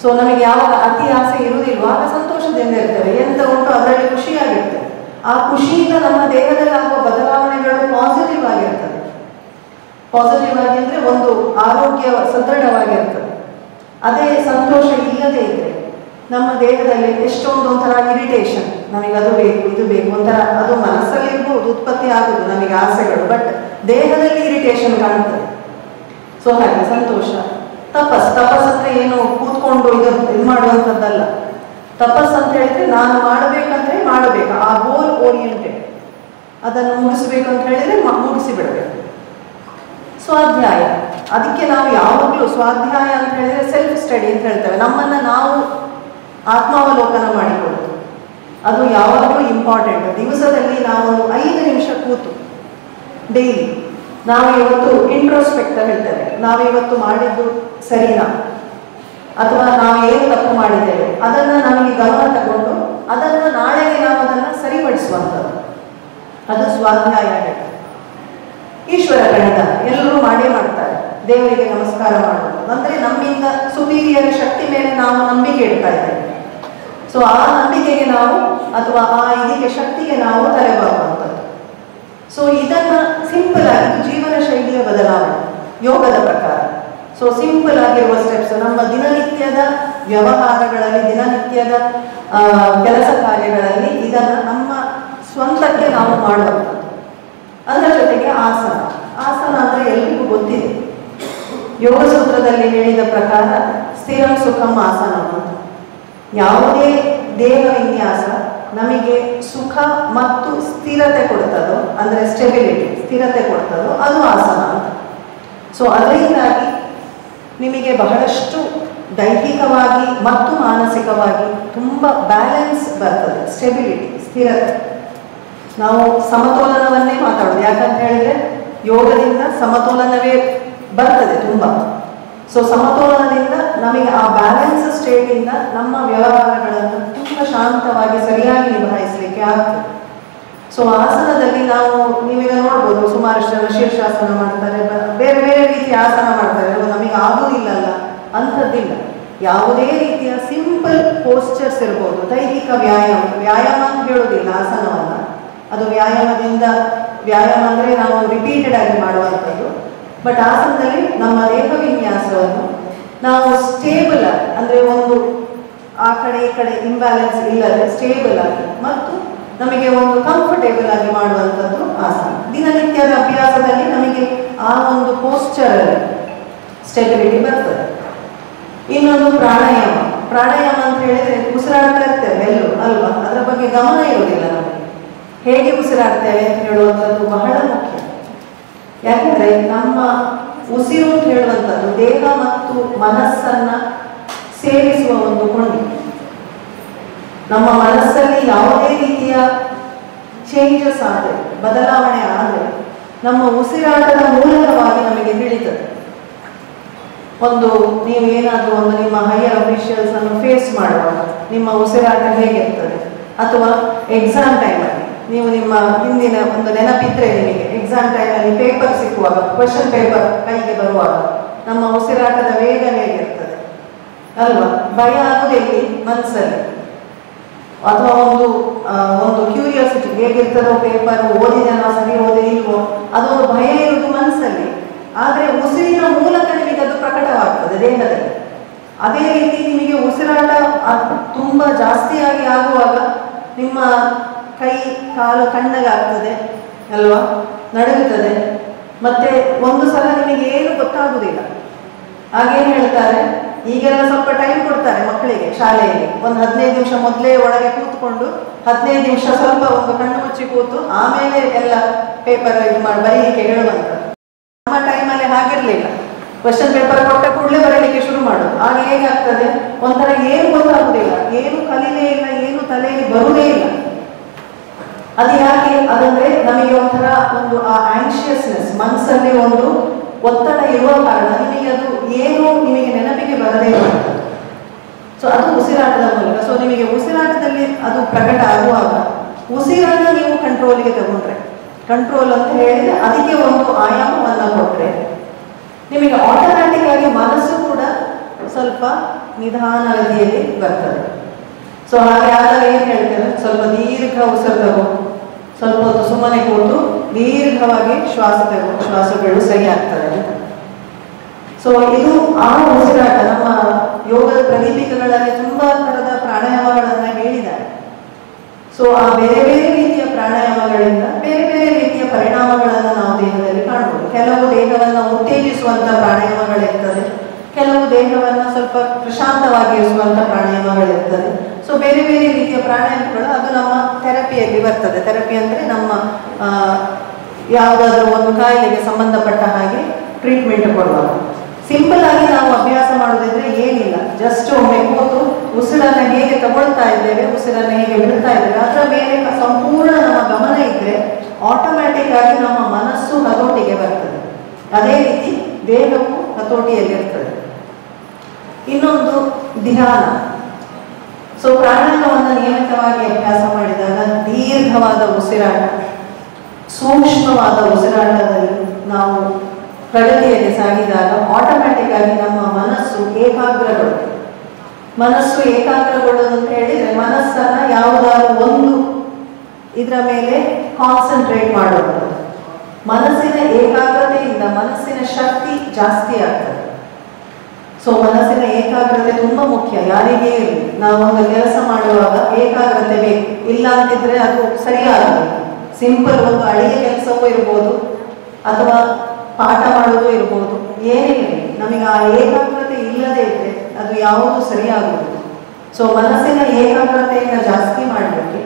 ಸೊ ನಮಗೆ ಯಾವಾಗ ಅತಿ ಆಸೆ ಇರುವುದಿಲ್ವೋ ಆಗ ಸಂತೋಷದಿಂದ ಇರ್ತೇವೆ. ಎಂತ ಉಂಟು ಅದರಲ್ಲಿ ಖುಷಿಯಾಗಿರ್ತೇವೆ. ಆ ಖುಷಿಯಿಂದ ನಮ್ಮ ದೇಹದಲ್ಲಿ ಆಗುವ ಬದಲಾವಣೆಗಳು ಪಾಸಿಟಿವ್ ಆಗಿರ್ತದೆ. ಪಾಸಿಟಿವ್ ಆಗಿ ಅಂದರೆ ಒಂದು ಆರೋಗ್ಯ ಸದೃಢವಾಗಿರ್ತದೆ. ಅದೇ ಸಂತೋಷ ಇಲ್ಲದೆ ಇದ್ದರೆ ನಮ್ಮ ದೇಹದಲ್ಲಿ ಎಷ್ಟೊಂದು ಒಂಥರ ಇರಿಟೇಷನ್, ನಮಗೆ ಅದು ಬೇಕು ಇದು ಬೇಕು ಒಂಥರ, ಅದು ಮನಸ್ಸಲ್ಲಿ ಇರ್ಬೋದು ಉತ್ಪತ್ತಿ ಆಗುವುದು ನಮಗೆ ಆಸೆಗಳು, ಬಟ್ ದೇಹದಲ್ಲಿ ಇರಿಟೇಷನ್ ಕಾಣ್ತದೆ. ಸೊ ಹಾಗೆ ಸಂತೋಷ. ತಪಸ್ ಅಂದರೆ ಏನು ಕೂತ್ಕೊಂಡು ಇದು ಮಾಡುವಂಥದ್ದಲ್ಲ. ತಪಸ್ ಅಂತ ಹೇಳಿದ್ರೆ ನಾನು ಮಾಡಬೇಕಂದ್ರೆ ಮಾಡಬೇಕು, ಆ ಗೋಲ್ ಓರಿಯೆಂಟೆಡ್, ಅದನ್ನು ಮುಗಿಸ್ಬೇಕು ಅಂತ ಹೇಳಿದ್ರೆ ಮುಗಿಸಿಬಿಡಬೇಕು. ಸ್ವಾಧ್ಯಾಯ, ಅದಕ್ಕೆ ನಾವು ಯಾವಾಗಲೂ ಸ್ವಾಧ್ಯಾಯ ಅಂತ ಹೇಳಿದ್ರೆ ಸೆಲ್ಫ್ ಸ್ಟಡಿ ಅಂತ ಹೇಳ್ತೇವೆ. ನಮ್ಮನ್ನು ನಾವು ಆತ್ಮಾವಲೋಕನ ಮಾಡಿಕೊಳ್ಳೋದು, ಅದು ಯಾವಾಗಲೂ ಇಂಪಾರ್ಟೆಂಟ್. ದಿವಸದಲ್ಲಿ ನಾವು 5 ನಿಮಿಷ ಕೂತು ಡೈಲಿ ನಾವು ಇವತ್ತು ಇಂಟ್ರೋಸ್ಪೆಕ್ಟ್ ಹೇಳ್ತೇವೆ, ನಾವಿವತ್ತು ಮಾಡಿದ್ದು ಸರಿನಾ ಅಥವಾ ನಾವು ಏನು ತಪ್ಪು ಮಾಡಿದ್ದೇವೆ ಅದನ್ನು ನಮಗೆ ಗಮನ ತಗೊಂಡು ಅದನ್ನು ನಾಳೆಗೆ ನಾವು ಅದನ್ನು ಸರಿಪಡಿಸುವಂಥದ್ದು, ಅದು ಸ್ವಾಧ್ಯಾಯ ಹೇಳ್ತೇವೆ. ಈಶ್ವರ ಪ್ರಣಿಧಾನ ಎಲ್ಲರೂ ಮಾಡ್ತಾರೆ, ದೇವರಿಗೆ ನಮಸ್ಕಾರ ಮಾಡೋದು ಅಂದರೆ ನಮ್ಮಿಂದ ಸುಪೀರಿಯರ್ ಶಕ್ತಿ ಮೇಲೆ ನಾವು ನಂಬಿಕೆ ಇಡ್ತಾ ಇದ್ದೇವೆ. ಸೊ ಆ ನಂಬಿಕೆಗೆ ನಾವು ಅಥವಾ ಆ ಇದಕ್ಕೆ ಶಕ್ತಿಗೆ ನಾವು ತಲೆಬಾಗುವಂಥದ್ದು. ಸೊ ಇದನ್ನು ಸಿಂಪಲ್ ಆಗಿ ಜೀವನ ಶೈಲಿಯ ಬದಲಾವಣೆ ಯೋಗದ ಪ್ರಕಾರ. ಸೊ ಸಿಂಪಲ್ ಆಗಿರುವ ಸ್ಟೆಪ್ಸ್ ನಮ್ಮ ದಿನನಿತ್ಯದ ವ್ಯವಹಾರಗಳಲ್ಲಿ, ದಿನನಿತ್ಯದ ಕೆಲಸ ಕಾರ್ಯಗಳಲ್ಲಿ ಇದನ್ನು ನಮ್ಮ ಸ್ವಂತಕ್ಕೆ ನಾವು ಮಾಡುವಂಥದ್ದು. ಅದರ ಜೊತೆಗೆ ಆಸನ ಅಂದರೆ ಎಲ್ರಿಗೂ ಗೊತ್ತಿದೆ. ಯೋಗ ಸೂತ್ರದಲ್ಲಿ ಹೇಳಿದ ಪ್ರಕಾರ ಸ್ಥಿರಂ ಸುಖಂ ಆಸನ ಅಂತ. ಯಾವುದೇ ದೇಹ ವಿನ್ಯಾಸ ನಮಗೆ ಸುಖ ಮತ್ತು ಸ್ಥಿರತೆ ಕೊಡ್ತದೋ, ಅಂದರೆ ಸ್ಟೆಬಿಲಿಟಿ, ಸ್ಥಿರತೆ ಕೊಡ್ತದೋ ಅದು ಆಸನ ಅಂತ. ಸೊ ಅದರಿಂದಾಗಿ ನಿಮಗೆ ಬಹಳಷ್ಟು ದೈಹಿಕವಾಗಿ ಮತ್ತು ಮಾನಸಿಕವಾಗಿ ತುಂಬ ಬ್ಯಾಲೆನ್ಸ್ ಬರ್ತದೆ, ಸ್ಟೆಬಿಲಿಟಿ, ಸ್ಥಿರತೆ. ನಾವು ಸಮತೋಲನವನ್ನೇ ಮಾತಾಡೋದು, ಯಾಕಂತ ಹೇಳಿದ್ರೆ ಯೋಗದಿಂದ ಸಮತೋಲನವೇ ಬರ್ತದೆ ತುಂಬ. ಸೊ ಸಮತೋಲನದಿಂದ ನಮಗೆ ಆ ಬ್ಯಾಲೆನ್ಸ್ ಸ್ಟೇಟಿಂದ ನಮ್ಮ ವ್ಯವಹಾರಗಳನ್ನು ತುಂಬ ಶಾಂತವಾಗಿ ಸರಿಯಾಗಿ ನಿಭಾಯಿಸಲಿಕ್ಕೆ ಆಗ್ತದೆ. ಸೊ ಆಸನದಲ್ಲಿ ನಾವು ನೀವೀಗ ನೋಡ್ಬೋದು, ಸುಮಾರಷ್ಟು ಜನ ಶೀರ್ಷಾಸನ ಮಾಡ್ತಾರೆ, ಬೇರೆ ಬೇರೆ ರೀತಿಯ ಆಸನ ಮಾಡ್ತಾರೆ, ನಮಗೆ ಆಗುವುದಿಲ್ಲಲ್ಲ ಅಂಥದ್ದಿಲ್ಲ. ಯಾವುದೇ ರೀತಿಯ ಸಿಂಪಲ್ ಪೋಸ್ಚರ್ಸ್ ಇರ್ಬೋದು. ದೈಹಿಕ ವ್ಯಾಯಾಮ ಅಂತ ಹೇಳೋದಿಲ್ಲ ಆಸನವನ್ನು, ಅದು ವ್ಯಾಯಾಮ ಅಂದರೆ ನಾವು ರಿಪೀಟೆಡ್ ಆಗಿ ಮಾಡುವಂಥದ್ದು. ಬಟ್ ಆಸನದಲ್ಲಿ ನಮ್ಮ ದೇಹ ವಿನ್ಯಾಸವನ್ನು ನಾವು ಸ್ಟೇಬಲ್ ಆಗಿ, ಅಂದರೆ ಒಂದು ಆ ಕಡೆ ಈ ಕಡೆ ಇಂಬ್ಯಾಲೆನ್ಸ್ ಇಲ್ಲದೆ ಸ್ಟೇಬಲ್ ಆಗಿ ಮತ್ತು ನಮಗೆ ಒಂದು ಕಂಫರ್ಟೇಬಲ್ ಆಗಿ ಮಾಡುವಂಥದ್ದು ಆಸನ. ದಿನನಿತ್ಯದ ಅಭ್ಯಾಸದಲ್ಲಿ ನಮಗೆ ಆ ಒಂದು ಪೋಸ್ಚರಲ್ಲಿ ಸ್ಟೆಬಿಲಿಟಿ ಬರ್ತದೆ. ಇನ್ನೊಂದು ಪ್ರಾಣಾಯಾಮ ಅಂತ ಹೇಳಿದ್ರೆ ಉಸಿರಾಡ್ತಾ ಇರ್ತೇವೆ ಎಲ್ಲರೂ ಅಲ್ವಾ, ಅದರ ಬಗ್ಗೆ ಗಮನ ಇರೋದಿಲ್ಲ ನಮಗೆ. ಹೇಗೆ ಉಸಿರಾಡ್ತೇವೆ ಅಂತ ಹೇಳುವಂಥದ್ದು ಬಹಳ ಮುಖ್ಯ. ಯಾಕೆಂದ್ರೆ ನಮ್ಮ ಉಸಿರು ಅಂತ ಹೇಳುವಂಥದ್ದು ದೇಹ ಮತ್ತು ಮನಸ್ಸನ್ನ ಸೇರಿಸುವ ಒಂದು ಕೊಂಡಿ. ನಮ್ಮ ಮನಸ್ಸಲ್ಲಿ ಯಾವುದೇ ರೀತಿಯ ಚೇಂಜಸ್ ಆದರೆ, ಬದಲಾವಣೆ ಆದರೆ ನಮ್ಮ ಉಸಿರಾಟದ ಮೂಲಕವಾಗಿ ನಮಗೆ ತಿಳಿತದೆ. ನೀವು ಏನಾದರೂ ಒಂದು ನಿಮ್ಮ ಹೈಯರ್ ಅಫಿಷಿಯಲ್ಸ್ ಅನ್ನು ಫೇಸ್ ಮಾಡುವಾಗ ನಿಮ್ಮ ಉಸಿರಾಟ ಹೇಗಿರ್ತದೆ, ಅಥವಾ ಎಕ್ಸಾಮ್ ಟೈಮಲ್ಲಿ ನೀವು ನಿಮ್ಮ ಹಿಂದಿನ ಒಂದು ನೆನಪಿದ್ರೆ ನಿಮಗೆ ಎಕ್ಸಾಮ್ ಟೈಮಲ್ಲಿ ಪೇಪರ್ ಸಿಕ್ಕುವಾಗ, ಕ್ವೆಶನ್ ಪೇಪರ್ ಕೈಗೆ ಬರುವಾಗ ನಮ್ಮ ಉಸಿರಾಟದ ವೇಗ ಹೇಗಿರ್ತದೆ ಅಲ್ವಾ? ಭಯ ಆಗುವುದಿಲ್ಲಿ ಮನಸ್ಸಲ್ಲಿ, ಅಥವಾ ಒಂದು ಕ್ಯೂರಿಯಾಸಿಟಿ ಹೇಗಿರ್ತದೋ, ಪೇಪರ್ ಓದಿದನ ಸರಿ ಓದಿಲ್ವೋ, ಅದೊಂದು ಭಯ ಇರುವುದು ಮನಸ್ಸಲ್ಲಿ. ಆದರೆ ಉಸಿರಿನ ಮೂಲಕ ನಿಮಗೆ ಅದು ಪ್ರಕಟವಾಗ್ತದೆ ದೇಹದಲ್ಲಿ. ಅದೇ ರೀತಿ ನಿಮಗೆ ಉಸಿರಾಟ ತುಂಬ ಜಾಸ್ತಿಯಾಗಿ ಆಗುವಾಗ ನಿಮ್ಮ ಕೈ ಕಾಲು ತಣ್ಣಗಾಗ್ತದೆ ಅಲ್ವಾ, ನಡುಗುತ್ತದೆ. ಮತ್ತೆ ಒಂದು ಸಲ ನಿಮಗೆ ಏನು ಗೊತ್ತಾಗುವುದಿಲ್ಲ. ಹಾಗೇನು ಹೇಳ್ತಾರೆ, ಈಗೆಲ್ಲ ಸ್ವಲ್ಪ ಟೈಮ್ ಕೊಡ್ತಾರೆ ಮಕ್ಕಳಿಗೆ ಶಾಲೆಯಲ್ಲಿ. ಒಂದು 15 ನಿಮಿಷ ಮೊದಲೇ ಒಳಗೆ ಕೂತ್ಕೊಂಡು 15 ನಿಮಿಷ ಸ್ವಲ್ಪ ಒಂದು ಕಣ್ಣು ಮುಚ್ಚಿ ಕೂತು ಆಮೇಲೆ ಎಲ್ಲ ಪೇಪರ್ ಇದು ಮಾಡಿ ಬರೀಲಿಕ್ಕೆ ಹೇಳುವಂಥದ್ದು. ನಮ್ಮ ಟೈಮಲ್ಲಿ ಹಾಗಿರಲಿಲ್ಲ. ಕ್ವೆಶನ್ ಪೇಪರ್ ಕೊಟ್ಟ ಕೂಡಲೇ ಬರೀಲಿಕ್ಕೆ ಶುರು ಮಾಡೋದು. ಆಗ ಹೇಗಾಗ್ತದೆ, ಒಂಥರ ಏನು ಗೊತ್ತಾಗುವುದಿಲ್ಲ, ಏನು ಕಲಿಲೇ ಇಲ್ಲ, ಏನು ತಲೆಯಲ್ಲಿ ಬರುವುದೇ ಇಲ್ಲ. ಅದು ಯಾಕೆ ಅದಂದ್ರೆ ನಮಗೆ ಒಂಥರ ಒಂದು ಆ ಆಂಕ್ಷಿಯಸ್ನೆಸ್, ಮನಸ್ಸಲ್ಲಿ ಒಂದು ಒತ್ತಡ ಇರುವ ಕಾರಣ ನಿಮಗೆ ಅದು ಏನು ನಿಮಗೆ ನೆನಪಿಗೆ ಬರದೇ ಇರುವಂಥದ್ದು. ಸೊ ಅದು ಉಸಿರಾಟದ ಮೂಲಕ. ಸೊ ನಿಮಗೆ ಉಸಿರಾಟದಲ್ಲಿ ಅದು ಪ್ರಕಟ ಆಗುವಾಗ ಉಸಿರನ್ನು ನೀವು ಕಂಟ್ರೋಲಿಗೆ ತಗೊಂಡ್ರೆ, ಕಂಟ್ರೋಲ್ ಅಂತ ಹೇಳಿದ್ರೆ ಅದಕ್ಕೆ ಒಂದು ಆಯಾಮವನ್ನು ಕೊಟ್ಟರೆ ನಿಮಗೆ ಆಟೋಮ್ಯಾಟಿಕ್ ಆಗಿ ಮನಸ್ಸು ಕೂಡ ಸ್ವಲ್ಪ ನಿಧಾನಗತಿಯಲ್ಲಿ ಬರ್ತದೆ. ಸೊ ಹಾಗೆ ಆದಾಗ ಏನು ಹೇಳ್ತಾರೆ, ಸ್ವಲ್ಪ ದೀರ್ಘ ಉಸಿರು ತಗೋ, ಸ್ವಲ್ಪ ಹೊತ್ತು ಸುಮ್ಮನೆ ಕೂತು ದೀರ್ಘವಾಗಿ ಶ್ವಾಸ ತಗೋ, ಶ್ವಾಸಗಳು ಸರಿ ಆಗ್ತದೆ ಅಂತ. ಸೊ ಇದು ಆ ಉಸಿರಾಟ. ನಮ್ಮ ಯೋಗದ ಪ್ರದೀಪಿಕೆಗಳಲ್ಲಿ ತುಂಬಾ ತರದ ಪ್ರಾಣಾಯಾಮಗಳನ್ನ ಹೇಳಿದ್ದಾರೆ. ಸೊ ಆ ಬೇರೆ ಬೇರೆ ರೀತಿಯ ಪ್ರಾಣಾಯಾಮಗಳಿಂದ ಬೇರೆ ಬೇರೆ ರೀತಿಯ ಪರಿಣಾಮಗಳನ್ನು ನಾವು ದೇಹದಲ್ಲಿ ಕಾಣಬಹುದು. ಕೆಲವು ದೇಹವನ್ನು ಉತ್ತೇಜಿಸುವಂತ ಪ್ರಾಣಾಯಾಮಗಳಿರ್ತದೆ, ಕೆಲವು ದೇಹವನ್ನು ಸ್ವಲ್ಪ ಪ್ರಶಾಂತವಾಗಿರಿಸುವಂತ ಪ್ರಾಣಾಯಾಮಗಳಿರ್ತದೆ. ಸೊ ಬೇರೆ ಬೇರೆ ರೀತಿಯ ಪ್ರಾಣಾಯಾಮಗಳು ಅದು ನಮ್ಮ ಥೆರಪಿಯಲ್ಲಿ ಬರ್ತದೆ. ಥೆರಪಿ ಅಂದರೆ ನಮ್ಮ ಯಾವುದಾದ್ರೂ ಒಂದು ಕಾಯಿಲೆಗೆ ಸಂಬಂಧಪಟ್ಟ ಹಾಗೆ ಟ್ರೀಟ್ಮೆಂಟ್ ಕೊಡುವಾಗ ಸಿಂಪಲ್ ಆಗಿ ನಾವು ಅಭ್ಯಾಸ ಮಾಡೋದಿದ್ರೆ ಏನಿಲ್ಲ, ಜಸ್ಟ್ ಒಮ್ಮೆ ಕೂತು ಉಸಿರನ್ನು ಹೇಗೆ ತಗೊಳ್ತಾ ಇದ್ದೇವೆ, ಉಸಿರನ್ನು ಹೇಗೆ ಬಿಡ್ತಾ ಇದ್ದೇವೆ ಅದರ ಮೇಲೆ ಸಂಪೂರ್ಣ ನಮ್ಮ ಗಮನ ಇದ್ರೆ ಆಟೋಮ್ಯಾಟಿಕ್ ಆಗಿ ನಮ್ಮ ಮನಸ್ಸು ಹತೋಟಿಗೆ ಬರ್ತದೆ. ಅದೇ ರೀತಿ ದೇಹವು ಹತೋಟಿಯಲ್ಲಿರ್ತದೆ. ಇನ್ನೊಂದು ಧ್ಯಾನ. ಸೊ ಪ್ರಾಣಾಯಾಮವನ್ನು ನಿಯಮಿತವಾಗಿ ಅಭ್ಯಾಸ ಮಾಡಿದಾಗ ದೀರ್ಘವಾದ ಉಸಿರಾಟ, ಸೂಕ್ಷ್ಮವಾದ ಉಸಿರಾಟದಲ್ಲಿ ನಾವು ಪ್ರಗತಿಯಲ್ಲಿ ಸಾಗಿದಾಗ ಆಟೋಮ್ಯಾಟಿಕ್ ಆಗಿ ನಮ್ಮ ಮನಸ್ಸು ಏಕಾಗ್ರಗೊಳ್ಳುತ್ತದೆ. ಮನಸ್ಸು ಏಕಾಗ್ರಗೊಳ್ಳುವುದು ಅಂತ ಹೇಳಿದ್ರೆ ಮನಸ್ಸನ್ನ ಯಾವುದಾದ್ರೂ ಒಂದು ಇದರ ಮೇಲೆ ಕಾನ್ಸಂಟ್ರೇಟ್ ಮಾಡುವುದು. ಮನಸ್ಸಿನ ಏಕಾಗ್ರತೆಯಿಂದ ಮನಸ್ಸಿನ ಶಕ್ತಿ ಜಾಸ್ತಿ ಆಗ್ತದೆ. ಸೊ ಮನಸ್ಸಿನ ಏಕಾಗ್ರತೆ ತುಂಬಾ ಮುಖ್ಯ. ಯಾರಿಗೇ ಇರಲಿ, ನಾವು ಒಂದು ಕೆಲಸ ಮಾಡುವಾಗ ಏಕಾಗ್ರತೆ ಬೇಕು, ಇಲ್ಲ ಅಂತಿದ್ರೆ ಅದು ಸರಿಯಾಗಲ್ಲ. ಸಿಂಪಲ್ ಒಂದು ಅಡಿಗೆ ಕೆಲಸವೂ ಇರ್ಬೋದು ಅಥವಾ ಪಾಠ ಮಾಡೋದು ಇರ್ಬೋದು, ಏನೇ ಇರಲಿ, ನಮಗೆ ಆ ಏಕಾಗ್ರತೆ ಇಲ್ಲದೆ ಇದ್ರೆ ಅದು ಯಾವುದು ಸರಿಯಾಗುವುದು. ಸೊ ಮನಸ್ಸಿನ ಏಕಾಗ್ರತೆಯನ್ನು ಜಾಸ್ತಿ ಮಾಡಲಿಕ್ಕೆ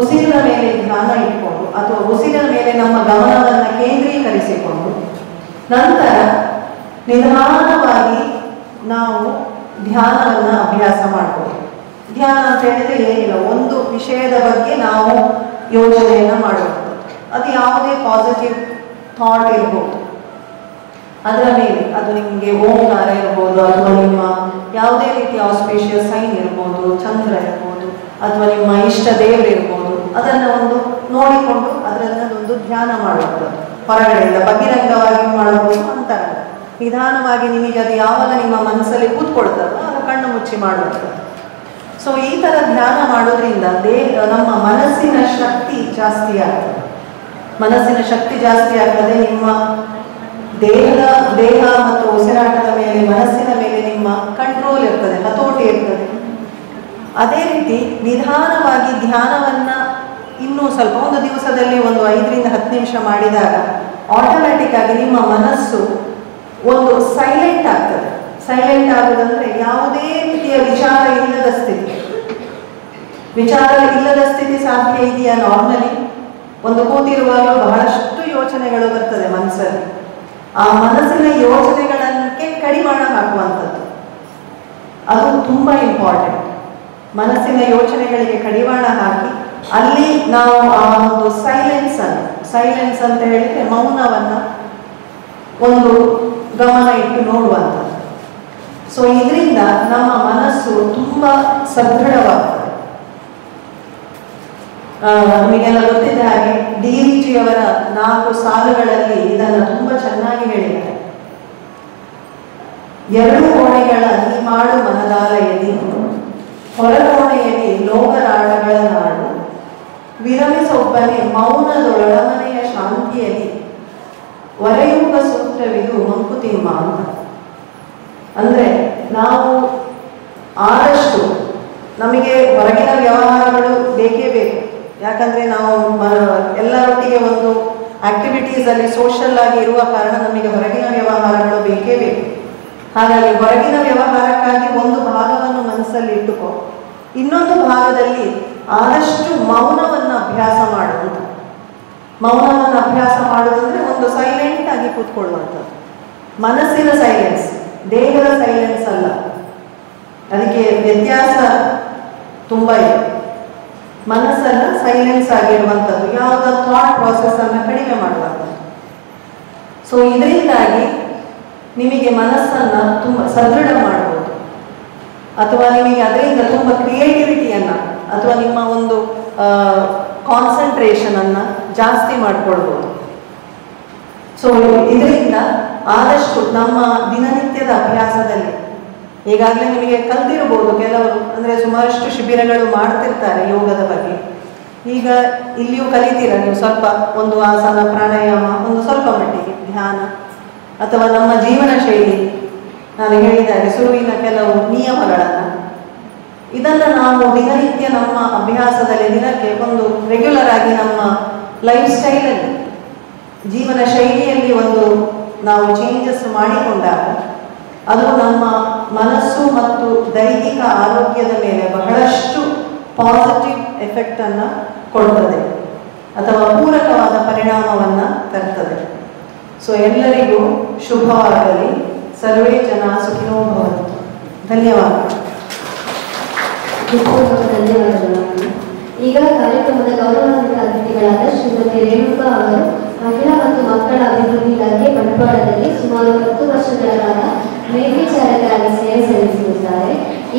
ಉಸಿರಿನ ಮೇಲೆ ಧ್ಯಾನ ಇಟ್ಕೊಂಡು ಅಥವಾ ಉಸಿರಿನ ಮೇಲೆ ನಮ್ಮ ಗಮನವನ್ನು ಕೇಂದ್ರೀಕರಿಸಿಕೊಂಡು ನಂತರ ನಿಧಾನವಾಗಿ ನಾವು ಧ್ಯಾನವನ್ನು ಅಭ್ಯಾಸ ಮಾಡಬಹುದು. ಧ್ಯಾನ ಅಂತ ಹೇಳಿದ್ರೆ ಏನಿಲ್ಲ, ಒಂದು ವಿಷಯದ ಬಗ್ಗೆ ನಾವು ಯೋಚನೆಯನ್ನು ಮಾಡಬಹುದು. ಅದು ಯಾವುದೇ ಪಾಸಿಟಿವ್ ಥಾಟ್ ಇರ್ಬೋದು, ಅದರ ಮೇಲೆ ಅದು ನಿಮಗೆ ಓಂಕಾರ ಇರ್ಬೋದು, ಅಥವಾ ನಿಮ್ಮ ಯಾವುದೇ ರೀತಿಯ ಆಸ್ಪೀಷಿಯಸ್ ಸೈನ್ ಇರ್ಬೋದು, ಚಂದ್ರ ಇರ್ಬೋದು, ಅಥವಾ ನಿಮ್ಮ ಇಷ್ಟ ದೇವರು ಇರ್ಬೋದು, ಅದನ್ನು ಒಂದು ನೋಡಿಕೊಂಡು ಅದರಲ್ಲೊಂದು ಧ್ಯಾನ ಮಾಡುವುದು. ಹೊರಗಡೆಯಿಂದ ಬಹಿರಂಗವಾಗಿ ಮಾಡಬಹುದು ಅಂತಾರ, ನಿಧಾನವಾಗಿ ನಿಮಗೆ ಅದು ಯಾವಾಗ ನಿಮ್ಮ ಮನಸ್ಸಲ್ಲಿ ಕೂತ್ಕೊಳ್ತದೋ ಅದು ಕಣ್ಣು ಮುಚ್ಚಿ ಮಾಡುವುದು. ಸೊ ಈ ಥರ ಧ್ಯಾನ ಮಾಡೋದ್ರಿಂದ ನಮ್ಮ ಮನಸ್ಸಿನ ಶಕ್ತಿ ಜಾಸ್ತಿ ಆಗ್ತದೆ. ಮನಸ್ಸಿನ ಶಕ್ತಿ ಜಾಸ್ತಿ ಆಗ್ತದೆ. ನಿಮ್ಮ ದೇಹ ಮತ್ತು ಉಸಿರಾಟದ ಮೇಲೆ, ಮನಸ್ಸಿನ ಮೇಲೆ ನಿಮ್ಮ ಕಂಟ್ರೋಲ್ ಇರ್ತದೆ, ಹತೋಟಿ ಇರ್ತದೆ. ಅದೇ ರೀತಿ ನಿಧಾನವಾಗಿ ಧ್ಯಾನವನ್ನ ಇನ್ನೂ ಸ್ವಲ್ಪ ಒಂದು ದಿವಸದಲ್ಲಿ ಒಂದು 5 ರಿಂದ 10 ನಿಮಿಷ ಮಾಡಿದಾಗ ಆಟೋಮ್ಯಾಟಿಕ್ ಆಗಿ ನಿಮ್ಮ ಮನಸ್ಸು ಒಂದು ಸೈಲೆಂಟ್ ಆಗ್ತದೆ. ಸೈಲೆಂಟ್ ಆಗುದಂದ್ರೆ ಯಾವುದೇ ರೀತಿಯ ವಿಚಾರ ಇಲ್ಲದ ಸ್ಥಿತಿ. ವಿಚಾರ ಇಲ್ಲದ ಸ್ಥಿತಿ ಸಾಧ್ಯ ಇದೆಯಾ? ನಾರ್ಮಲಿ ಒಂದು ಕೂತಿರುವಾಗ ಬಹಳಷ್ಟು ಯೋಚನೆಗಳು ಬರ್ತದೆ ಮನಸ್ಸಲ್ಲಿ. ಆ ಮನಸ್ಸಿನ ಯೋಚನೆಗಳನ್ನೇ ಕಡಿವಾಣ ಹಾಕುವಂಥದ್ದು ಅದು ತುಂಬ ಇಂಪಾರ್ಟೆಂಟ್. ಮನಸ್ಸಿನ ಯೋಚನೆಗಳಿಗೆ ಕಡಿವಾಣ ಹಾಕಿ ಅಲ್ಲಿ ನಾವು ಆ ಒಂದು ಸೈಲೆನ್ಸ್ ಅಂತ ಹೇಳಿದ್ರೆ ಮೌನವನ್ನ ಒಂದು ಗಮನ ಇಟ್ಟು ನೋಡುವಂಥದ್ದು. ಸೊ ಇದರಿಂದ ನಮ್ಮ ಮನಸ್ಸು ತುಂಬ ಸದೃಢವಾಗ್ತದೆ. ನಮಗೆಲ್ಲ ಗೊತ್ತಿದ್ದ ಹಾಗೆ DVG ಅವರ 4 ಸಾಲುಗಳಲ್ಲಿ ಇದನ್ನು ತುಂಬ ಚೆನ್ನಾಗಿ ಹೇಳಿದ್ದಾರೆ. 2 ಕೋಣೆಗಳ ನೀ ಮಾಡು ಮನದಾಲಯದಿ, ಹೊರಕೋಣೆಯಲ್ಲಿ ಲೋಕರಾಳಗಳ ನಾಡು, ವಿರಮಿಸೊಬ್ಬನೇ ಮೌನದೊಳಮನೆಯ ಶಾಂತಿಯಲ್ಲಿ, ವರೆಯುವ ಸೂತ್ರವಿದು ಮಂಕುತಿಮ್ಮ ಅಂತ. ಅಂದರೆ ನಾವು ಆದಷ್ಟು ನಮಗೆ ಹೊರಗಿನ ವ್ಯವಹಾರಗಳು ಬೇಕೇ ಬೇಕು. ಯಾಕಂದರೆ ನಾವು ಎಲ್ಲರೊಟ್ಟಿಗೆ ಒಂದು ಆಕ್ಟಿವಿಟೀಸಲ್ಲಿ ಸೋಷಲ್ ಆಗಿ ಇರುವ ಕಾರಣ ನಮಗೆ ಹೊರಗಿನ ವ್ಯವಹಾರಗಳು ಬೇಕೇ ಬೇಕು. ಹಾಗಾಗಿ ಹೊರಗಿನ ವ್ಯವಹಾರಕ್ಕಾಗಿ ಒಂದು ಭಾಗವನ್ನು ಮನಸ್ಸಲ್ಲಿ ಇಟ್ಟುಕೋ, ಇನ್ನೊಂದು ಭಾಗದಲ್ಲಿ ಆದಷ್ಟು ಮೌನವನ್ನು ಅಭ್ಯಾಸ ಮಾಡುವಂಥ. ಮೌನವನ್ನು ಅಭ್ಯಾಸ ಮಾಡುವುದಂದರೆ ಒಂದು ಸೈಲೆಂಟ್ ಆಗಿ ಕೂತ್ಕೊಳ್ಳುವಂಥದ್ದು. ಮನಸ್ಸಿನ ಸೈಲೆನ್ಸ್, ದೇಹದ ಸೈಲೆನ್ಸ್ ಅಲ್ಲ. ಅದಕ್ಕೆ ವ್ಯತ್ಯಾಸ ತುಂಬ ಇದೆ. ಮನಸ್ಸನ್ನ ಸೈಲೆನ್ಸ್ ಆಗಿರುವಂಥದ್ದು, ಯಾವುದೋ ಥಾಟ್ ಪ್ರಾಸೆಸ್ ಅನ್ನು ಕಡಿಮೆ ಮಾಡುವಂಥದ್ದು. ಸೊ ಇದರಿಂದಾಗಿ ನಿಮಗೆ ಮನಸ್ಸನ್ನು ತುಂಬ ಸದೃಢ ಮಾಡಬಹುದು, ಅಥವಾ ನಿಮಗೆ ಅದರಿಂದ ತುಂಬ ಕ್ರಿಯೇಟಿವಿಟಿಯನ್ನು ಅಥವಾ ನಿಮ್ಮ ಒಂದು ಕಾನ್ಸಂಟ್ರೇಷನನ್ನು ಜಾಸ್ತಿ ಮಾಡಿಕೊಳ್ಬೋದು. ಸೊ ಇದರಿಂದ ಆದಷ್ಟು ನಮ್ಮ ದಿನನಿತ್ಯದ ಅಭ್ಯಾಸದಲ್ಲಿ ಈಗಾಗಲೇ ನಿಮಗೆ ಕಲ್ತಿರ್ಬೋದು ಕೆಲವರು, ಅಂದರೆ ಸುಮಾರಷ್ಟು ಶಿಬಿರಗಳು ಮಾಡ್ತಿರ್ತಾರೆ ಯೋಗದ ಬಗ್ಗೆ. ಈಗ ಇಲ್ಲಿಯೂ ಕಲಿತೀರ ನೀವು ಸ್ವಲ್ಪ, ಒಂದು ಆಸನ, ಪ್ರಾಣಾಯಾಮ, ಒಂದು ಸ್ವಲ್ಪ ಮಟ್ಟಿಗೆ ಧ್ಯಾನ, ಅಥವಾ ನಮ್ಮ ಜೀವನ ಶೈಲಿ, ನಾನು ಹೇಳಿದಾಗ ಶುರುವಿನ ಕೆಲವು ನಿಯಮಗಳನ್ನು, ಇದನ್ನು ನಾವು ದಿನನಿತ್ಯ ನಮ್ಮ ಅಭ್ಯಾಸದಲ್ಲಿ ದಿನಕ್ಕೆ ಒಂದು ರೆಗ್ಯುಲರ್ ಆಗಿ ನಮ್ಮ ಲೈಫ್ ಸ್ಟೈಲಲ್ಲಿ, ಜೀವನ ಶೈಲಿಯಲ್ಲಿ ಒಂದು ನಾವು ಚೇಂಜಸ್ ಮಾಡಿಕೊಂಡಾಗ ಅದು ನಮ್ಮ ಮನಸ್ಸು ಮತ್ತು ದೈಹಿಕ ಆರೋಗ್ಯದ ಮೇಲೆ ಬಹಳಷ್ಟು ಪಾಸಿಟಿವ್ ಎಫೆಕ್ಟನ್ನು ಕೊಡ್ತದೆ ಅಥವಾ ಪೂರಕವಾದ ಪರಿಣಾಮವನ್ನು ತರ್ತದೆ. ಸೊ ಎಲ್ಲರಿಗೂ ಶುಭವಾಗಲಿ. ಸರ್ವೇ ಜನ ಸುಖಿನೋ ಭವಂತು. ಧನ್ಯವಾದಗಳು. ಧನ್ಯವಾದಗಳು. ಈಗ ಕಾರ್ಯಕ್ರಮದ ಗೌರವಾನ್ವಿತ ಅತಿಥಿಗಳಾದ ಶ್ರೀಮತಿ ರೇಣುಕಾ ಅವರು ಮಹಿಳಾ ಮತ್ತು ಮಕ್ಕಳ ಅಭಿವೃದ್ಧಿ ಇಲಾಖೆ ಬಂಟ್ವಾಳದಲ್ಲಿ ಸುಮಾರು 10 ವರ್ಷಗಳ ಕಾಲ ಮೇಲ್ವಿಚಾರಕರಾಗಿ ಸೇವೆ ಸಲ್ಲಿಸಿದ್ದಾರೆ.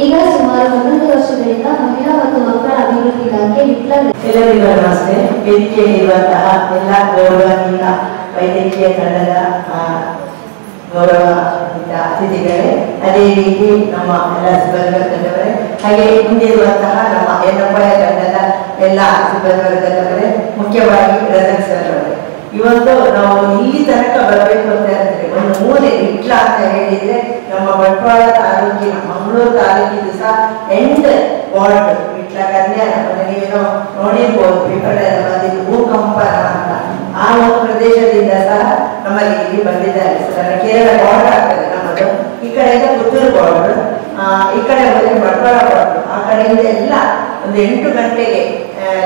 ಈಗ ಸುಮಾರು 11 ವರ್ಷಗಳಿಂದ ಮಹಿಳಾ ಮತ್ತು ಮಕ್ಕಳ ಅಭಿವೃದ್ಧಿ ಇಲಾಖೆ ಎಲ್ಲರಿಗೂ ನಮಸ್ತೆ. ವೇದಿಕೆಯಲ್ಲಿರುವಂತಹ ಎಲ್ಲ ಗೌರವಾನ್ವಿತ ವೈದ್ಯಕೀಯ ತಂಡದ ಗೌರವಾನ್ವಿತ ಅತಿಥಿಗಳೇ, ಅದೇ ರೀತಿ ನಮ್ಮ ಎಲ್ಲ ಸಿಬ್ಬಂದಿ ವರ್ಗದವರೇ, ಹಾಗೆ ಮುಂದಿರುವಂತಹ ನಮ್ಮ ಎನ್ನಪ್ಪಯ ತಂಡದ ಎಲ್ಲ ಸಿಬ್ಬಂದಿ ವರ್ಗದವರೇ, ಮುಖ್ಯವಾಗಿ ರಜಕ್ ಸರ್ ಅವರೇ, ಇವತ್ತು ನಾವು ಇಲ್ಲಿ ತನಕ ಬರಬೇಕು ಅಂತ ಹೇಳಿದ್ರೆ ಒಂದು ಮೂಲೆ ಇಟ್ಲ ಅಂತ ಹೇಳಿದ್ರೆ ನಮ್ಮ ಬಂಟ್ವಾಳ ತಾಲೂಕಿನ ಮಂಗಳೂರು ತಾಲೂಕಿನ ಸಹ ಎಂಡ್ ವಾರ್ಡ್ ಇಟ್ಲ ಕನ್ಯಾ, ನೀವೇನೋ ನೋಡಿರ್ಬೋದು ಪೇಪರ್ ಬಂದಿದ್ದು ಭೂಕಂಪನ ಅಂತ. ಆ ಒಂದು ಪ್ರದೇಶದಿಂದ ಸಹ ನಮ್ಮಲ್ಲಿ ಇಲ್ಲಿ ಬಂದಿದ್ದಾರೆ. ಕೇರಳ ಬಾರ್ಡರ್ ಆಗ್ತದೆ ನಮ್ಮದು, ಈ ಕಡೆಯಿಂದ ಪುತ್ತೂರು ಬಾರ್ಡರ್, ಈ ಕಡೆ ಬಂಟ್ವಾಳ ಬಾರ್ಡರ್, ಆ ಕಡೆಯಿಂದ ಎಲ್ಲ ಒಂದು 8 ಗಂಟೆಗೆ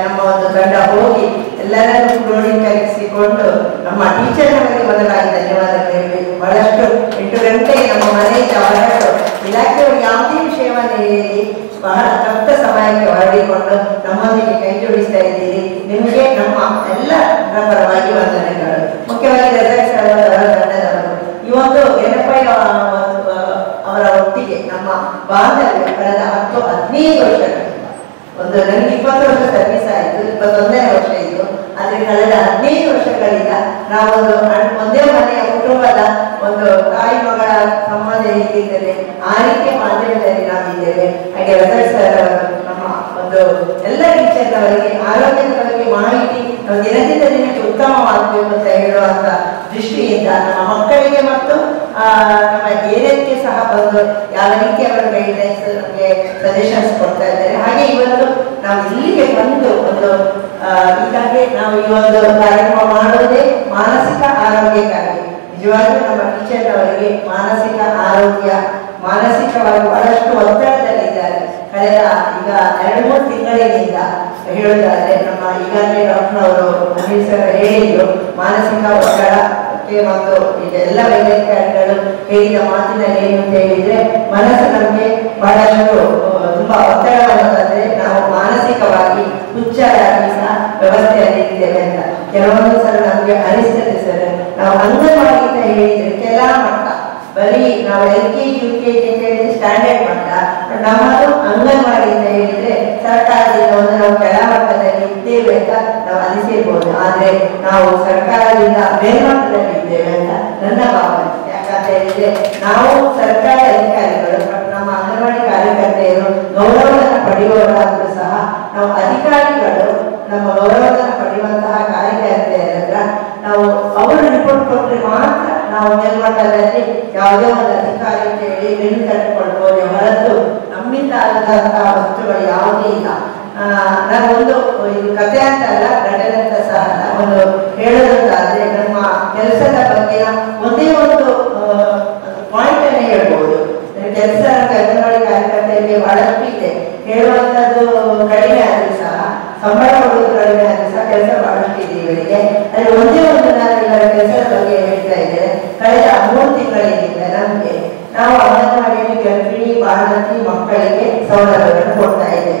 ನಮ್ಮ ಒಂದು ತಂಡ ಹೋಗಿ ಎಲ್ಲರನ್ನೂ ಕ್ರೋಢೀಕರಿಸಿಕೊಂಡು ನಮ್ಮ ಟೀಚರ್ ನಮಗೆ ಮೊದಲಾಗಿ ಧನ್ಯವಾದಗಳು ಹೇಳಬೇಕು. ಬಹಳಷ್ಟು 8 ಗಂಟೆಗೆ ನಮ್ಮ ಮನೆಯಿಂದ ಹೊರಟು ಇಲಾಖೆಯವರು ಯಾವುದೇ ವಿಷಯವನ್ನು ಹೇಳಿ ಬಹಳ ಕಷ್ಟ ಸಮಯಕ್ಕೆ ಹೊರಡಿಕೊಂಡು ನಮ್ಮೊಂದಿಗೆ ಕೈ ಜೋಡಿಸ್ತಾ ಇದ್ದೀರಿ. ನಿಮಗೆ ನಮ್ಮ ಎಲ್ಲ ಪರವಾಗಿ ವಂದನೆಗಳು. ಮುಖ್ಯವಾಗಿ ರಜಕ್ ಸರ್ ಅವರ ತಂಡದವರು ಇವತ್ತು ಎನ್ನಪ್ಪಯ್ಯ ಅವರ ಒಟ್ಟಿಗೆ ನಮ್ಮ ಬಾಂಧವ್ಯ ಕಳೆದ 10-15 ವರ್ಷಗಳು, ಒಂದು ನನಗೆ 20 ವರ್ಷ ಸರ್ವಿಸ್ ಆಯಿತು, 21ನೇ ವರ್ಷ ಇತ್ತು. ಆದರೆ ಕಳೆದ 15 ವರ್ಷಗಳಿಂದ ನಾವೊಂದು ಒಂದೇ ಮನೆಯ ಕುಟುಂಬದ ಒಂದು ತಾಯಿ ಮಗಳ ಸಂಬಂಧ ಹೇಗಿದ್ದೇವೆ ಆ ರೀತಿಯ ಮಾಧ್ಯಮದಲ್ಲಿ ನಾವಿದ್ದೇವೆ. ಹಾಗೆ ರಜಕ್ ಸರ್ ಅವರು ನಮ್ಮ ಒಂದು ಎಲ್ಲ ಟೀಚರ್ನವರಿಗೆ ಆರೋಗ್ಯದ ಬಗ್ಗೆ ಮಾಹಿತಿ ನಾವು ದಿನದಿಂದ ದಿನಕ್ಕೆ ಉತ್ತಮವಾಗಬೇಕು ಅಂತ ಹೇಳುವಂತ ದೃಷ್ಟಿಯಿಂದ ನಮ್ಮ ಮಕ್ಕಳಿಗೆ ಮತ್ತು ನಮ್ಮ ಏರಿಯಾಕ್ಕೆ ಸಹ ಬಂದು ಯಾವ ರೀತಿ ಅವರ ಗೈಡ್ಲೈನ್ಸ್ ನಮಗೆ ಸಜೆಷನ್ಸ್ ಕೊಡ್ತಾ ಇದ್ದಾರೆ. ಹಾಗೆ ಇವತ್ತು ನಾವು ಇಲ್ಲಿಗೆ ಬಂದು ಒಂದು ಈಗಾಗಲೇ ನಾವು ಈ ಒಂದು ಕಾರ್ಯಕ್ರಮ ಮಾಡೋದೇ ಮಾನಸಿಕ ಆರೋಗ್ಯಕ್ಕಾಗಿ. ನಿಜವಾಗ್ಲೂ ನಮ್ಮ ಟೀಚರ್ನವರಿಗೆ ಮಾನಸಿಕ ಆರೋಗ್ಯ, ಮಾನಸಿಕವಾಗಿ ಬಹಳಷ್ಟು ಒತ್ತಡದಲ್ಲಿದ್ದಾರೆ. ಕಳೆದ ಈಗ 2-3 ತಿಂಗಳಿನಿಂದ ಹೇಳೋದಾದ್ರೆ ನಮ್ಮ ಈಗಾಗಲೇ ಡಾಕ್ಟರ್ ಅವರು ಅನಿಲ್ ಸರ್ ಹೇಳಿದ್ರು, ಮಾನಸಿಕ ಒತ್ತಡಕ್ಕೆ ಮತ್ತು ಇದೆಲ್ಲ ವೈದ್ಯಾಧಿಕಾರಿಗಳು ಹೇಳಿದ ಮಾತಿನಲ್ಲಿ ಏನು ಅಂತ ಹೇಳಿದ್ರೆ, ಮನಸ್ಸು ನಮಗೆ ಬಹಳಷ್ಟು ತುಂಬಾ ಒತ್ತಡವನ್ನು ತಂದ್ರೆ ನಾವು ಮಾನಸಿಕವಾಗಿ ಹುಚ್ಚರಾಗಿ ಸಹ ವ್ಯವಸ್ಥೆಯಲ್ಲಿ ಇದ್ದೇವೆ ಅಂತ. ಕೆಲವೊಂದು ಸಲ ನಮಗೆ ಅನಿಸ್ತದೆ ಸರ್, ನಾವು ಅಂಗನವಾಡಿ ಅಂತ ಹೇಳಿದ್ರೆ ಕೆಲ ಮಟ್ಟ ಬರೀ ನಾವು LKG UKG ಅಂತ ಹೇಳಿದ್ರೆ ಸ್ಟ್ಯಾಂಡರ್ಡ್ ಮಟ್ಟ, ನಮ್ಮದು ಅಂಗನವಾಡಿ ಅಂತ ಹೇಳಿದ್ರೆ ಸರ್ಕಾರದಿಂದ ಒಂದು ನಾವು ಕೆಳ ಮಟ್ಟದಲ್ಲಿ ಇದ್ದೇವೆ ಅಂತ ನಾವು ಅನಿಸಿರ್ಬೋದು. ಆದ್ರೆ ನಾವು ಸರ್ಕಾರದಿಂದ ಮೇಲ್ಮಟ್ಟದಲ್ಲಿ ಇದ್ದೇವೆ ಅಂತ ನನ್ನ ಭಾವನೆ. ಯಾಕಂತ ಹೇಳಿದ್ರೆ ನಾವು ಸರ್ಕಾರಿ ಅಧಿಕಾರಿಗಳು, ನಮ್ಮ ಅಂಗನವಾಡಿ ಕಾರ್ಯಕರ್ತೆಯರು ಗೌರವವನ್ನು ಪಡೆಯುವವರಾದ್ರೂ ಸಹ ನಾವು ಅಧಿಕಾರಿಗಳು ನಮ್ಮ ಗೌರವವನ್ನು ಪಡೆಯುವಂತಹ ಕಾರ್ಯಕರ್ತೆಯರ ಹತ್ರ ನಾವು ಅವರು ರಿಪೋರ್ಟ್ ಕೊಟ್ಟರೆ ಮಾತ್ರ ನಾವು ಮೇಲ್ಮಟ್ಟದಲ್ಲಿ ಯಾವುದೇ ಒಂದು ಅಧಿಕಾರಿ ಅಂತ ಹೇಳಿ ಬೆನ್ನು ತಟ್ಟುಕೊಳ್ಬೋದು ಹೊರತು ನಮ್ಮಿಂದ ಆದಂತಹ ವಸ್ತುಗಳು ಯಾವುದೇ ಇಲ್ಲ. ನಾನೊಂದು ಇದು ಕಥೆ ಅಂತ ಅಲ್ಲ, ಘಟನೆ ಅಂತ ಸಹ ಒಂದು ಹೇಳೋದಂತಾದ್ರೆ ನಮ್ಮ ಕೆಲಸದ ಬಗ್ಗೆ ಒಂದೇ ಒಂದು ಪಾಯಿಂಟ್ ಅನ್ನು ಹೇಳ್ಬೋದು. ಕೆಲಸ ಅಂಗನವಾಡಿ ಕಾರ್ಯಕರ್ತೆಯರಿಗೆ ಬಹಳಷ್ಟು ಇದೆ, ಹೇಳುವಂಥದ್ದು ಕಡಿಮೆ ಆದ್ರೂ ಸಹ, ಸಂಬಳ ಕೊಡೋದು ಕಡಿಮೆ ಆದ್ರೂ ಸಹ ಕೆಲಸ ಬಹಳಷ್ಟು ಇದೆ ಇವರಿಗೆ. ಅದ್ರ ಒಂದೇ ಒಂದು ನಾನು ಇವರ ಕೆಲಸದ ಬಗ್ಗೆ ಹೇಳ್ತಾ ಇದ್ದೇನೆ. ಕಳೆದ 3 ತಿಂಗಳಿನಿಂದ ನಮಗೆ ನಾವು ಅಂಗನವಾಡಿಯಲ್ಲಿ ಗರ್ಭಿಣಿ ಬಾಣಂತಿ ಮಕ್ಕಳಿಗೆ ಸೌಲಭ್ಯವನ್ನು ಕೊಡ್ತಾ ಇದ್ದೇವೆ.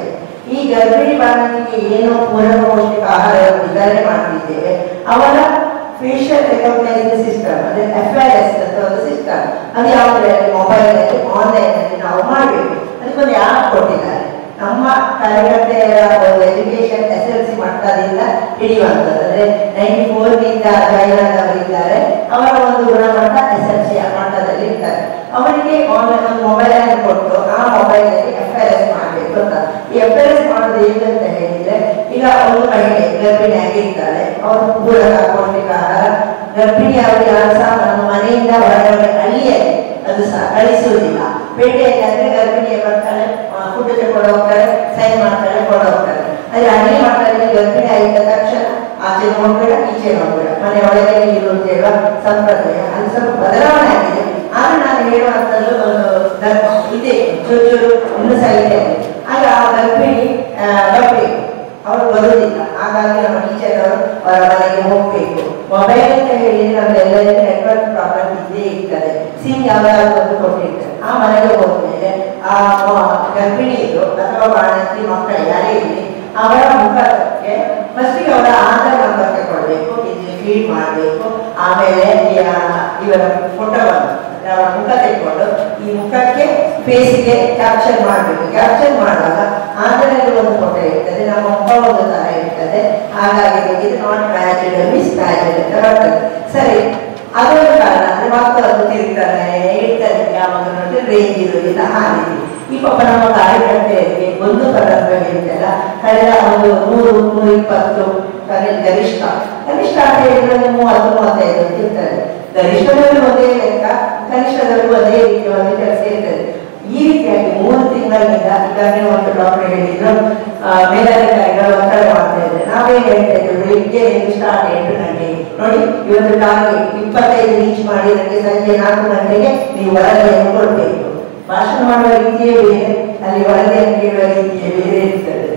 ಈ ಗರ್ಭಿಣಿ ಬಾಣಂತಿಗೆ ಏನು ಪೂರಕ ಪೌಷ್ಟಿಕ ಆಹಾರ ವಿತರಣೆ ಮಾಡ್ತಿದ್ದೇವೆ, ಅವರ ಫೇಶಿಯಲ್ ರೆಕಗ್ನೈಸಿಂಗ್ ಸಿಸ್ಟಮ್ ಅಂದ್ರೆ FIS ಅಂತ ಒಂದು ಸಿಸ್ಟಮ್, ಅದು ಯಾವುದ್ರಲ್ಲಿ ಮೊಬೈಲಲ್ಲಿ ಆನ್ಲೈನಲ್ಲಿ ನಾವು ಮಾಡಬೇಕು. ಅದಕ್ಕೊಂದು ಆ್ಯಪ್ ಕೊಟ್ಟಿದ್ದಾರೆ. ನಮ್ಮ ಕಾರ್ಯಕರ್ತೆಯರ ಒಂದು ಎಜುಕೇಶನ್ SLC ಮಟ್ಟದಿಂದ ಹಿಡಿಯುವಂಥದ್ದು, ಅಂದ್ರೆ 94ರಿಂದ ಜಾಯಿನ್ ಆದವರಿದ್ದಾರೆ, ಅವರ ಒಂದು ಗುಣಮಟ್ಟ SLC ಮಟ್ಟದಲ್ಲಿ ಇರ್ತಾರೆ. ಅವರಿಗೆ ಆನ್ಲೈನ್ ಒಂದು ಮೊಬೈಲ್ ಅನ್ನು ಕೊಟ್ಟು ಆ ಮೊಬೈಲಲ್ಲಿ FIS ಮಾಡಬೇಕು ಅಂತ. ಈ FIS ಮಾಡೋದು ಏನು ಅಂತ ಹೇಳಿದ್ರೆ, ಈಗ ಒಂದು ಮಹಿಳೆ ಗರ್ಭಿಣಿ ಆಗಿರ್ತಾಳೆ, ಅವರು ಪೂರಕ ಪೌಷ್ಟಿಕ ಆಹಾರ ಗರ್ಭಿಣಿ ಅವರು ಯಾರು ಸಹ ನಮ್ಮ ಮನೆಯಿಂದ ಹೊರಗಡೆ ಹಳ್ಳಿಯಲ್ಲಿ ಅದು ಸಹ ಕಳಿಸುವುದಿಲ್ಲ. ಪೇಟೆಯಲ್ಲಿ ಅಂದ್ರೆ ಗರ್ಭಿಣಿಯ ಬರ್ತಾಳೆ, ಫುಡ್ ತಗೊಂಡು ಹೋಗ್ತಾರೆ, ಸೈನ್ ಮಾಡ್ತಾಳೆ, ಕೊಂಡು ಹೋಗ್ತಾರೆ. ಅದೇ ಹಳ್ಳಿ ಮಟ್ಟದಲ್ಲಿ ಗರ್ಭಿಣಿ ಆಗಿದ್ದ ತಕ್ಷಣ ಆಚೆ ನೋಡ್ಬೇಡ ಈಚೆ ನೋಡ್ಬೇಡ, ಮನೆ ಒಳಗೆ ಇರು ಅಂತ ಹೇಳುವ ಸಂಪ್ರದಾಯ ಅದು ಸ್ವಲ್ಪ ಬದಲಾವಣೆ ಆಗಿದೆ. ಆದ್ರೆ ನಾನು ಹೇಳುವಂಥದ್ದು ಒಂದು ಧರ್ಮ ಇದೆ, ಚೂರು ಇನ್ನೂ ಸಹ ಇದೆ. ಆಗ ಆ ಗರ್ಭಿಣಿ ಬರ್ಬೇಕು, ಅವರು ಬರುವುದಿಲ್ಲ. ಹಾಗಾಗಿ ನಮ್ಮ ಟೀಚರ್ ಅವರು ಅವರ ಮನೆಗೆ ಹೋಗ್ಬೇಕು. ಮೊಬೈಲ್ ಅಂತ ಹೇಳಿದ್ರೆ ನಮ್ಗೆಲ್ಲರಿಗೂ ನೆಟ್ವರ್ಕ್ ಪ್ರಾಬ್ಲಮ್ ಇದ್ದೇ ಇರ್ತದೆ. ಸಿಮ್ ಯಾವ್ದಾದ್ರು ಒಂದು ಕೊಟ್ಟಿರ್ತಾರೆ, ಆ ಮನೆಗೆ ಹೋದ್ಮೇಲೆ ಆ ಗರ್ಭಿಣಿಯರು ಅಥವಾ ಬಾಣಂತಿ ಮಕ್ಕಳು ಯಾರೇ ಇರಲಿ ಅವರ ಮುಖಕ್ಕೆ ಫಸ್ಟಿಗೆ ಅವರ ಆಧಾರ್ ನಂಬರ್ ತಗೊಳ್ಬೇಕು, ಇಲ್ಲಿ ಫೀಡ್ ಮಾಡಬೇಕು. ಆಮೇಲೆ ಇವರ ಫೋಟೋವನ್ನು ಅವರ ಮುಖ ತೆಗೆದುಕೊಂಡು ಈ ಮುಖಕ್ಕೆ ಫೇಸ್ಗೆ ಕ್ಯಾಪ್ಚರ್ ಮಾಡಬೇಕು. ಕ್ಯಾಪ್ಚರ್ ಮಾಡುವಾಗ ಆಧಾರಲ್ಲಿ ಒಂದು ಫೋಟೋ ಇರ್ತದೆ, ನಮ್ಮ ಮುಖ ಒಂದು ತರ ಇರ್ತದೆ. ಹಾಗಾಗಿ ಇದು ನಾಟ್ ಮ್ಯಾಚ್ಡ್ ಮಿಸ್ ಮ್ಯಾಚ್ಡ್ ಅಂತ ಬರ್ತದೆ. ಸರಿ, ಅದೊಂದು ಕಾರಣ. ಅಂದ್ರೆ ಮಕ್ಕಳು ತಿರುಗ್ತಾನೆ ಇರ್ತಾರೆ, ಯಾವಾಗ ನೋಡಿ ರೇಂಜ್ ಇರುವುದಿಲ್ಲ. ಆ ರೀತಿ ಈ ಪಾಪ ನಮ್ಮ ಕಾರ್ಯಕರ್ತೆಯರಿಗೆ ಒಂದು ಕರ್ತವ್ಯ ಇರ್ತಲ್ಲ, ಕಳೆದ ಒಂದು 100-120 ಗರಿಷ್ಠ ಅಂತ ಹೇಳಿದ್ರೆ 30-35 ಅಂತ ಇರ್ತಾರೆ. ಗರಿಷ್ಠದಲ್ಲಿ ಒಂದೇ ಲೆಕ್ಕ, ಕನಿಷ್ಠದಲ್ಲೂ ಅದೇ ರೀತಿ ಒಂದು ಕೆಲಸ ಇರ್ತದೆ. ಈ ರೀತಿಯಾಗಿ 3 ತಿಂಗಳಿಂದ ಈಗಾಗಲೇ ಒಂದು ಡಾಕ್ಟರ್ ಹೇಳಿದ್ರು, ಮೇಲಧಿಕಾರಿಗಳು ಒತ್ತಡ ಮಾಡ್ತಾ ಇದ್ದಾರೆ. ನಾವೇನ್ ಹೇಳ್ತಾ ಇದ್ದೇವೆ, ಬೆಳಿಗ್ಗೆ ಸ್ಟಾರ್ಟ್ 8 ಗಂಟೆಗೆ ನೋಡಿ, ಇವತ್ತು ಟಾರ್ಗೆಟ್ 25 ರೀಚ್ ಮಾಡಿ ನನಗೆ ಸಂಜೆ 4 ಗಂಟೆಗೆ ನೀವು ವರದಿಯನ್ನು ಕೊಡ್ಬೇಕು. ಭಾಷಣ ಮಾಡುವ ರೀತಿಯೇ ಬೇರೆ, ಅಲ್ಲಿ ವರದಿಯನ್ನು ಕೇಳುವ ರೀತಿಯೇ ಬೇರೆ ಇರ್ತದೆ.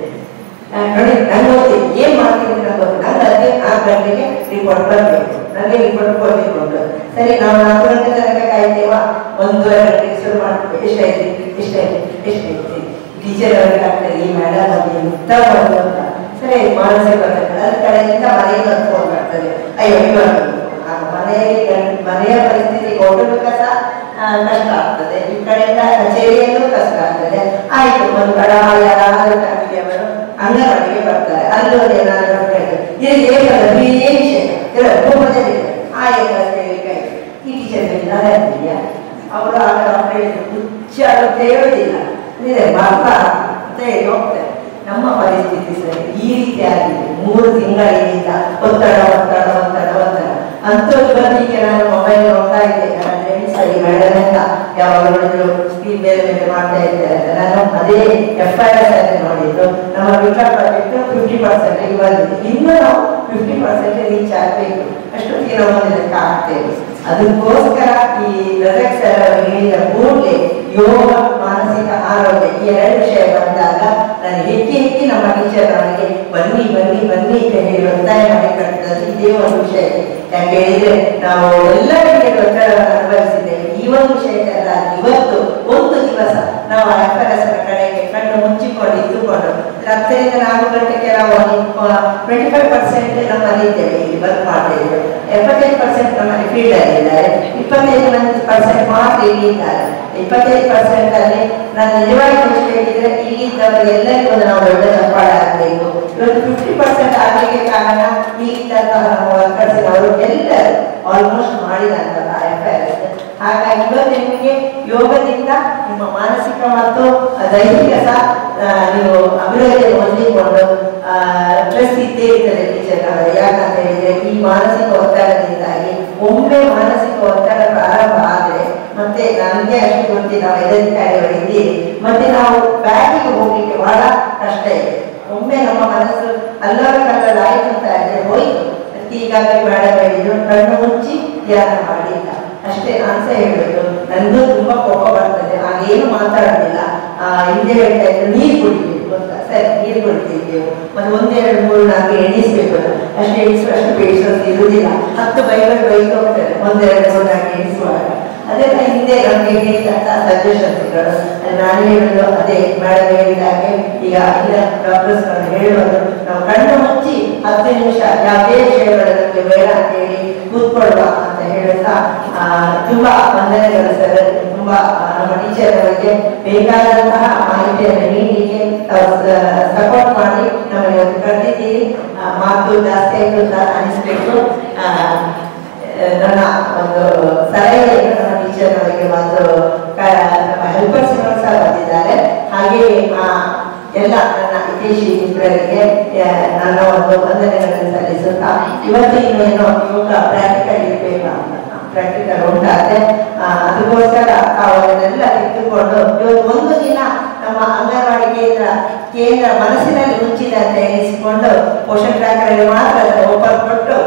ನೋಡಿ, ನಂಗೆ ಗೊತ್ತಿ ಏನ್ ಮಾಡ್ತೀನಿ ನಂಗೆ ನಂಗೆ ಅದೇ 4 ಗಂಟೆಗೆ ರಿಪೋರ್ಟ್ ಬರಬೇಕು, ನನಗೆ ರಿಪೋರ್ಟ್ ಕೊಡ್ಬೇಕು ಅಂತ. ಸರಿ, ನಾವು 4 ಗಂಟೆ ತನಕ ಕಾಯ್ತೇವಾ, 1:30 ಗಂಟೆಗೆ ಶುರು ಮಾಡ್ತೀವಿ. ಎಷ್ಟೈತಿ ಟೀಚರ್ ಅವರಿಗೆ ಆಗ್ತದೆ, ಈ ಮೇಡಮ್ ಅದು ಮುಕ್ತ ಬಂದು ಅಂತ. ಸರಿ, ಮಾನಸಿಕ ಅದ್ರ ಕಡೆಯಿಂದ ಮನೆಯಿಂದ ಫೋನ್ ಮಾಡ್ತದೆ, ಅಯ್ಯೋ ಇವಾಗ ಮನೆಯ ಪರಿಸ್ಥಿತಿ ಕೌಟುಂಬಿಕ ಸಹ ಕಷ್ಟ ಆಗ್ತದೆ, ಈ ಕಡೆಯಿಂದ ಕಚೇರಿಯಲ್ಲೂ ಕಷ್ಟ ಆಗ್ತದೆ. ಆಯ್ತು, ಒಂದು ಕಡ ಯಾರಾದ್ರೂ ಫ್ಯಾಮಿಲಿಯವರು ಅಂಗನವಾಡಿಗೆ ಬರ್ತಾರೆ, ಅಲ್ಲೂ ಏನಾದ್ರು ವಿಷಯ ಈ ಟೀಚರ್ ಅವರು ಆಗ ಹುಚ್ಚ ಅಂತ ಹೇಳುವುದಿಲ್ಲ, ಮಕ್ಕ ಅಂತ ಹೇಳಿ ಹೋಗ್ತಾರೆ. ನಮ್ಮ ಪರಿಸ್ಥಿತಿ ಸರಿ ಈ ರೀತಿಯಾಗಿದೆ. 3 ತಿಂಗಳಿನಿಂದ ಒತ್ತಡ ಅಂತೂ ಬರಲಿಕ್ಕೆ ನಾನು ಮೊಬೈಲ್ ನೋಡ್ತಾ ಇದ್ದೆ. ನನ್ನ ಫ್ರೆಂಡ್ಸ್ ಸರಿ ಮೇಡಮ್ ಯಾವಾಗ ನೋಡಿದ್ರು ಸ್ಕ್ರೀನ್ ಮೇಲೆ ಮಾಡ್ತಾ ಇದ್ದಾರೆ. ನಾನು ಅದೇ FIS ಅಲ್ಲಿ ನೋಡಿದ್ದು, ನಮ್ಮ ವಿಕಾ ಪ್ರಾಜೆಕ್ಟ್ 50% ಬಂದಿದೆ. ಇನ್ನು ನಾವು 50% ರೀಚ್ ಆಗಬೇಕು, ಅಷ್ಟೊತ್ತಿಗೆ ನಾವು ಒಂದು ಲೆಕ್ಕ ಆಗ್ತೇವೆ. ಅದಕ್ಕೋಸ್ಕರ ಈ ರಜಕ್ ಸರ್ ಹೇಳಿದ ಕೂಡಲೇ ಯೋಗ, ಮಾನಸಿಕ ಆರೋಗ್ಯ ಈ 2 ವಿಷಯ ಬಂದಾಗ ನಾನು ಹೆಚ್ಚಿ ನಮ್ಮ ಟೀಚರ್ ಅವರಿಗೆ ಬನ್ನಿ ಬನ್ನಿ ಬನ್ನಿ ಅಂತ ಹೇಳಿ ಒತ್ತಾಯ ಮಾಡಿ ಕಟ್ಟಿದ್ದು ಇದೇ ಒಂದು ವಿಷಯ. ಯಾಕೆ ಹೇಳಿದ್ರೆ ನಾವು ಎಲ್ಲ ರೀತಿಯ ಒತ್ತಡವನ್ನು ಅನುಭವಿಸಿದ್ದೇವೆ. ಈ ಒಂದು ವಿಷಯಕ್ಕೆಲ್ಲ ಇವತ್ತು ಒಂದು ದಿವಸ ನಾವು FRS ಕಡೆಗೆ ಕಣ್ಣು ಮುಚ್ಚಿಕೊಂಡು ಇದ್ದುಕೊಂಡು 10ರಿಂದ 4 ಗಂಟೆ ಕೆಲವು 25% ನಮ್ಮಲ್ಲಿ ಇದ್ದೇವೆ, ಇಲ್ಲಿ ವರ್ಕ್ ಮಾಡ್ತಾ ಇದ್ದೇವೆ. 75% ನಮ್ಮಲ್ಲಿ ಫೀಲ್ಡ್ ಅಲ್ಲಿ ಇದ್ದಾರೆ, 25% ಮಾತ್ರ ಇಲ್ಲಿ ಇದ್ದಾರೆ. 25% ಅಲ್ಲಿ ನಾನು ನಿಜವಾಗಿ ಮುಚ್ಚಬೇಕಿದ್ರೆ ಇಲ್ಲಿದ್ದವರು ಎಲ್ಲರಿಗೂ ನಾವು ದೊಡ್ಡ ಚಪ್ಪಾಳೆ ಆಗಬೇಕು. ಇವತ್ತು 50% ಆಗಲಿಕ್ಕೆ ಕಾರಣ ಈಗಿದ್ದಂತಹ ನಮ್ಮ ವರ್ಕರ್ಸಿನವರು ಎಲ್ಲರೂ ಆಲ್ಮೋಸ್ಟ್ ಮಾಡಿದಂತಹ FRS. ಹಾಗಾಗಿ ಇವತ್ತು ನಿಮಗೆ ಯೋಗದಿಂದ ನಿಮ್ಮ ಮಾನಸಿಕ ಮತ್ತು ದೈಹಿಕ ಸಹ ನೀವು ಅಭಿವೃದ್ಧಿಯನ್ನು ಹೊಂದಿಕೊಂಡು ಸ್ಟ್ರೆಸ್ ಇದ್ದೇ ಇರ್ತದೆ ಟೀಚರ್ ಅವರೇ. ಯಾಕಂತ ಹೇಳಿದ್ರೆ ಈ ಮಾನಸಿಕ ಒತ್ತಡದಿಂದಾಗಿ ಒಮ್ಮೆ ಮಾನಸಿಕ ಒತ್ತಡ ಪ್ರಾರಂಭ ಆದರೆ ಮತ್ತೆ ನನಗೆ ಅಷ್ಟು ಗೊತ್ತಿಲ್ಲ, ವೈದ್ಯಾಧಿಕಾರಿಗಳು ಇದ್ದೀರಿ, ಮತ್ತೆ ನಾವು ಬ್ಯಾಗಿಗೆ ಹೋಗ್ಲಿಕ್ಕೆ ಬಹಳ ಕಷ್ಟ ಇದೆ. ಒಮ್ಮೆ ನಮ್ಮ ಮನಸ್ಸು ಅಲ್ಲರ ಕಲ್ಲಲ್ಲಿ ಆಯ್ತು ಅಂತ ಇದ್ರೆ ಹೋಯ್ತು. ಈಗಾಗಲೇ ಮೇಡಮ್ ಹೇಳಿದ್ರು ಕಣ್ಣು ಮುಚ್ಚಿ ಧ್ಯಾನ ಮಾಡಿಲ್ಲ ಅಷ್ಟೇ. ನಾನು ಸಹ ಹೇಳುದು ನನಗೂ ತುಂಬಾ ಕೋಪ ಬರ್ತದೆ, ಹಾಗೇನು ಮಾತಾಡೋದಿಲ್ಲ. ಹಿಂದೆ ಹೇಳ್ತಾ ಇದ್ರು ನೀರು ಕುಡಿಬೇಕು ಅಂತ. ಸರಿ, ನೀರು ಕುಡಿತಿದ್ದೆವು. ಮತ್ತೆ 1, 2, 3, 4 ಎಣಿಸ್ಬೇಕು. ಅಷ್ಟು ಎಣಿಸುವಷ್ಟು ಪೇಷನ್ಸ್ ಇರುವುದಿಲ್ಲ. 10 ಬೈಗಳು ಬೈಕ್ ಹೋಗ್ತಾರೆ 1, 2, 3, 4 ಎಣಿಸುವಾಗ. ಅದೆಲ್ಲ ಹಿಂದೆ ನಮಗೆ ಹೇಳಿದಂತಹ ಸಜೆಷನ್ಸ್ಗಳು. ನಾನು ಹೇಳುದು ಅದೇ ಮೇಡಮ್ ಹೇಳಿದಾಗೆ ಈಗ ಇಲ್ಲ ಡಾಕ್ಟರ್ಸ್ ಹೇಳೋದು ನಾವು ಕಣ್ಣು ಮುಚ್ಚಿ 10 ನಿಮಿಷ ಯಾವುದೇ ವಿಷಯಗಳು ನಮಗೆ ಬೇಡ ಅಂತ ಹೇಳಿ ಕೂತ್ಕೊಳ್ಳುವ ಅಂತ ಹೇಳುತ್ತಾ ತುಂಬಾ ವಂದನೆಗಳು ಸರ್. ತುಂಬಾ ನಮ್ಮ ಟೀಚರ್ ಅವರಿಗೆ ಬೇಕಾದಂತಹ ಮಾಹಿತಿಯನ್ನು ನೀಡಲಿಕ್ಕೆ ಸಪೋರ್ಟ್ ಮಾಡಿ ನಮಗೆ ಕರೆದಿದ್ದೀರಿ. ಮಾತು ಜಾಸ್ತಿ ಆಯ್ತು ಅಂತ ಅನಿಸ್ಬೇಕು. ನನ್ನ ಒಂದು ಸಲಹೆಯನ್ನು ನಮ್ಮ ಟೀಚರ್ ಅವರಿಗೆ ಒಂದು ನಮ್ಮ ಹೆಲ್ಪರ್ಸ್ಗಳು ಸಹ ಬಂದಿದ್ದಾರೆ. ಹಾಗೆಯೇ ಎಲ್ಲ ನನ್ನ ವಿದೇಶಿ ಮಿತ್ರರಿಗೆ ನನ್ನ ಒಂದು ವಂದನೆಗಳನ್ನು ಸಲ್ಲಿಸುತ್ತಾ ಇವತ್ತು ಇನ್ನೇನೋ ಯೋಗ ಪ್ರಾಕ್ಟಿಕಲ್ ಇರಬೇಕು ಅಂತ ಪ್ರಾಕ್ಟಿಕಲ್ ಉಂಟಾದ್ರೆ ಅದಕ್ಕೋಸ್ಕರ ಅವರನ್ನೆಲ್ಲ ತೆಗೆದುಕೊಂಡು ಇವತ್ತು ಒಂದು ದಿನ ನಮ್ಮ ಅಂಗನವಾಡಿ ಕೇಂದ್ರ ಮನಸ್ಸಿನಲ್ಲಿ ಮುಚ್ಚಿದೆ ಅಂತ ಎನಿಸಿಕೊಂಡು ಪೋಷನ್ ಟ್ರ್ಯಾಕರಲ್ಲಿ ಮಾತ್ರ ಅದನ್ನು ಓಪನ್ ಕೊಟ್ಟು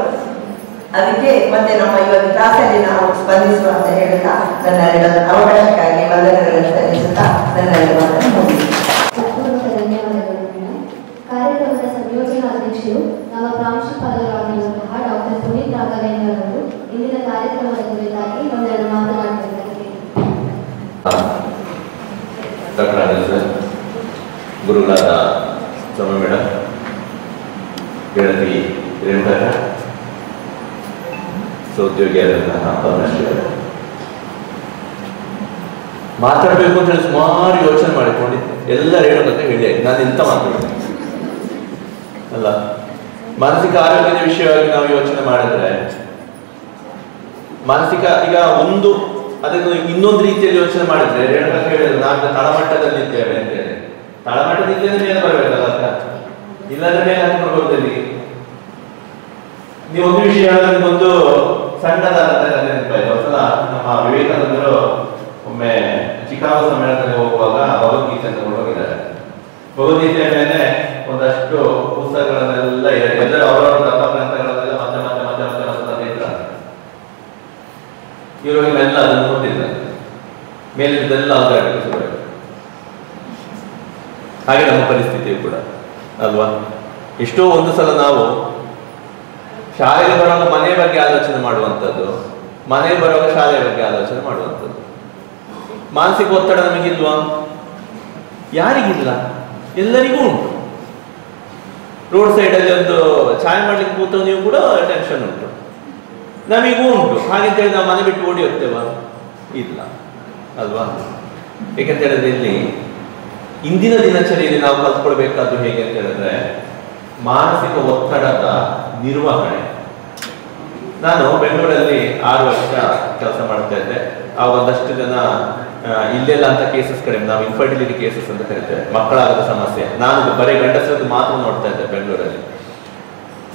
ಅದಕ್ಕೆ ಮತ್ತೆ ನಮ್ಮ ಇವತ್ತು ಕ್ಲಾಸಲ್ಲಿ ನಾವು ಸ್ಪಂದಿಸುವ ಅಂತ ಹೇಳುತ್ತಾ ನನ್ನ ಅವಕಾಶಕ್ಕಾಗಿ ವಂದನೆಗಳನ್ನು ಸಲ್ಲಿಸುತ್ತಾ ನನ್ನ ಮಾತನ್ನು ಮುಗಿಸುತ್ತೇನೆ. ಕಾರ್ಯಕ್ರಮದ ಸಂಯೋಜನಾ ಅಧ್ಯಕ್ಷರು ನಮ್ಮ ಪ್ರಾಂಶುಪಾಲರಾಗಿರುವಂತಹ ಡಾಕ್ಟರ್ ಪುನೀತ್ ರಾಘವೇಂದ್ರ ಅವರು ಇಂದಿನ ಕಾರ್ಯಕ್ರಮದ ಕುರಿತಾಗಿ ಒಂದೆರಡು ಮಾತನಾಡಬೇಕಾಗಿದೆ. ಗುರುಗಳಾದ ಸೌಮ್ಯ ಮೇಡಮ್, ಗೆಳತಿ ರೇಣುಕಾ, ಸಹೋದ್ಯೋಗಿಯಾದಂತಹ ಪರಮೇಶ್ವರ, ಮಾತಾಡಬೇಕು ಅಂತ ಹೇಳಿ ಸುಮಾರು ಯೋಚನೆ ಮಾಡಿಕೊಂಡಿದ್ದೆ. ಎಲ್ಲ ರೇಣುಕತೆ ಹೇಳಿ ನಾನು ಎಂತ ಮಾತಾಡ್ತೀನಿ ಅಲ್ಲ. ಮಾನಸಿಕ ಆರೋಗ್ಯದ ವಿಷಯವಾಗಿ ನಾವು ಯೋಚನೆ ಮಾಡಿದ್ರೆ ಮಾನಸಿಕ ಈಗ ಒಂದು ಅದನ್ನು ಇನ್ನೊಂದು ರೀತಿಯಲ್ಲಿ ಯೋಚನೆ ಮಾಡಿದ್ರೆ ರೇಣುಕಾ ಹೇಳಿದ್ರು ನಾವು ತಳಮಟ್ಟದಲ್ಲಿ ಇದ್ದೇವೆ ಅಂತೇಳಿ. ತಳಮಟ್ಟದಿದ್ದೇನೆ ಮೇಲೆ ಬರಬೇಕಲ್ಲ ಅಂತ, ಇಲ್ಲಾಂದ್ರೆ ಮೇಲೆ ಹಾಕಿಕೊಳ್ಬೋದಲ್ಲಿ. ನೀವು ಒಂದು ವಿಷಯ ಒಂದು ಸಣ್ಣದಾದ ಸಲ ನಮ್ಮ ವಿವೇಕಾನಂದರು ಒಮ್ಮೆ ಚಿಕಾಗೋ ಸಮ್ಮೇಳನದಲ್ಲಿ ಹೋಗುವಾಗ ಭಗವದ್ಗೀತೆ ಅಂತ ಹೋಗಿದ್ದಾರೆ. ಭಗವದ್ಗೀತೆಯ ಮೇಲೆ ಒಂದಷ್ಟು ಪುಸ್ತಕಗಳನ್ನೆಲ್ಲ ಎಲ್ಲರೂ ಅವರವರ ಗ್ರಂಥಗಳನ್ನೆಲ್ಲ ಮತ್ತೆ ಮತ್ತೆ ಮತ್ತೆ ಮತ್ತೆ ಮತ್ತೆ ಇದ್ದಾರೆ. ಇವರು ಎಲ್ಲ ಅದನ್ನು ನೋಡ್ತಿದ್ದಾರೆ, ಮೇಲಿದ್ದೆಲ್ಲ ಅಲ್ಗಾಡಿಸಬೇಕು. ಹಾಗೆ ನಮ್ಮ ಪರಿಸ್ಥಿತಿಯು ಕೂಡ ಅಲ್ವಾ. ಎಷ್ಟೋ ಒಂದು ಸಲ ನಾವು ಶಾಲೆಗೆ ಬರುವಾಗ ಮನೆ ಬಗ್ಗೆ ಆಲೋಚನೆ ಮಾಡುವಂಥದ್ದು, ಮನೆ ಬರುವಾಗ ಶಾಲೆಯ ಬಗ್ಗೆ ಆಲೋಚನೆ ಮಾಡುವಂಥದ್ದು. ಮಾನಸಿಕ ಒತ್ತಡ ನಮಗಿಲ್ವಾ? ಯಾರಿಗಿಲ್ಲ? ಎಲ್ಲರಿಗೂ ಉಂಟು. ರೋಡ್ ಸೈಡಲ್ಲಿ ಒಂದು ಚಾಯ್ ಮಾಡ್ಲಿಕ್ಕೆ ಕೂತವು ನೀವು ಕೂಡ ಟೆನ್ಷನ್ ಉಂಟು, ನಮಗೂ ಉಂಟು. ಹಾಗೆಂತೇಳಿ ನಾವು ಮನೆ ಬಿಟ್ಟು ಓಡಿ ಹೋಗ್ತೇವ? ಇಲ್ಲ ಅಲ್ವಾ. ಏಕೆಂತ ಹೇಳಿದ್ರೆ ಇಲ್ಲಿ ಇಂದಿನ ದಿನಚರಿಯಲ್ಲಿ ನಾವು ಕಲ್ತ್ಕೊಳ್ಬೇಕಾದ್ದು ಹೇಗೆ ಅಂತ ಹೇಳಿದ್ರೆ ಮಾನಸಿಕ ಒತ್ತಡದ ನಿರ್ವಹಣೆ. ನಾನು ಬೆಂಗಳೂರಲ್ಲಿ 6 ವರ್ಷ ಕೆಲಸ ಮಾಡ್ತಾ ಇದ್ದೆ. ಆ ಒಂದಷ್ಟು ಜನ ಇಲ್ಲೆಲ್ಲ ಅಂತ ಕೇಸಸ್ ಕಡಿಮೆ, ನಾವು ಇನ್ಫರ್ಟಿಲಿಟಿ ಕೇಸಸ್ ಅಂತ ಕರಿತೇವೆ, ಮಕ್ಕಳಾಗದ ಸಮಸ್ಯೆ. ನಾನು ಬರೀ ಗಂಡಸರದ್ದು ಮಾತ್ರ ನೋಡ್ತಾ ಇದ್ದೆ ಬೆಂಗಳೂರಲ್ಲಿ.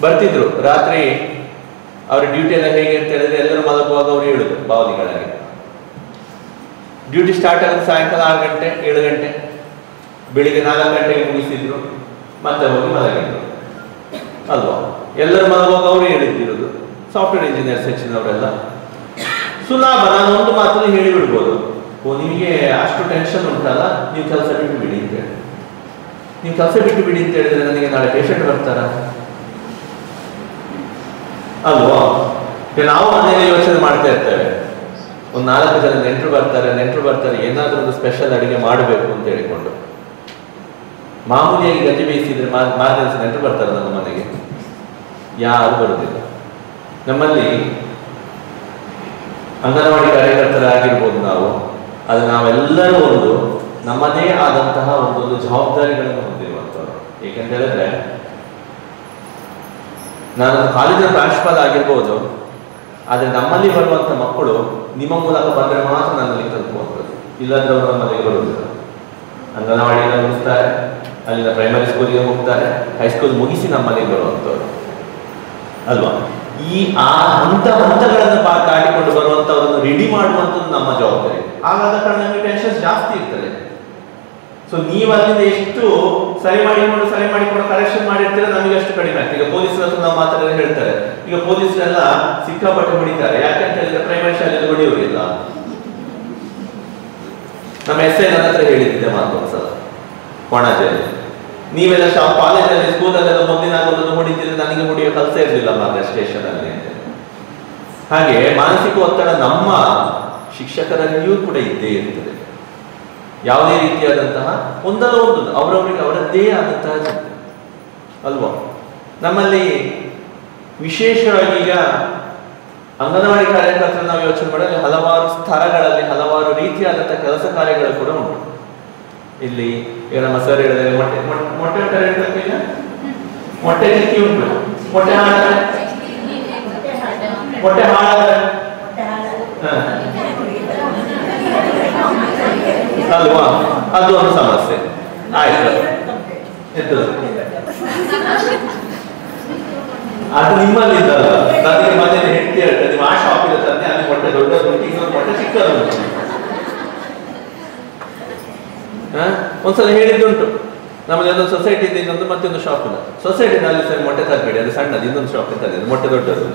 ಬರ್ತಿದ್ರು ರಾತ್ರಿ ಅವ್ರ ಡ್ಯೂಟಿ ಎಲ್ಲ ಹೇಗೆ ಅಂತ ಹೇಳಿದ್ರೆ ಎಲ್ಲರೂ ಮಲಗುವಾಗ ಅವ್ರು ಹೇಳುದು ಬಾವಲಿಗಳಾಗಿ. ಡ್ಯೂಟಿ ಸ್ಟಾರ್ಟ್ ಆಗೋದು ಸಾಯಂಕಾಲ 6 ಗಂಟೆ 7 ಗಂಟೆ, ಬೆಳಿಗ್ಗೆ 4 ಗಂಟೆಗೆ ಮುಗಿಸಿದ್ರು, ಮತ್ತೆ ಹೋಗಿ ಮಲಗಿದ್ರು ಅಲ್ವಾ. ಎಲ್ಲರೂ ಮಲಗುವಾಗ ಅವರು ಹೇಳಿದ್ದಿರೋದು. ಸಾಫ್ಟ್ವೇರ್ ಇಂಜಿನಿಯರ್ಸ್ ಹೆಚ್ಚಿನವರೆಲ್ಲ ಸುಲಭ. ನಾನು ಒಂದು ಮಾತನ್ನು ಹೇಳಿಬಿಡ್ಬೋದು, ನಿಮಗೆ ಅಷ್ಟು ಟೆನ್ಷನ್ ಉಂಟಲ್ಲ, ನೀವು ಕೆಲಸ ಬಿಟ್ಟು ಬಿಡಿ ಅಂತ ಹೇಳಿ. ನೀವು ಕೆಲಸ ಬಿಟ್ಟು ಬಿಡಿ ಅಂತ ಹೇಳಿದ್ರೆ ನನಗೆ ನಾಳೆ ಪೇಷಂಟ್ ಬರ್ತಾರ ಅಲ್ವಾ? ನಾವು ಮನೆಯಲ್ಲಿ ಯೋಚನೆ ಮಾಡ್ತಾ ಇರ್ತೇವೆ, ಒಂದು 4 ಜನ ನೆಂಟರು ಬರ್ತಾರೆ, ಏನಾದ್ರೂ ಒಂದು ಸ್ಪೆಷಲ್ ಅಡಿಗೆ ಮಾಡಬೇಕು ಅಂತ ಹೇಳಿಕೊಂಡು. ಮಾಮೂಲಿಯಾಗಿ ಗಂಜಿ ಬೇಯಿಸಿದ್ರೆ ಮಾರನೇ ದಿವಸ ನೆಂಟರು ಬರ್ತಾರೆ ನಮ್ಮ ಮನೆಗೆ? ಯಾರು ಬರುವುದಿಲ್ಲ. ನಮ್ಮಲ್ಲಿ ಅಂಗನವಾಡಿ ಕಾರ್ಯಕರ್ತರಾಗಿರ್ಬೋದು ನಾವು, ಅದು ನಾವೆಲ್ಲರೂ ಒಂದು ನಮ್ಮದೇ ಆದಂತಹ ಒಂದೊಂದು ಜವಾಬ್ದಾರಿಗಳನ್ನು ಹೊಂದಿರುವಂಥವ್ರು. ಏಕೆಂತ ಹೇಳಿದ್ರೆ ನಾನು ಕಾಲೇಜಿನ ಪ್ರಾಂಶುಪಾಲ ಆಗಿರ್ಬೋದು, ಆದರೆ ನಮ್ಮಲ್ಲಿ ಬರುವಂಥ ಮಕ್ಕಳು ನಿಮ್ಮ ಮೂಲಕ ಬಂದರೆ ಮಾತ್ರ ನನ್ನಲ್ಲಿ ತಲುಪುವಂಥದ್ದು, ಇಲ್ಲಾಂದ್ರೆ ಅವರು ನಮ್ಮಲ್ಲಿಗೆ ಬರುವುದಿಲ್ಲ. ಅಂಗನವಾಡಿಯಿಂದ ಮುಗಿಸ್ತಾರೆ, ಅಲ್ಲಿಂದ ಪ್ರೈಮರಿ ಸ್ಕೂಲಿಗೆ ಹೋಗ್ತಾರೆ, ಹೈಸ್ಕೂಲ್ ಮುಗಿಸಿ ನಮ್ಮಲ್ಲಿಗೆ ಬರುವಂಥವ್ರು ಅಲ್ವಾ? ಆ ಹಂತಗಳನ್ನು ದಾಟಿಕೊಂಡು ಬರುವಂಥವ್ರನ್ನು ರೆಡಿ ಮಾಡುವಂಥದ್ದು ನಮ್ಮ ಜವಾಬ್ದಾರಿ. ಆಗಾದ ಕಾರಣ ನಮಗೆ ಟೆನ್ಷನ್ಸ್ ಜಾಸ್ತಿ ಇರ್ತದೆ. ಸೊ ನೀವು ಅಲ್ಲಿಂದ ಎಷ್ಟು ಸರಿ ಮಾಡಿಕೊಂಡು ಕರೆಕ್ಷನ್ ಮಾಡಿರ್ತೀರ, ನಮಗೆ ಅಷ್ಟು ಕಡಿಮೆ ಆಗ್ತದೆ. ಈಗ ಪೊಲೀಸರ ಹತ್ರ ನಾವು ಮಾತಾಡೋದು ಹೇಳ್ತಾರೆ, ಈಗ ಪೊಲೀಸರೆಲ್ಲ ಸಿಕ್ಕಾಪಟ್ಟೆ ಹೊಡಿತಾರೆ. ಯಾಕೆಂತ ಹೇಳಿದ್ರೆ ಪ್ರೈಮರಿ ಶಾಲೆಯಲ್ಲಿ ಹೊಡೆಯುವುದಿಲ್ಲ. ನಮ್ಮ SI ನನ್ನ ಹತ್ರ ಹೇಳಿದ್ದೆ ಮಾತು ಒಂದ್ಸಲ ಕೊಣಾಜೆಯಲ್ಲಿ, ನೀವೆಲ್ಲ ಕಾಲೇಜಲ್ಲಿ ಸ್ಕೂಲಲ್ಲೆಲ್ಲ ಮುಂದಿನ ಹೊಡಿತಿದ್ರೆ ನನಗೆ ಹೊಡೆಯೋ ಕೆಲಸ ಇರಲಿಲ್ಲ ಮಾತ್ರ ಸ್ಟೇಷನ್ ಅಲ್ಲಿ. ಹಾಗೆ ಮಾನಸಿಕ ಒತ್ತಡ ನಮ್ಮ ಶಿಕ್ಷಕರಲ್ಲಿಯೂ ಕೂಡ ಇದ್ದೇ ಇರ್ತದೆ. ಯಾವುದೇ ರೀತಿಯಾದಂತಹ ಒಂದಲ್ಲ ಒಂದು ಅವರವರಿಗೆ ಅವರದ್ದೇ ಆದಂತಹ ಚಿಂತೆ ಅಲ್ವಾ? ನಮ್ಮಲ್ಲಿ ವಿಶೇಷವಾಗಿ ಈಗ ಅಂಗನವಾಡಿ ಕಾರ್ಯಕರ್ತರು ನಾವು ಯೋಚನೆ ಮಾಡಿದ್ರೆ ಹಲವಾರು ಸ್ತರಗಳಲ್ಲಿ ಹಲವಾರು ರೀತಿಯಾದಂತಹ ಕೆಲಸ ಕಾರ್ಯಗಳು ಕೂಡ ಉಂಟು. ಇಲ್ಲಿ ಈಗ ನಮ್ಮ ಸರ್ ಹೇಳಿದ್ರೆ ಮೊಟ್ಟೆ ಚಿಕ್ಕಿ ಉಂಟು, ಮೊಟ್ಟೆ ಹಾಳಾದ್ರೆ ಅಲ್ವಾ? ಅದು ಒಂದು ಸಮಸ್ಯೆ ಆಯ್ತು. ಅದು ನಿಮ್ಮಲ್ಲಿ ಇದ್ದಲ್ಲ, ನನಗೆ ಮನೇಲಿ ಹೆಂಡತಿ ಹೇಳ್ತಾರೆ, ನೀವು ಆ ಶಾಪಿಗೆ ತಂದೆ ಅಲ್ಲಿ ಮೊಟ್ಟೆ ದೊಡ್ಡದು ಇನ್ನೊಂದು ಮೊಟ್ಟೆ ಚಿಕ್ಕದು. ಒಂದ್ಸಲ ಹೇಳಿದ್ದುಂಟು, ನಮಗೆ ಒಂದು ಸೊಸೈಟಿ ಇದೆ, ಇನ್ನೊಂದು ಮತ್ತೊಂದು ಶಾಪ್ ಇಲ್ಲ. ಸೊಸೈಟಿನಲ್ಲಿ ಸರಿ ಮೊಟ್ಟೆ ತರಬೇಡಿ, ಅದು ಸಣ್ಣದು, ಇನ್ನೊಂದು ಶಾಪ್ ತಂದಿದೆ ಮೊಟ್ಟೆ ದೊಡ್ಡದು.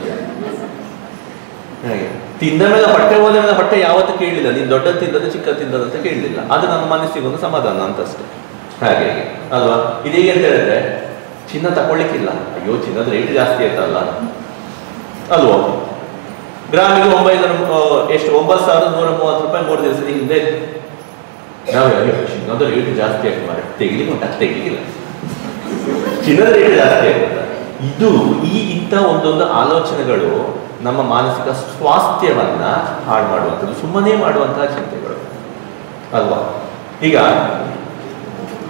ಹಾಗೆ ತಿಂದ ಮೇಲೆ ಹೊಟ್ಟೆ ಹೋದ ಮೇಲೆ ಹೊಟ್ಟೆ ಯಾವತ್ತೂ ಕೇಳಲಿಲ್ಲ, ನೀನು ದೊಡ್ಡದು ತಿಂದದ್ದು ಚಿಕ್ಕದು ತಿಂದದ್ದು ಅಂತ ಕೇಳಲಿಲ್ಲ. ಅದು ನಮ್ಮ ಮನಸ್ಸಿಗೊಂದು ಸಮಾಧಾನ ಅಂತಷ್ಟೇ. ಹಾಗೆ ಅಲ್ವಾ? ಇದೀಗ ಅಂತ ಹೇಳಿದ್ರೆ ಚಿನ್ನ ತಗೊಳ್ಳಿಕ್ಕಿಲ್ಲ, ಅಯ್ಯೋ ಚಿನ್ನದ ರೇಟ್ ಜಾಸ್ತಿ ಆಯ್ತಲ್ಲ ಅಲ್ವಾ? ಗ್ರಾಮಿಗೆ 9,130 ರೂಪಾಯಿ 3 ದಿವಸದ ಹಿಂದೆ ನಾವು ಚಿನ್ನದ ರೇಟ್ ಜಾಸ್ತಿ ಆಯ್ತು ಮಾರೆ, ತೆಗಿಲಿಕ್ಕೆ ಉಂಟು, ತೆಗಿಲಿಕ್ಕಿಲ್ಲ, ಚಿನ್ನದ ರೇಟ್ ಜಾಸ್ತಿ ಆಯ್ತಲ್ಲ. ಇಂಥ ಒಂದೊಂದು ಆಲೋಚನೆಗಳು ನಮ್ಮ ಮಾನಸಿಕ ಸ್ವಾಸ್ಥ್ಯವನ್ನ ಹಾಳು ಮಾಡುವಂಥದ್ದು, ಸುಮ್ಮನೆ ಮಾಡುವಂತಹ ಚಿಂತೆಗಳು ಅಲ್ವಾ? ಈಗ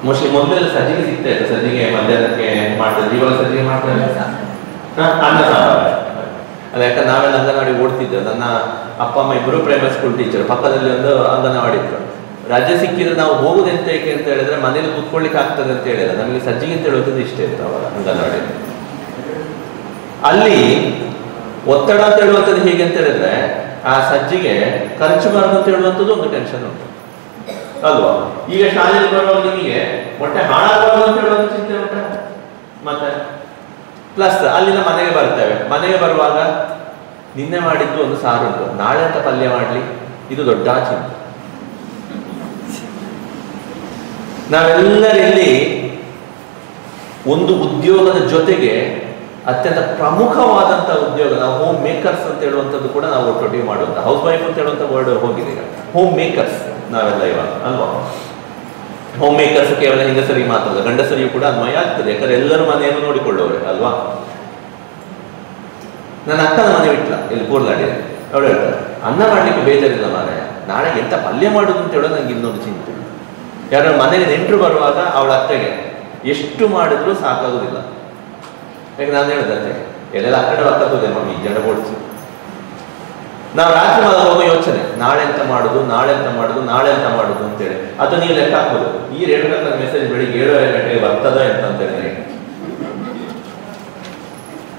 ಮೋಸ್ಟ್ಲಿ ಮೊದಲೆಲ್ಲ ಸಜ್ಜಿಗೆ ಸಿಗ್ತಾ ಇತ್ತು, ಸಜ್ಜಿಗೆ ಮಧ್ಯಾಹ್ನಕ್ಕೆ ಮಾಡ್ತಾರೆ, ಇವಾಗ ಸಜ್ಜಿಗೆ ಮಾಡ್ತಾರೆ ಅನ್ನ ಸಾಂಬಾರ. ಅಲ್ಲ, ಯಾಕಂದ್ರೆ ನಾವೆಲ್ಲ ಅಂಗನವಾಡಿ ಓಡ್ತಿದ್ದೆ. ನನ್ನ ಅಪ್ಪ ಅಮ್ಮ ಇಬ್ಬರು ಪ್ರೈಮರಿ ಸ್ಕೂಲ್ ಟೀಚರ್, ಪಕ್ಕದಲ್ಲಿ ಒಂದು ಅಂಗನವಾಡಿ ಇದ್ರು. ರಜೆ ಸಿಕ್ಕಿದ್ರೆ ನಾವು ಹೋಗುದೆಂತ ಏಕೆ ಅಂತ ಹೇಳಿದ್ರೆ ಮನೇಲಿ ಕೂತ್ಕೊಳ್ಳಿಕ್ಕೆ ಆಗ್ತದೆ ಅಂತ ಹೇಳಿದ್ರೆ ನಮಗೆ ಸಜ್ಜಿಗೆ ಅಂತ ಹೇಳೋದು ಇಷ್ಟ ಇತ್ತು ಅವಾಗ ಅಂಗನವಾಡಿ. ಅಲ್ಲಿ ಒತ್ತಡ ಅಂತ ಹೇಳುವಂಥದ್ದು ಹೇಗೆ ಅಂತ ಹೇಳಿದ್ರೆ ಆ ಸಜ್ಜಿಗೆ ಖರ್ಚು ಬಾರದು ಅಂತ ಹೇಳುವಂಥದ್ದು ಒಂದು ಟೆನ್ಷನ್ ಉಂಟು ಅಲ್ವಾ? ಈಗ ಶಾಲೆಯಲ್ಲಿ ಬರುವಾಗ ನಿಮಗೆ ಮೊಟ್ಟೆ ಹಾಳಾಗಬಾರದು ಅಂತ ಹೇಳುವಂಥ ಚಿಂತೆ ಉಂಟ. ಮತ್ತೆ ಪ್ಲಸ್ ಅಲ್ಲಿಂದ ಮನೆಗೆ ಬರ್ತೇವೆ, ಮನೆಗೆ ಬರುವಾಗ ನಿನ್ನೆ ಮಾಡಿದ್ದು ಒಂದು ಸಾರು ಉಂಟು, ನಾಳೆ ಅಂತ ಪಲ್ಯ ಮಾಡಲಿ, ಇದು ದೊಡ್ಡ ಚಿಂತೆ. ನಾವೆಲ್ಲರಲ್ಲಿ ಒಂದು ಉದ್ಯೋಗದ ಜೊತೆಗೆ ಅತ್ಯಂತ ಪ್ರಮುಖವಾದಂತಹ ಉದ್ಯೋಗ, ನಾವು ಹೋಮ್ ಮೇಕರ್ಸ್ ಅಂತ ಹೇಳುವಂಥದ್ದು ಕೂಡ ನಾವು ಒಟ್ಟೊಟ್ಟಿಗೆ ಮಾಡುವಂಥ, ಹೌಸ್ ವೈಫ್ ಅಂತ ಹೇಳುವಂಥ ವರ್ಡ್ ಹೋಗಿದೆ ಈಗ, ಹೋಮ್ ಮೇಕರ್ಸ್ ನಾವೆಲ್ಲ ಇವಾಗ ಅಲ್ವಾ? ಹೋಮ್ ಮೇಕರ್ಸ್ ಕೇವಲ ಹೆಂಗಸರಿಗೆ ಮಾತ್ರ, ಗಂಡಸರಿಗೂ ಕೂಡ ಅನ್ವಯ ಆಗ್ತದೆ, ಯಾಕಂದ್ರೆ ಎಲ್ಲರೂ ಮನೆಯನ್ನು ನೋಡಿಕೊಳ್ಳುವವರು ಅಲ್ವಾ? ನನ್ನ ಅಕ್ಕನ ಮನೆ ಬಿಟ್ಲ ಇಲ್ಲಿ ಕೂರ್ಲಾಡಿ, ಅವಳು ಹೇಳ್ತಾರೆ ಅನ್ನ ಮಾಡ್ಲಿಕ್ಕೆ ಬೇಜಾರಿಲ್ಲ ಮಾರಾಯ, ನಾಳೆ ಎಂತ ಪಲ್ಯ ಮಾಡುದು ಅಂತ ಹೇಳೋದು ನಂಗೆ ಇನ್ನೊಂದು ಚಿಂತೆ. ಯಾರು ಮನೆಗೆ ನೆಂಟರು ಬರುವಾಗ ಅವಳ ಅತ್ತೆಗೆ ಎಷ್ಟು ಮಾಡಿದ್ರು ಸಾಕಾಗುದಿಲ್ಲ. ಯಾಕೆ ನಾನು ಹೇಳಿದೆ ಎಲ್ಲೆಲ್ಲ ಆ ಕಡೆ ಬರ್ತದೆ ಮಮ್ಮಿ ಜನ ಓಡಿಸಿ. ನಾವು ರಾತ್ರಿ ಹೋಗೋ ಯೋಚನೆ, ನಾಳೆ ಎಂತ ಮಾಡುದು ಅಂತೇಳಿ. ಅದು ನೀವು ಲೆಕ್ಕ ಹಾಕ್ಬೋದು, ಈ ರೇಣುಕಾ ಮೆಸೇಜ್ ಬೆಳಿಗ್ಗೆ 7:30 ಗಂಟೆಗೆ ಬರ್ತದ ಅಂತ ಹೇಳಿ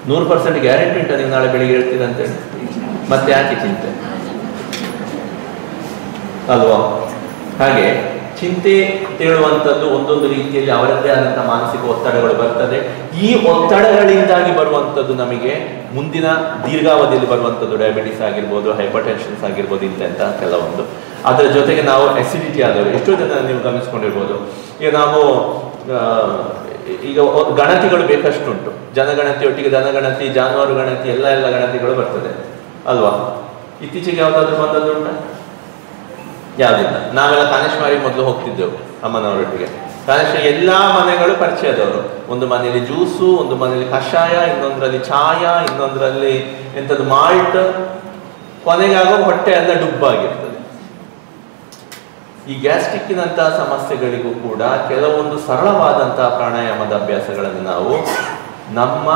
100% ಗ್ಯಾರಂಟಿ ಉಂಟ ನೀವು ನಾಳೆ ಬೆಳಿಗ್ಗೆ ಹೇಳ್ತೀರ ಅಂತೇಳಿ. ಮತ್ತೆ ಯಾಕೆ ಚಿಂತೆ ಅಲ್ವಾ? ಹಾಗೆ ಚಿಂತೆ ತೇಳುವಂಥದ್ದು ಒಂದೊಂದು ರೀತಿಯಲ್ಲಿ ಅವರದ್ದೇ ಆದಂತಹ ಮಾನಸಿಕ ಒತ್ತಡಗಳು ಬರ್ತದೆ. ಈ ಒತ್ತಡಗಳಿಂದಾಗಿ ಬರುವಂಥದ್ದು ನಮಗೆ ಮುಂದಿನ ದೀರ್ಘಾವಧಿಯಲ್ಲಿ ಬರುವಂಥದ್ದು ಡಯಾಬಿಟಿಸ್ ಆಗಿರ್ಬೋದು, ಹೈಪರ್ ಟೆನ್ಷನ್ಸ್ ಆಗಿರ್ಬೋದು, ಇಂಥ ಕೆಲವೊಂದು. ಅದರ ಜೊತೆಗೆ ನಾವು ಅಸಿಡಿಟಿ ಆದವರು ಎಷ್ಟೋ ಜನ ನೀವು ಗಮನಿಸ್ಕೊಂಡಿರ್ಬೋದು. ಈಗ ನಾವು ಈಗ ಗಣತಿಗಳು ಬೇಕಷ್ಟುಂಟು. ಜನಗಣತಿಯೊಟ್ಟಿಗೆ ಧನಗಣತಿ, ಜಾನುವಾರು ಗಣತಿ, ಎಲ್ಲ ಗಣತಿಗಳು ಬರ್ತದೆ ಅಲ್ವಾ? ಇತ್ತೀಚೆಗೆ ಯಾವುದಾದ್ರೂ ಬಂದದ್ದುಂಟ? ಯಾವುದಿಲ್ಲ. ನಾವೆಲ್ಲ ಕಾನೇಶ್ವರಿ ಮೊದಲು ಹೋಗ್ತಿದ್ದೆವು ಅಮ್ಮನವರೊಟ್ಟಿಗೆ. ಕಾನೇಶ್ವರಿ ಎಲ್ಲ ಮನೆಗಳು ಪರಿಚಯದವರು. ಒಂದು ಮನೆಯಲ್ಲಿ ಜ್ಯೂಸು, ಒಂದು ಮನೆಯಲ್ಲಿ ಕಷಾಯ, ಇನ್ನೊಂದರಲ್ಲಿ ಚಾಯ, ಇನ್ನೊಂದರಲ್ಲಿ ಎಂಥದ್ದು ಮಾಲ್ಟ್. ಕೊನೆಗಾಗೋ ಹೊಟ್ಟೆ ಎಲ್ಲ ಡುಬ್ಬಾಗಿರ್ತದೆ. ಈ ಗ್ಯಾಸ್ಟ್ರಿಕ್ಕಿನಂತಹ ಸಮಸ್ಯೆಗಳಿಗೂ ಕೂಡ ಕೆಲವೊಂದು ಸರಳವಾದಂತಹ ಪ್ರಾಣಾಯಾಮದ ಅಭ್ಯಾಸಗಳನ್ನು ನಾವು ನಮ್ಮ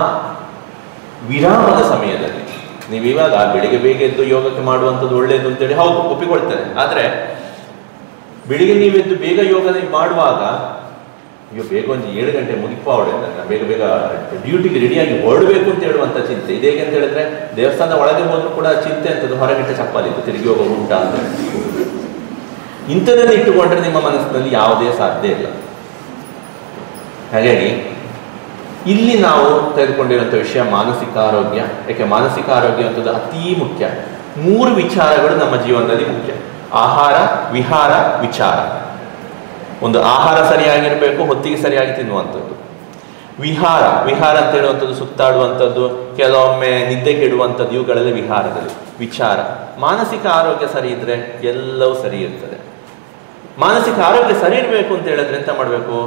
ವಿರಾಮದ ಸಮಯದಲ್ಲಿ, ನೀವು ಇವಾಗ ಬೆಳಿಗ್ಗೆ ಬೇಗ ಎದ್ದು ಯೋಗಕ್ಕೆ ಮಾಡುವಂಥದ್ದು ಒಳ್ಳೆಯದು ಅಂತೇಳಿ ಹೌದು ಒಪ್ಪಿಕೊಳ್ತೇನೆ. ಆದರೆ ಬೆಳಿಗ್ಗೆ ನೀವೆದ್ದು ಬೇಗ ಯೋಗ ಮಾಡುವಾಗ ಅಯ್ಯೋ ಬೇಗ ಒಂದು 7 ಗಂಟೆ ಮುಗಿಪ ಹೊಡೆದ ಬೇಗ ಡ್ಯೂಟಿಗೆ ರೆಡಿಯಾಗಿ ಹೊರಡಬೇಕು ಅಂತ ಹೇಳುವಂಥ ಚಿಂತೆ ಇದೆ. ಹೇಗೆ ಅಂತ ಹೇಳಿದ್ರೆ ದೇವಸ್ಥಾನದ ಒಳಗೆ ಹೋದ್ರೂ ಕೂಡ ಚಿಂತೆ ಅಂತದ್ದು ಹೊರಗಿಟ್ಟ ಚಪ್ಪಲಿತ್ತು, ತಿರುಗಿ ಹೋಗೋ ಉಂಟ ಅಂತ. ಇಂಥದನ್ನು ಇಟ್ಟುಕೊಂಡ್ರೆ ನಿಮ್ಮ ಮನಸ್ಸಿನಲ್ಲಿ ಯಾವುದೇ ಸಾಧ್ಯ ಇಲ್ಲ. ಹಾಗಾಗಿ ಇಲ್ಲಿ ನಾವು ತೆಗೆದುಕೊಂಡಿರುವಂಥ ವಿಷಯ ಮಾನಸಿಕ ಆರೋಗ್ಯ. ಯಾಕೆ ಮಾನಸಿಕ ಆರೋಗ್ಯ ಅಂತದ್ದು ಅತೀ ಮುಖ್ಯ. 3 ವಿಚಾರಗಳು ನಮ್ಮ ಜೀವನದಲ್ಲಿ ಮುಖ್ಯ: ಆಹಾರ, ವಿಹಾರ, ವಿಚಾರ. ಒಂದು ಆಹಾರ ಸರಿಯಾಗಿರಬೇಕು, ಹೊತ್ತಿಗೆ ಸರಿಯಾಗಿ ತಿನ್ನುವಂಥದ್ದು. ವಿಹಾರ ಅಂತ ಹೇಳುವಂಥದ್ದು ಸುತ್ತಾಡುವಂಥದ್ದು, ಕೆಲವೊಮ್ಮೆ ನಿದ್ದೆ ಕೆಡುವಂಥದ್ದು, ಇವುಗಳೆಲ್ಲ ವಿಹಾರದಲ್ಲಿ. ವಿಚಾರ, ಮಾನಸಿಕ ಆರೋಗ್ಯ ಸರಿ ಇದ್ರೆ ಎಲ್ಲವೂ ಸರಿ ಇರ್ತದೆ. ಮಾನಸಿಕ ಆರೋಗ್ಯ ಸರಿ ಇರಬೇಕು ಅಂತ ಹೇಳಿದ್ರೆ ಎಂತ ಮಾಡಬೇಕು?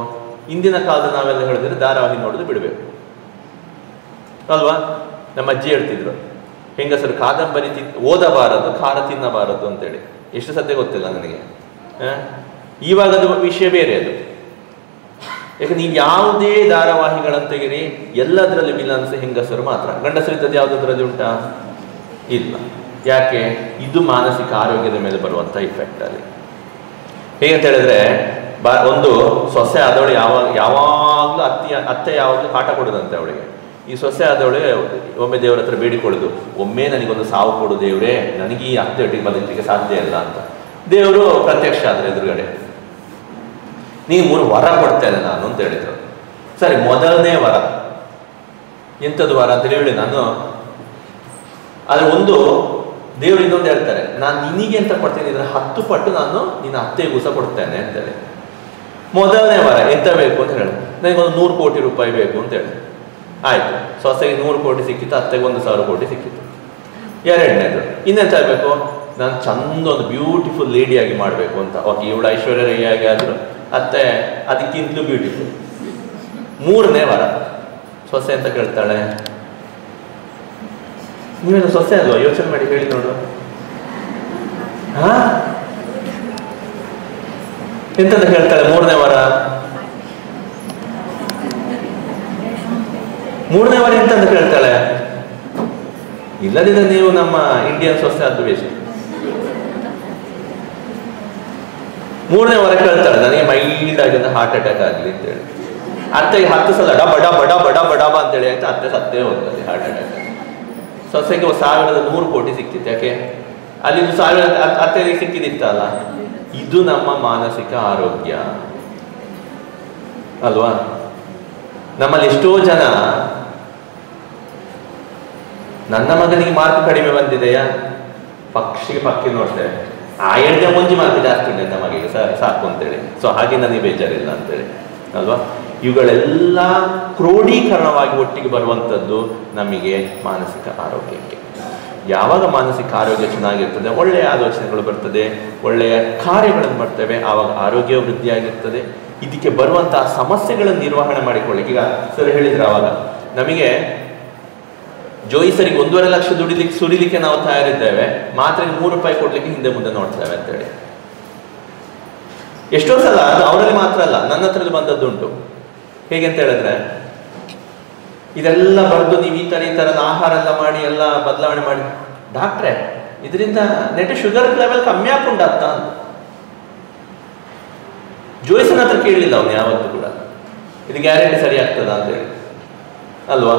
ಇಂದಿನ ಕಾಲದ ನಾವೆಲ್ಲ ಹೇಳಿದ್ರೆ ಧಾರಾವಾಹಿ ನೋಡೋದು ಬಿಡಬೇಕು ಅಲ್ವಾ? ನಮ್ಮ ಅಜ್ಜಿ ಹೇಳ್ತಿದ್ರು, ಹೆಂಗಸರು ಕಾದಂಬರಿ ಓದಬಾರದು, ಖಾರ ತಿನ್ನಬಾರದು ಅಂತೇಳಿ. ಎಷ್ಟು ಸದ್ಯ ಗೊತ್ತಿಲ್ಲ ನನಗೆ. ಇವಾಗದು ವಿಷಯ ಬೇರೆ ಅದು. ಯಾಕೆ ನೀವು ಯಾವುದೇ ಧಾರಾವಾಹಿಗಳನ್ನು ತೆಗಿರಿ, ಎಲ್ಲದರಲ್ಲಿ ವಿಲನ್ಸ್ ಹೆಂಗಸರು ಮಾತ್ರ. ಗಂಡಸರಿದ್ದದ್ದು ಯಾವುದಾದ್ರಲ್ಲಿ ಉಂಟಾ? ಇಲ್ಲ. ಯಾಕೆ? ಇದು ಮಾನಸಿಕ ಆರೋಗ್ಯದ ಮೇಲೆ ಬರುವಂಥ ಇಫೆಕ್ಟ್ ಅಲ್ಲಿ. ಹೇಗಂತ ಹೇಳಿದ್ರೆ ಒಂದು ಸೊಸೆ ಆದವಳು ಯಾವಾಗಲೂ ಅತ್ತೆ ಯಾವಾಗಲೂ ಕಾಟ ಕೊಡೋದಂತೆ ಅವಳಿಗೆ. ಈ ಸೊಸೆ ಆದವಳಿಗೆ ಒಮ್ಮೆ ದೇವರ ಹತ್ರ ಬೇಡಿಕೊಳ್ಳೋದು, ಒಮ್ಮೆ ನನಗೊಂದು ಸಾವು ಕೊಡು ದೇವರೇ, ನನಗೆ ಈ ಅತ್ತೆಯೊಟ್ಟಿಗೆ ಬದುಕಲಿಕ್ಕೆ ಸಾಧ್ಯ ಇಲ್ಲ ಅಂತ. ದೇವರು ಪ್ರತ್ಯಕ್ಷ ಆದ್ರೆ ಎದುರುಗಡೆ, ನೀವು 3 ವರ ಕೊಡ್ತೇನೆ ನಾನು ಅಂತ ಹೇಳಿದ್ರು. ಸರಿ, ಮೊದಲನೇ ವರ ಎಂಥದ್ದು ವರ ಅಂತ ಹೇಳಿ ನಾನು ಆದ್ರೆ ಒಂದು ದೇವರು ಇನ್ನೊಂದು ಹೇಳ್ತಾರೆ, ನಾನು ನಿನಗೆ ಅಂತ ಕೊಡ್ತೇನೆ, ಇದರ 10 ಪಟ್ಟು ನಾನು ನಿನ್ನ ಅತ್ತೆಗೂ ಸಹ ಕೊಡ್ತೇನೆ ಅಂತೇಳಿ. ಮೊದಲನೇ ವರ ಎಂತ ಬೇಕು ಅಂತ ಹೇಳಿ, ನನಗೊಂದು 100 ಕೋಟಿ ರೂಪಾಯಿ ಬೇಕು ಅಂತ ಹೇಳಿ. ಆಯ್ತು, ಸೊಸೆಗೆ 100 ಕೋಟಿ ಸಿಕ್ಕಿತ್ತು, ಅತ್ತೆಗೆ 1,000 ಕೋಟಿ ಸಿಕ್ಕಿತ್ತು. ಎರಡನೇದು ಇನ್ನೆಂತ ಬೇಕು? ನಾನು ಚಂದ ಒಂದು ಬ್ಯೂಟಿಫುಲ್ ಲೇಡಿಯಾಗಿ ಮಾಡಬೇಕು ಅಂತ. ಓಕೆ, ಇವಳು ಐಶ್ವರ್ಯ ರೈ ಆಗಿ ಆದ್ರು, ಅತ್ತೆ ಅದಕ್ಕಿಂತಲೂ ಬ್ಯೂಟಿಫುಲ್. 3ನೇ ವರ ಸೊಸೆ ಅಂತ ಕೇಳ್ತಾಳೆ. ನೀವೇನು ಸೊಸೆ ಅಲ್ವಾ? ಯೋಚನೆ ಮಾಡಿ ಹೇಳಿ ನೋಡು. ಎಂತಂತ ಹೇಳ್ತಾಳೆ 3ನೇ ವರ? 3ನೇ ವರ ಎಂತಂತ ಕೇಳ್ತಾಳೆ? ಇಲ್ಲದಿದ್ದರೆ ನೀವು ನಮ್ಮ ಇಂಡಿಯನ್ ಸೊಸೆ ಅದು ವೇಸ್ಟ್. 3ನೇ ವರ ಕೇಳ್ತಾಳೆ, ನನಗೆ ಮೈಲ್ಡ್ ಆಗಿ ಹಾರ್ಟ್ ಅಟ್ಯಾಕ್ ಆಗಲಿ ಅಂತೇಳಿ. ಅತ್ತೆಗೆ 10 ಸಲ ಬಡ ಅಂತೇಳಿ ಆಯ್ತು, ಅತ್ತೆ ಸತ್ತೇ ಹೋಗ್ತದೆ ಹಾರ್ಟ್ ಅಟ್ಯಾಕ್. ಸೊಸೆಗೆ 1,100 ಕೋಟಿ ಸಿಕ್ತಿತ್ತು. ಯಾಕೆ? ಅಲ್ಲಿ 1,000 ಅತ್ತೆಗೆ ಸಿಕ್ಕಿದಿತ್ತಲ್ಲ. ಇದು ನಮ್ಮ ಮಾನಸಿಕ ಆರೋಗ್ಯ ಅಲ್ವಾ? ನಮ್ಮಲ್ಲಿ ಎಷ್ಟೋ ಜನ, ನನ್ನ ಮಗನಿಗೆ ಮಾರ್ಕ್ ಕಡಿಮೆ ಬಂದಿದೆಯಾ, ಪಕ್ಕಿ ನೋಡ್ತೇವೆ, ಆ 2 ಮುಂಜಿ ಮಾರ್ಕ್ ಜಾಸ್ತಿ ಇದೆ ನಮ್ಮ ಮಗಿಗೆ ಸಾಕು ಅಂತೇಳಿ. ಸೊ ಹಾಗೆ ನನಗೆ ಬೇಜಾರಿಲ್ಲ ಅಂತೇಳಿ ಅಲ್ವಾ? ಇವುಗಳೆಲ್ಲ ಕ್ರೋಢೀಕರಣವಾಗಿ ಒಟ್ಟಿಗೆ ಬರುವಂಥದ್ದು ನಮಗೆ ಮಾನಸಿಕ ಆರೋಗ್ಯಕ್ಕೆ. ಯಾವಾಗ ಮಾನಸಿಕ ಆರೋಗ್ಯ ಚೆನ್ನಾಗಿರ್ತದೆ, ಒಳ್ಳೆಯ ಆಲೋಚನೆಗಳು ಬರ್ತದೆ, ಒಳ್ಳೆಯ ಕಾರ್ಯಗಳನ್ನು ಮಾಡ್ತೇವೆ, ಆವಾಗ ಆರೋಗ್ಯ ವೃದ್ಧಿಯಾಗಿರ್ತದೆ. ಇದಕ್ಕೆ ಬರುವಂತಹ ಸಮಸ್ಯೆಗಳನ್ನು ನಿರ್ವಹಣೆ ಮಾಡಿಕೊಳ್ಳಿಕ್ಕೆ, ಈಗ ಸರ್ ಹೇಳಿದ್ರೆ, ಆವಾಗ ನಮಗೆ ಜೋಯಿಸರಿಗೆ 1.5 ಲಕ್ಷ ಸುಡಿಲಿಕ್ಕೆ ನಾವು ತಯಾರಿದ್ದೇವೆ, ಮಾತ್ರ 3 ರೂಪಾಯಿ ಕೊಡ್ಲಿಕ್ಕೆ ಹಿಂದೆ ಮುಂದೆ ನೋಡ್ತೇವೆ ಅಂತೇಳಿ. ಎಷ್ಟೋ ಸಲ ಅದು ಅವರಲ್ಲಿ ಮಾತ್ರ ಅಲ್ಲ, ನನ್ನ ಹತ್ರಲ್ಲಿ ಬಂದದ್ದುಂಟು. ಹೇಗೆ ಅಂತ ಹೇಳಿದ್ರೆ, ಇದೆಲ್ಲ ಬರೆದು ನೀವು ಈ ಥರ ಆಹಾರ ಎಲ್ಲ ಮಾಡಿ ಎಲ್ಲ ಬದಲಾವಣೆ ಮಾಡಿ, ಡಾಕ್ಟ್ರೆ ಇದರಿಂದ ನೆಟ್ ಶುಗರ್ ಲೆವೆಲ್ ಕಮ್ಮಿ ಹಾಕೊಂಡಾಗ್ತ ಅಂತ. ಜೋಯಿಸನ ಹತ್ರ ಕೇಳಲಿಲ್ಲ ಅವನು ಯಾವತ್ತೂ ಕೂಡ, ಇದು ಗ್ಯಾರಂಟಿ ಸರಿ ಆಗ್ತದ ಅಂತೇಳಿ ಅಲ್ವಾ?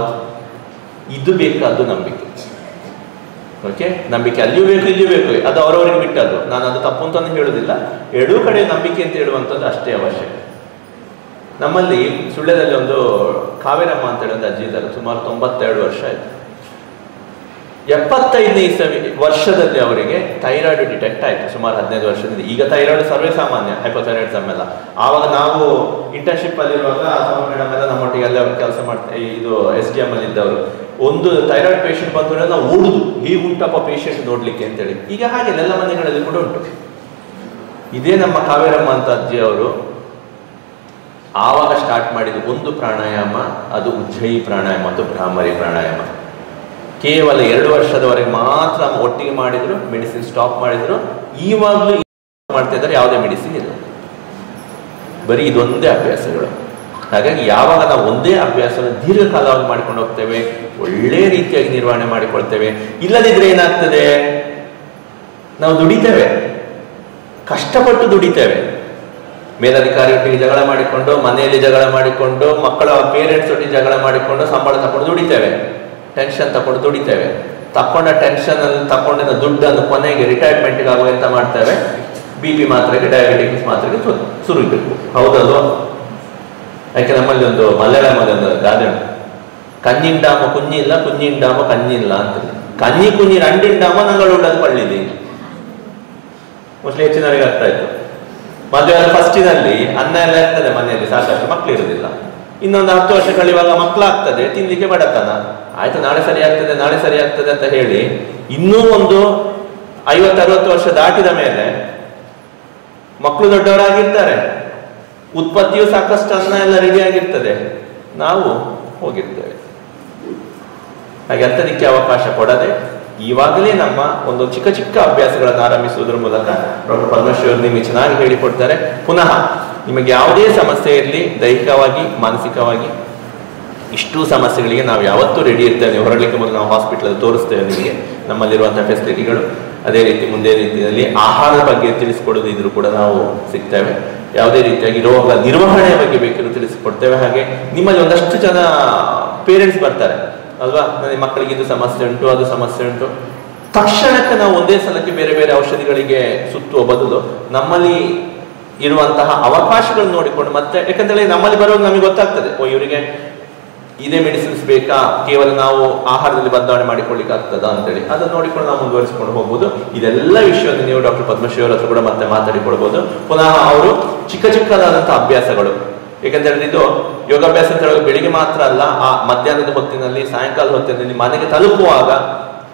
ಇದು ಬೇಕಾದ್ದು ನಂಬಿಕೆ. ಓಕೆ, ನಂಬಿಕೆ ಅಲ್ಲಿಯೂ ಬೇಕು ಇಲ್ಲಿಯೂ ಬೇಕು, ಅದು ಅವರವರಿಗೆ ಬಿಟ್ಟದ್ದು. ನಾನು ಅದು ತಪ್ಪು ಅಂತಾನು ಹೇಳುವುದಿಲ್ಲ. ಎರಡೂ ಕಡೆ ನಂಬಿಕೆ ಅಂತ ಹೇಳುವಂಥದ್ದು ಅಷ್ಟೇ ಅವಶ್ಯಕ. ನಮ್ಮಲ್ಲಿ ಸುಳ್ಯದಲ್ಲಿ ಒಂದು ಕಾವೇರಮ್ಮ ಅಂತೇಳಿ ಒಂದು ಅಜ್ಜಿ ಇದ್ದಾರೆ, ಸುಮಾರು 92 ವರ್ಷ ಆಯಿತು. 75ನೇ ವರ್ಷದಲ್ಲಿ ಅವರಿಗೆ ಥೈರಾಯ್ಡ್ ಡಿಟೆಕ್ಟ್ ಆಯಿತು. ಸುಮಾರು 15 ವರ್ಷದಿಂದ. ಈಗ ಥೈರಾಯ್ಡ್ ಸರ್ವೇ ಸಾಮಾನ್ಯ, ಹೈಪೋಥೈರಾಯ್ಡಿಸಮ್ ಎಲ್ಲ. ಆವಾಗ ನಾವು ಇಂಟರ್ನ್ಶಿಪ್ ಅಲ್ಲಿರುವಾಗ ಮೇಡಮ್ ಎಲ್ಲ ನಮ್ಮೊಟ್ಟಿಗೆ ಎಲ್ಲ ಕೆಲಸ ಮಾಡ್ತಾ ಇದು SDM ಅಲ್ಲಿ ಇದ್ದವರು, ಒಂದು ಥೈರಾಯ್ಡ್ ಪೇಷಂಟ್ ಬಂದ್ರೆ ನಾವು ಓಡುದು, ಹೀಗುಂಟಪ್ಪ ಪೇಷಂಟ್ ನೋಡ್ಲಿಕ್ಕೆ ಅಂತೇಳಿ. ಈಗ ಹಾಗೆ ಎಲ್ಲ ಮನೆಗಳಲ್ಲಿ ಕೂಡ ಉಂಟು. ಇದೇ ನಮ್ಮ ಕಾವೇರಮ್ಮ ಅಂತ ಅಜ್ಜಿ ಅವರು ಆವಾಗ ಸ್ಟಾರ್ಟ್ ಮಾಡಿದ್ದು ಒಂದು ಪ್ರಾಣಾಯಾಮ, ಅದು ಉಜ್ಜಯಿ ಪ್ರಾಣಾಯಾಮ ಮತ್ತು ಭ್ರಾಮರಿ ಪ್ರಾಣಾಯಾಮ. ಕೇವಲ 2 ವರ್ಷದವರೆಗೆ ಮಾತ್ರ ಒಟ್ಟಿಗೆ ಮಾಡಿದ್ರು, ಮೆಡಿಸಿನ್ ಸ್ಟಾಪ್ ಮಾಡಿದ್ರು. ಈವಾಗಲೂ ಮಾಡ್ತಾ ಇದ್ದಾರೆ, ಯಾವುದೇ ಮೆಡಿಸಿನ್ ಇಲ್ಲ, ಬರೀ ಇದೊಂದೇ ಅಭ್ಯಾಸಗಳು. ಹಾಗಾಗಿ ಯಾವಾಗ ನಾವು ಒಂದೇ ಅಭ್ಯಾಸವನ್ನು ದೀರ್ಘಕಾಲವಾಗಿ ಮಾಡಿಕೊಂಡು ಹೋಗ್ತೇವೆ, ಒಳ್ಳೆ ರೀತಿಯಾಗಿ ನಿರ್ವಹಣೆ ಮಾಡಿಕೊಳ್ತೇವೆ. ಇಲ್ಲದಿದ್ರೆ ಏನಾಗ್ತದೆ, ನಾವು ದುಡಿತೇವೆ, ಕಷ್ಟಪಟ್ಟು ದುಡಿತೇವೆ, ಮೇಲಧಿಕಾರಿಯೊಟ್ಟಿಗೆ ಜಗಳ ಮಾಡಿಕೊಂಡು, ಮನೆಯಲ್ಲಿ ಜಗಳ ಮಾಡಿಕೊಂಡು, ಮಕ್ಕಳ ಪೇರೆಂಟ್ಸ್ ಒಟ್ಟಿಗೆ ಜಗಳ ಮಾಡಿಕೊಂಡು, ಸಂಬಳ ತಕೊಂಡು ದುಡಿತೇವೆ, ಟೆನ್ಷನ್ ತಕೊಂಡು ದುಡಿತೇವೆ. ತಕೊಂಡ ಟೆನ್ಷನ್ ಅಲ್ಲಿ ತಕೊಂಡಿನ ದುಡ್ಡನ್ನು ಕೊನೆಗೆ ರಿಟೈರ್ಮೆಂಟ್ಗೆ ಆಗುವ ಎಂತ ಮಾಡ್ತೇವೆ, BP ಮಾತ್ರೆಗೆ, ಡಯಾಬಿಟಿಕ್ಸ್ ಮಾತ್ರೆಗೆ ಸುರಿಬೇಕು. ಹೌದಲ್ವಾ? ಯಾಕೆ ನಮ್ಮಲ್ಲಿ ಒಂದು ಮಲಯಾಳಮಲ್ಲಿ ಒಂದು ಗಾದೆ ಉಂಟು, ಕഞ്ഞിണ്ടാമ കുഞ്ഞില്ല, കുഞ്ഞിണ്ടാമ കഞ്ഞില്ല ಅಂತ. ಕഞ്ഞಿ ಕುഞ്ഞಿ ರಂಡಿಂಡಾಮ ನಂಗಳುಳ್ಳದು ಪಳ್ಳಿದಿ. ಮೋಸ್ಟ್ಲಿ ಹೆಚ್ಚಿನವರಿಗೆ ಅರ್ಥ ಆಯ್ತು. ಮದುವೆ ಫಸ್ಟಿನಲ್ಲಿ ಅನ್ನ ಎಲ್ಲ ಇರ್ತದೆ ಮನೆಯಲ್ಲಿ, ಸಾಕಷ್ಟು ಮಕ್ಳು ಇರುವುದಿಲ್ಲ. ಇನ್ನೊಂದು 10 ವರ್ಷ ಕಳೆಯುವಾಗ ಮಕ್ಕಳಾಗ್ತದೆ, ತಿನ್ಲಿಕ್ಕೆ ಬಡತನ. ಆಯ್ತು, ನಾಳೆ ಸರಿ ಆಗ್ತದೆ, ನಾಳೆ ಸರಿ ಆಗ್ತದೆ ಅಂತ ಹೇಳಿ ಇನ್ನೂ ಒಂದು 50-60 ವರ್ಷ ದಾಟಿದ ಮೇಲೆ ಮಕ್ಕಳು ದೊಡ್ಡವರಾಗಿರ್ತಾರೆ, ಉತ್ಪತ್ತಿಯು ಸಾಕಷ್ಟು ಅನ್ನ ಎಲ್ಲ ರೆಡಿ ಆಗಿರ್ತದೆ, ನಾವು ಹೋಗಿರ್ತೇವೆ. ಹಾಗೆ ಅಂಥದಕ್ಕೆ ಅವಕಾಶ ಕೊಡದೆ ಈವಾಗಲೇ ನಮ್ಮ ಒಂದು ಚಿಕ್ಕ ಚಿಕ್ಕ ಅಭ್ಯಾಸಗಳನ್ನು ಆರಂಭಿಸುವುದರ ಮೂಲಕ ಡಾಕ್ಟರ್ ಪದ್ಮಶ್ರೀ ಅವರು ನಿಮಗೆ ಚೆನ್ನಾಗಿ ಹೇಳಿಕೊಡ್ತಾರೆ. ಪುನಃ ನಿಮಗೆ ಯಾವುದೇ ಸಮಸ್ಯೆ ಇರಲಿ, ದೈಹಿಕವಾಗಿ ಮಾನಸಿಕವಾಗಿ, ಇಷ್ಟು ಸಮಸ್ಯೆಗಳಿಗೆ ನಾವು ಯಾವತ್ತೂ ರೆಡಿ ಇರ್ತೇವೆ. ನೀವು ಹೊರಡಲಿಕ್ಕೆ ಮೊದಲು ನಾವು ಹಾಸ್ಪಿಟಲ್ ತೋರಿಸ್ತೇವೆ ನಿಮಗೆ ನಮ್ಮಲ್ಲಿರುವಂಥ ಫೆಸಿಲಿಟಿಗಳು. ಅದೇ ರೀತಿ ಮುಂದೆ ರೀತಿಯಲ್ಲಿ ಆಹಾರದ ಬಗ್ಗೆ ತಿಳಿಸ್ಕೊಡೋದು ಇದ್ರೂ ಕೂಡ ನಾವು ಸಿಗ್ತೇವೆ. ಯಾವುದೇ ರೀತಿಯಾಗಿ ರೋಗ ನಿರ್ವಹಣೆಯ ಬಗ್ಗೆ ಬೇಕಿರೋ ತಿಳಿಸಿಕೊಡ್ತೇವೆ. ಹಾಗೆ ನಿಮ್ಮಲ್ಲಿ ಒಂದಷ್ಟು ಜನ ಪೇರೆಂಟ್ಸ್ ಬರ್ತಾರೆ ಅಲ್ವಾ, ನನಗೆ ಮಕ್ಕಳಿಗೆ ಇದು ಸಮಸ್ಯೆ ಉಂಟು, ಅದು ಸಮಸ್ಯೆ ಉಂಟು. ತಕ್ಷಣಕ್ಕೆ ನಾವು ಒಂದೇ ಸಲಕ್ಕೆ ಬೇರೆ ಬೇರೆ ಔಷಧಿಗಳಿಗೆ ಸುತ್ತುವ ಬದಲು ನಮ್ಮಲ್ಲಿ ಇರುವಂತಹ ಅವಕಾಶಗಳನ್ನು ನೋಡಿಕೊಂಡು, ಮತ್ತೆ ಯಾಕಂದ್ರೆ ನಮ್ಮಲ್ಲಿ ಬರುವಾಗ ನಮಗೆ ಗೊತ್ತಾಗ್ತದೆ, ಓ ಇವರಿಗೆ ಇದೇ ಮೆಡಿಸಿನ್ಸ್ ಬೇಕಾ, ಕೇವಲ ನಾವು ಆಹಾರದಲ್ಲಿ ಬದಲಾವಣೆ ಮಾಡಿಕೊಳ್ಳಿಕ್ಕೆ ಆಗ್ತದಾ ಅಂತೇಳಿ ಅದನ್ನು ನೋಡಿಕೊಂಡು ನಾವು ಮುಂದುವರಿಸಿಕೊಂಡು ಹೋಗ್ಬೋದು. ಇದೆಲ್ಲ ವಿಷಯವನ್ನು ನೀವು ಡಾಕ್ಟರ್ ಪದ್ಮಶ್ರೀ ಅವರ ಹತ್ರ ಕೂಡ ಮತ್ತೆ ಮಾತಾಡಿಕೊಳ್ಬೋದು. ಪುನಃ ಅವರು ಚಿಕ್ಕ ಚಿಕ್ಕದಾದಂತಹ ಅಭ್ಯಾಸಗಳು, ಯಾಕಂತೇಳಿದ್ರೆ ಇದು ಯೋಗಾಭ್ಯಾಸ ಅಂತ ಹೇಳುವಾಗ ಬೆಳಿಗ್ಗೆ ಮಾತ್ರ ಅಲ್ಲ, ಆ ಮಧ್ಯಾಹ್ನದ ಹೊತ್ತಿನಲ್ಲಿ, ಸಾಯಂಕಾಲ ಹೊತ್ತಿನಲ್ಲಿ ಮನೆಗೆ ತಲುಪುವಾಗ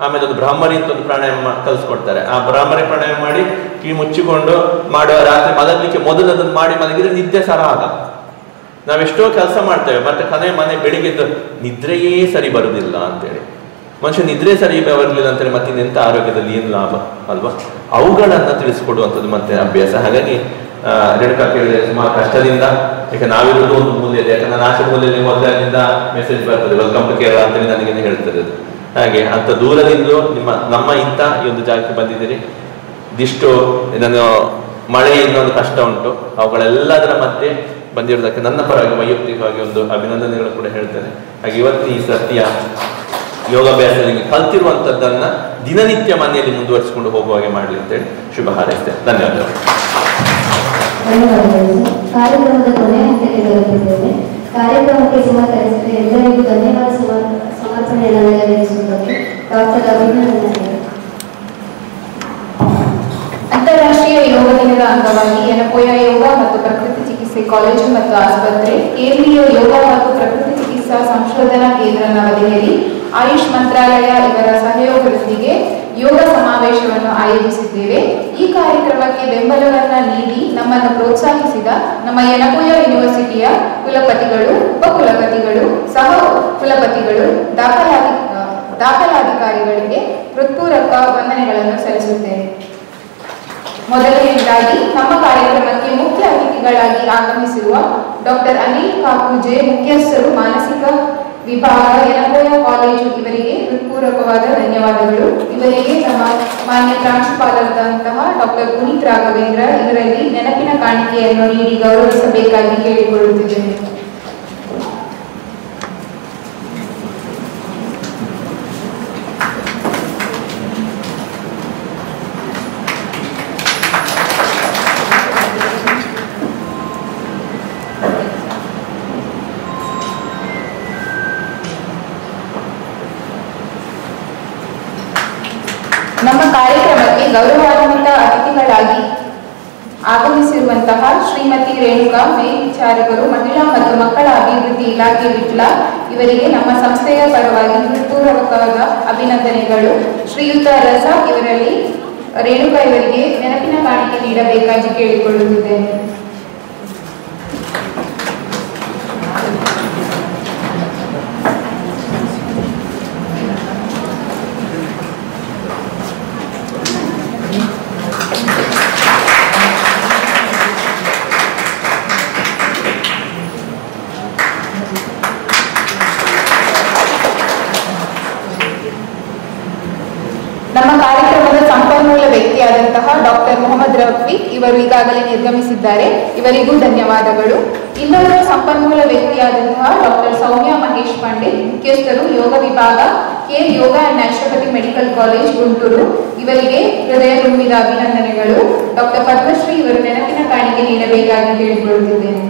ಆಮೇಲೆ ಒಂದು ಬ್ರಾಹ್ಮರಿ ಅಂತ ಒಂದು ಪ್ರಾಣಾಯಾಮ ಕಲಿಸ್ಕೊಡ್ತಾರೆ. ಆ ಬ್ರಾಹ್ಮರಿ ಪ್ರಾಣಾಯಾಮ ಮಾಡಿ ಕಿವಿ ಮುಚ್ಚಿಕೊಂಡು ಮಾಡುವ, ರಾತ್ರಿ ಮಲಗಲಿಕ್ಕೆ ಮೊದಲು ಅದನ್ನು ಮಾಡಿ ಮಲಗಿದ್ರೆ ನಿದ್ದೆ ಸರಾಗ. ನಾವೆಷ್ಟೋ ಕೆಲಸ ಮಾಡ್ತೇವೆ, ಮತ್ತೆ ಮನೆ ಬೆಳಿಗ್ಗೆದ್ದು ನಿದ್ರೆಯೇ ಸರಿ ಬರುವುದಿಲ್ಲ ಅಂತೇಳಿ. ಮನುಷ್ಯ ನಿದ್ರೆ ಸರಿ ಬರಲಿಲ್ಲ ಅಂತೇಳಿ ಮತ್ತೆ ಇನ್ನೆಂಥ ಆರೋಗ್ಯದಲ್ಲಿ ಏನು ಲಾಭ ಅಲ್ವಾ? ಅವುಗಳನ್ನು ತಿಳಿಸ್ಕೊಡುವಂಥದ್ದು ಮತ್ತೆ ಅಭ್ಯಾಸ. ಹಾಗಾಗಿ ರೇಣುಕಾ ಕೇಳಿದ್ರೆ ಸುಮಾರು ಕಷ್ಟದಿಂದ, ಯಾಕೆ ನಾವಿರೋದು ಒಂದು ಮೂಲೆಯಲ್ಲಿ, ಯಾಕಂದ್ರೆ ನಾಶದ ಮೂಲೆಯಲ್ಲಿ ಮೊದಲಿನಿಂದ ಮೆಸೇಜ್ ಬರ್ತದೆ, ವೆಲ್ಕಮ್ ಟು ಕೇರಳ ಅಂತೇಳಿ ನನಗೇನು ಹೇಳ್ತದೆ ಅದು. ಹಾಗೆ ಅಂಥ ದೂರದಿಂದ ನಮ್ಮ ಇಂಥ ಈ ಒಂದು ಜಾಗಕ್ಕೆ ಬಂದಿದ್ದೀರಿ. ಇದಿಷ್ಟು ನಾನು ಮಳೆ ಇನ್ನೊಂದು ಕಷ್ಟ ಉಂಟು, ಅವುಗಳೆಲ್ಲದರ ಮಧ್ಯೆ ಬಂದಿರೋದಕ್ಕೆ ನನ್ನ ಪರವಾಗಿ ವೈಯಕ್ತಿಕವಾಗಿ ಒಂದು ಅಭಿನಂದನೆಗಳು ಕೂಡ ಹೇಳ್ತೇನೆ. ಹಾಗೆ ಇವತ್ತು ಈ ಸತ್ಯ ಯೋಗಾಭ್ಯಾಸದಲ್ಲಿ ಕಲ್ತಿರುವಂಥದ್ದನ್ನು ದಿನನಿತ್ಯ ಮನೆಯಲ್ಲಿ ಮುಂದುವರಿಸಿಕೊಂಡು ಹೋಗುವ ಹಾಗೆ ಮಾಡಲಿ ಅಂತೇಳಿ ಶುಭ ಹಾರೈಸ್ತೇನೆ. ಧನ್ಯವಾದಗಳು. ಕಾರ್ಯಕ್ರಮದ ಕೊನೆಯ ಹಂತಕ್ಕೆ ತಲುಪಿದ್ದೇವೆ. ಕಾರ್ಯಕ್ರಮಕ್ಕೆ ಸಹಕರಿಸಿದ ಎಲ್ಲರಿಗೂ ಧನ್ಯವಾದ ಸಮರ್ಪಣೆಯನ್ನು ನೆರವೇರಿಸುವುದಕ್ಕೆ ಡಾಕ್ಟರ್ ಅಭಿನಂದನೆ. ಅಂತಾರಾಷ್ಟ್ರೀಯ ಯೋಗ ದಿನದ ಅಂಗವಾಗಿ ಯನಪೋಯ ಯೋಗ ಮತ್ತು ಪ್ರಕೃತಿ ಚಿಕಿತ್ಸೆ ಕಾಲೇಜು ಮತ್ತು ಆಸ್ಪತ್ರೆ, ಕೇಂದ್ರೀಯ ಯೋಗ ಮತ್ತು ಪ್ರಕೃತಿ ಚಿಕಿತ್ಸಾ ಸಂಶೋಧನಾ ಕೇಂದ್ರ ನವದೆಹಲಿ, ಆಯುಷ್ ಮಂತ್ರಾಲಯ ಇವರ ಸಹಯೋಗದೊಂದಿಗೆ ಯೋಗ ಸಮಾವೇಶವನ್ನು ಆಯೋಜಿಸಿದ್ದೇವೆ. ಈ ಕಾರ್ಯಕ್ರಮಕ್ಕೆ ಬೆಂಬಲವನ್ನ ನೀಡಿ ನಮ್ಮನ್ನು ಪ್ರೋತ್ಸಾಹಿಸಿದ ನಮ್ಮ ಯನಪೋಯ ಯೂನಿವರ್ಸಿಟಿಯ ಕುಲಪತಿಗಳು, ಉಪಕುಲಪತಿಗಳು, ಸಹ ಕುಲಪತಿಗಳು, ದಾಖಲಾಧಿಕಾರಿಗಳಿಗೆ ಹೃತ್ಪೂರ್ವಕ ವಂದನೆಗಳನ್ನು ಸಲ್ಲಿಸುತ್ತೇನೆ. ಮೊದಲನೆಯದಾಗಿ ನಮ್ಮ ಕಾರ್ಯಕ್ರಮಕ್ಕೆ ಮುಖ್ಯ ಅತಿಥಿಗಳಾಗಿ ಆಗಮಿಸಿರುವ ಡಾಕ್ಟರ್ ಅನಿಲ್ ಕಾಕೂಜೆ, ಮುಖ್ಯಸ್ಥರು ಮಾನಸಿಕ ವಿಭಾಗ, ಯನಪೋಯ ಕಾಲೇಜು, ಇವರಿಗೆ ಹೃತ್ಪೂರ್ವಕವಾದ ಧನ್ಯವಾದಗಳು. ಇವರಿಗೆ ನಮ್ಮ ಮಾನ್ಯ ಪ್ರಾಂಶುಪಾಲರಾದಂತಹ ಡಾಕ್ಟರ್ ಪುನೀತ್ ರಾಘವೇಂದ್ರ ಇವರಲ್ಲಿ ನೆನಪಿನ ಕಾಣಿಕೆಯನ್ನು ನೀಡಿ ಗೌರವಿಸಬೇಕಾಗಿ ಕೇಳಿಕೊಳ್ಳುತ್ತಿದ್ದೇನೆ. ನಮ್ಮ ಕಾರ್ಯಕ್ರಮಕ್ಕೆ ಗೌರವಾನ್ವಿತ ಅತಿಥಿಗಳಾಗಿ ಆಗಮಿಸಿರುವಂತಹ ಶ್ರೀಮತಿ ರೇಣುಕಾ ಮೇಲ್ವಿಚಾರಕರು ಮಹಿಳಾ ಮತ್ತು ಮಕ್ಕಳ ಅಭಿವೃದ್ಧಿ ಇಲಾಖೆ ವಿಟ್ಲ ಇವರಿಗೆ ನಮ್ಮ ಸಂಸ್ಥೆಯ ಪರವಾಗಿ ಹೃತ್ಪೂರ್ವಕವಾದ ಅಭಿನಂದನೆಗಳು. ಶ್ರೀಯುತ ರಜಾಕ್ ಇವರಲ್ಲಿ ರೇಣುಕಾ ಇವರಿಗೆ ನೆನಪಿನ ಕಾಣಿಕೆ ನೀಡಬೇಕಾಗಿ ಕೇಳಿಕೊಳ್ಳುತ್ತಿದ್ದೇನೆ. ನಮ್ಮ ಕಾರ್ಯಕ್ರಮದ ಸಂಪನ್ಮೂಲ ವ್ಯಕ್ತಿಯಾದಂತಹ ಡಾಕ್ಟರ್ ಮೊಹಮ್ಮದ್ ರಫೀಕ್ ಇವರು ಈಗಾಗಲೇ ನಿರ್ಗಮಿಸಿದ್ದಾರೆ. ಇವರಿಗೂ ಧನ್ಯವಾದಗಳು. ಇನ್ನೊಬ್ಬರು ಸಂಪನ್ಮೂಲ ವ್ಯಕ್ತಿಯಾದಂತಹ ಡಾಕ್ಟರ್ ಸೌಮ್ಯ ಮಹೇಶ್ ಪಂಡಿತ್, ಮುಖ್ಯಸ್ಥರು ಯೋಗ ವಿಭಾಗ, care yoga and naturopathy medical college Guntur, ಇವರಿಗೆ ಹೃದಯ ತುಂಬಿದ ಅಭಿನಂದನೆಗಳು. ಡಾಕ್ಟರ್ ಪದ್ಮಶ್ರೀ ಇವರು ನೆನಪಿನ ಕಾಣಿಕೆ ನೀಡಬೇಕಾಗಿ ಕೇಳಿಕೊಳ್ಳುತ್ತಿದ್ದೇನೆ.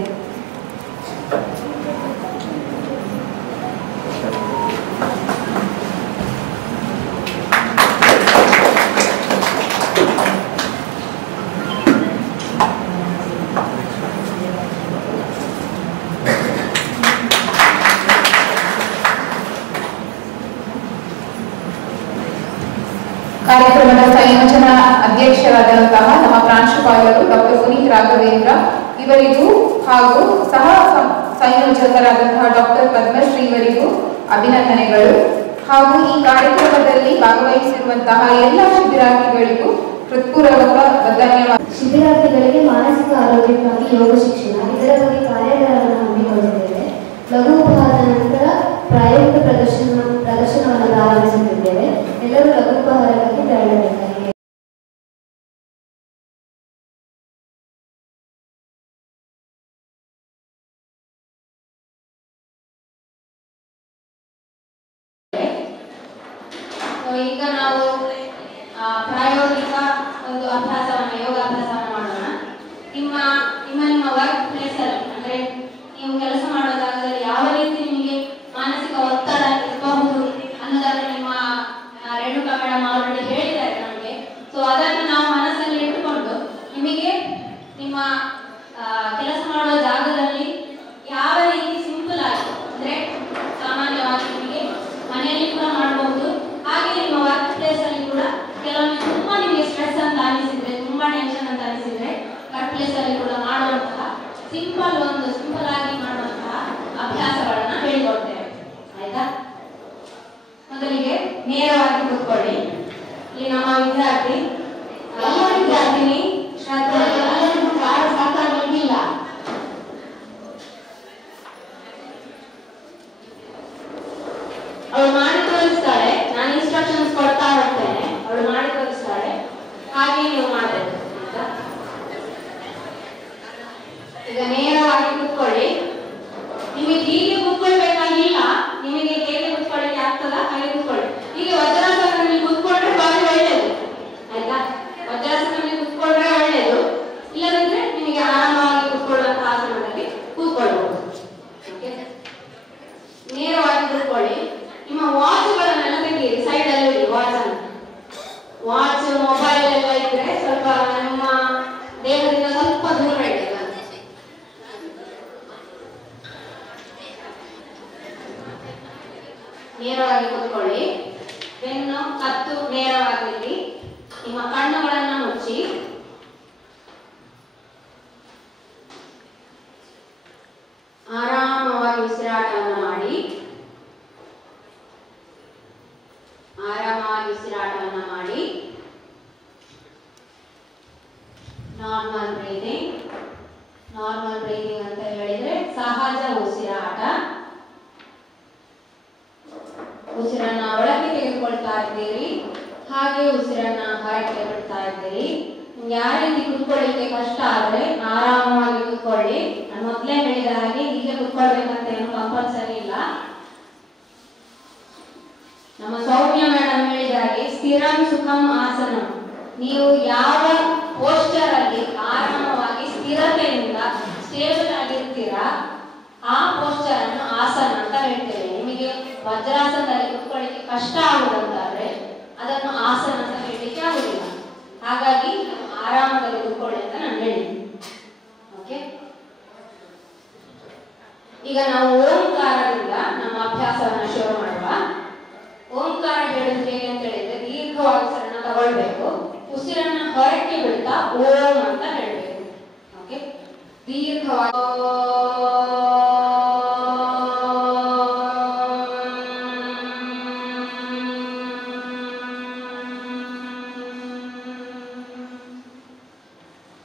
ಕಾರ್ಯಕ್ರಮದ ಸಂಯೋಜನಾ ಅಧ್ಯಕ್ಷರಾದಂತಹ ನಮ್ಮ ಪ್ರಾಂಶುಪಾಲರು ಡಾಕ್ಟರ್ ಪುನೀತ್ ರಾಘವೇಂದ್ರ ಇವರಿಗೂ ಹಾಗೂ ಸಹ ಸಂಯೋಜಕರಾದಂತಹ ಡಾಕ್ಟರ್ ಪದ್ಮಶ್ರೀ ಇವರಿಗೂ ಅಭಿನಂದನೆಗಳು. ಹಾಗೂ ಈ ಕಾರ್ಯಕ್ರಮದಲ್ಲಿ ಭಾಗವಹಿಸಿರುವಂತಹ ಎಲ್ಲ ಶಿಬಿರಾರ್ಥಿಗಳಿಗೂ ಹೃತ್ಪೂರ್ವಕ ಧನ್ಯವಾದ. ಶಿಬಿರಾರ್ಥಿಗಳಿಗೆ ಮಾನಸಿಕ ಆರೋಗ್ಯಕ್ಕಾಗಿ ಯೋಗ ಶಿಕ್ಷಣ ಇದರ ಬಗ್ಗೆ ಕಾರ್ಯಾಗಾರವನ್ನು ಹಮ್ಮಿಕೊಂಡಿದ್ದೇವೆ. ಲಘು ಉಪಹಾರದ ನಂತರ ಪ್ರಾಯೋಗಿಕ ಪ್ರದರ್ಶನವನ್ನು ಪ್ರಾರಂಭಿಸುತ್ತಿದ್ದೇವೆ. ಎಲ್ಲರೂ ಲಘು ಉಪಹಾರಕ್ಕೆ ತೆರಳಬೇಕಾಗಿದೆ. ಈಗ ನಾವು ಪ್ರಾಯೋಗಿಕ ಒಂದು ಅಭ್ಯಾಸವನ್ನು ಯೋಗಾಭ್ಯಾಸವನ್ನು ಮಾಡೋಣ. ನಿಮ್ಮ ವರ್ಕ್ ಪ್ಲೇಸ್ ಅಲ್ಲಿ ಅಂದ್ರೆ ನೀವು ಕೆಲಸ ಮಾಡೋ ಜಾಗದಲ್ಲಿ ಯಾವ ರೀತಿ ನಿಮಗೆ ಮಾನಸಿಕ ಒತ್ತಡ ಇರಬಹುದು ಅನ್ನೋದನ್ನು ನಿಮ್ಮ ರೇಣುಕಾ ಮೇಡಮ್ ಆಲ್ರೆಡಿ ಹೇಳಿದ್ದಾರೆ ನಮಗೆ. ಸೊ ಅದನ್ನು ನಾವು ಮನಸ್ಸಲ್ಲಿ ಇಟ್ಟುಕೊಂಡು ನಿಮಗೆ ನಿಮ್ಮ ಕೆಲಸ ಮಾಡುವ ಜಾಗದಲ್ಲಿ ಯಾವ ರೀತಿ ಸಿಂಪಲ್ ಆಗಿ ಅಂದ್ರೆ ಸಾಮಾನ್ಯವಾಗಿ ನಿಮಗೆ ಮನೆಯಲ್ಲಿ ಕೂಡ ಮಾಡಬಹುದು, ಹಾಗೆ ನಿಮ್ಮ ವರ್ಕ್ ಪ್ಲೇಸ್ ಅಲ್ಲಿ ಕೂಡ ಕೆಲವೊಮ್ಮೆ ತುಂಬಾ ನಿಮಗೆ ಸ್ಟ್ರೆಸ್ ಅಂತ ಅನಿಸಿದ್ರೆ, ತುಂಬಾ ಟೆನ್ಷನ್ ಅಂತ ಅನಿಸಿದ್ರೆ ವರ್ಕ್ ಪ್ಲೇಸ್ ಅಲ್ಲಿ ಕೂಡ ಮಾಡುವಂತಹ ಸಿಂಪಲ್ ಆಗಿ ಮಾಡುವಂತಹ ಅಭ್ಯಾಸಗಳನ್ನ ಹೇಳಿಕೊಡ್ತೇವೆ. ಆಯ್ತಾ? ಮೊದಲಿಗೆ ನೇರವಾಗಿ ಕೂತ್ಕೊಳ್ಳಿ. ಇಲ್ಲಿ ನಮ್ಮ ವಿದ್ಯಾರ್ಥಿನಿ ಶ್ರದ್ಧಾ ಸಾಕಾಗಿಲ್ಲ. ಅವಳು ಮಾಡಿ ತೋರಿಸ್ತಾಳೆ, ನಾನು ಇನ್ಸ್ಟ್ರಕ್ಷನ್ಸ್ ಕೊಡ್ತಾ ಹೋಗ್ತೇನೆ, ಅವಳು ಮಾಡಿ ತೋರಿಸ್ತಾಳೆ, ಹಾಗೆ ನೀವು ಮಾಡಬೇಕು. ಈಗ ನೇರವಾಗಿ ಕೂತ್ಕೊಳ್ಳಿ. ನಿಮಗೆ ಹೀಗೆ ಕೂತ್ಕೊಳ್ಬೇಕಾಗಿಲ್ಲ, ನಿಮಗೆ ಹೇಗೆ ಕೂತ್ಕೊಳ್ಳಿಕ್ಕೆ ಆಗ್ತದ ಹಾಗೆ ಕೂತ್ಕೊಳ್ಳಿ. ಈಗ ವಜ್ರಾಸನದಲ್ಲಿ ಕೂತ್ಕೊಂಡ್ರೆ ಬಾರಿ ಒಳ್ಳೆಯದು. ಆಯ್ತಾ? ವಜ್ರಾಸನದಲ್ಲಿ ಕೂತ್ಕೊಂಡ್ರೆ ಒಳ್ಳೆಯದು. ಇಲ್ಲದಿದ್ರೆ ನಿಮಗೆ ಆರಾಮವಾಗಿ ಕೂತ್ಕೊಳ್ಳುವಂತಹ ಆಸನದಲ್ಲಿ ಕೂತ್ಕೊಳ್ಬಹುದು. ನೇರವಾಗಿ ಕೂತ್ಕೊಳ್ಳಿ. ನಿಮ್ಮ ವಾಚ್ಗಳನ್ನೆಲ್ಲ ತೆಗೀರಿ, ಸೈಡ್ ಅಲ್ಲಿ ಇಡಿ. ವಾಚ್ ಮೊಬೈಲ್ ಎಲ್ಲ ಇದ್ರೆ ಸ್ವಲ್ಪ ನಿಮ್ಮ ದೇಹದಿಂದ ಸ್ವಲ್ಪ ದೂರ ಇಡಿ. ನೇರವಾಗಿ ಕೂತ್ಕೊಳ್ಳಿ. ಬೆನ್ನು ಕತ್ತು ನೇರವಾಗಿರಲಿ. ನಿಮ್ಮ ಕಣ್ಣುಗಳನ್ನು ಮುಚ್ಚಿ ಆರಾಮವಾಗಿ ಉಸಿರಾಟವನ್ನು ಮಾಡಿ. ನಾರ್ಮಲ್ ಬ್ರೀದಿಂಗ್ ಅಂತ ಹೇಳಿದ್ರೆ ಸಹಜ ಉಸಿರಾಟ. ಉಸಿರನ್ನ ಒಳಗೆ ತೆಗೆದುಕೊಳ್ತಾ ಇದ್ದೀರಿ, ಹಾಗೆ ಉಸಿರನ್ನ ಹೊರಗೆ ಬಿಡ್ತಾ ಇದ್ದೀರಿ. ಯಾವ ರೀತಿ ಕುತ್ಕೊಳ್ಳಿಕ್ಕೆ ಕಷ್ಟ ಆದ್ರೆ ಆರಾಮವಾಗಿ ಕುತ್ಕೊಳ್ಳಿ. ನಾನು ಮೊದಲೇ ಹೇಳಿದ ಹಾಗೆ ಹೀಗೆ ಕುತ್ಕೊಳ್ಬೇಕಂತ ಏನು ಕಂಪಲ್ಸರಿ ಇಲ್ಲ. ನಮ್ಮ ಸೌಮ್ಯ ಮೇಡಮ್ ಹೇಳಿದ ಹಾಗೆ ಸ್ಥಿರಂ ಸುಖಂ ಆಸನಂ. ನೀವು ಯಾವ ಪೋಸ್ಟರ್ ಅಲ್ಲಿ ಆರಾಮವಾಗಿ ಸ್ಥಿರತೆಯಿಂದ ಸ್ಟೇಬಲ್ ಆಗಿರ್ತೀರಾ ಆ ಪೋಸ್ಟರ್ ಅನ್ನು ಆಸನ ಅಂತ ಹೇಳ್ತೇವೆ. ನಿಮಗೆ ವಜ್ರಾಸನದಲ್ಲಿ ಕುತ್ಕೊಳ್ಳಿಕ್ಕೆ ಕಷ್ಟ ಆಗುವುದಂತಾದ್ರೆ ಅದನ್ನು ಆಸನ ಅಂತ ಹೇಳಿ ಆಗುದಿಲ್ಲ. ಹಾಗಾಗಿ ಆರಾಮದಲ್ಲಿ ಕೂತ್ಕೊಳ್ಳಿ ಅಂತ ನಾನು ಹೇಳಿದ್ದೀನಿ. ಓಕೆ, ಈಗ ನಾವು ಓಂಕಾರದಿಂದ ನಮ್ಮ ಅಭ್ಯಾಸವನ್ನ ಶುರು ಮಾಡುವ. ಓಂಕಾರ ಹೇಳುದು ಹೇಗೆ ಅಂತ ಹೇಳಿದ್ರೆ ದೀರ್ಘವಾಗಿ ಉಸಿರನ್ನ ತಗೊಳ್ಬೇಕು. ಉಸಿರನ್ನ ಹೊರಕ್ಕೆ ಬಿಡ್ತಾ ಓಂ ಅಂತ ಹೇಳಬೇಕು. ಓಕೆ, ದೀರ್ಘವಾಗಿ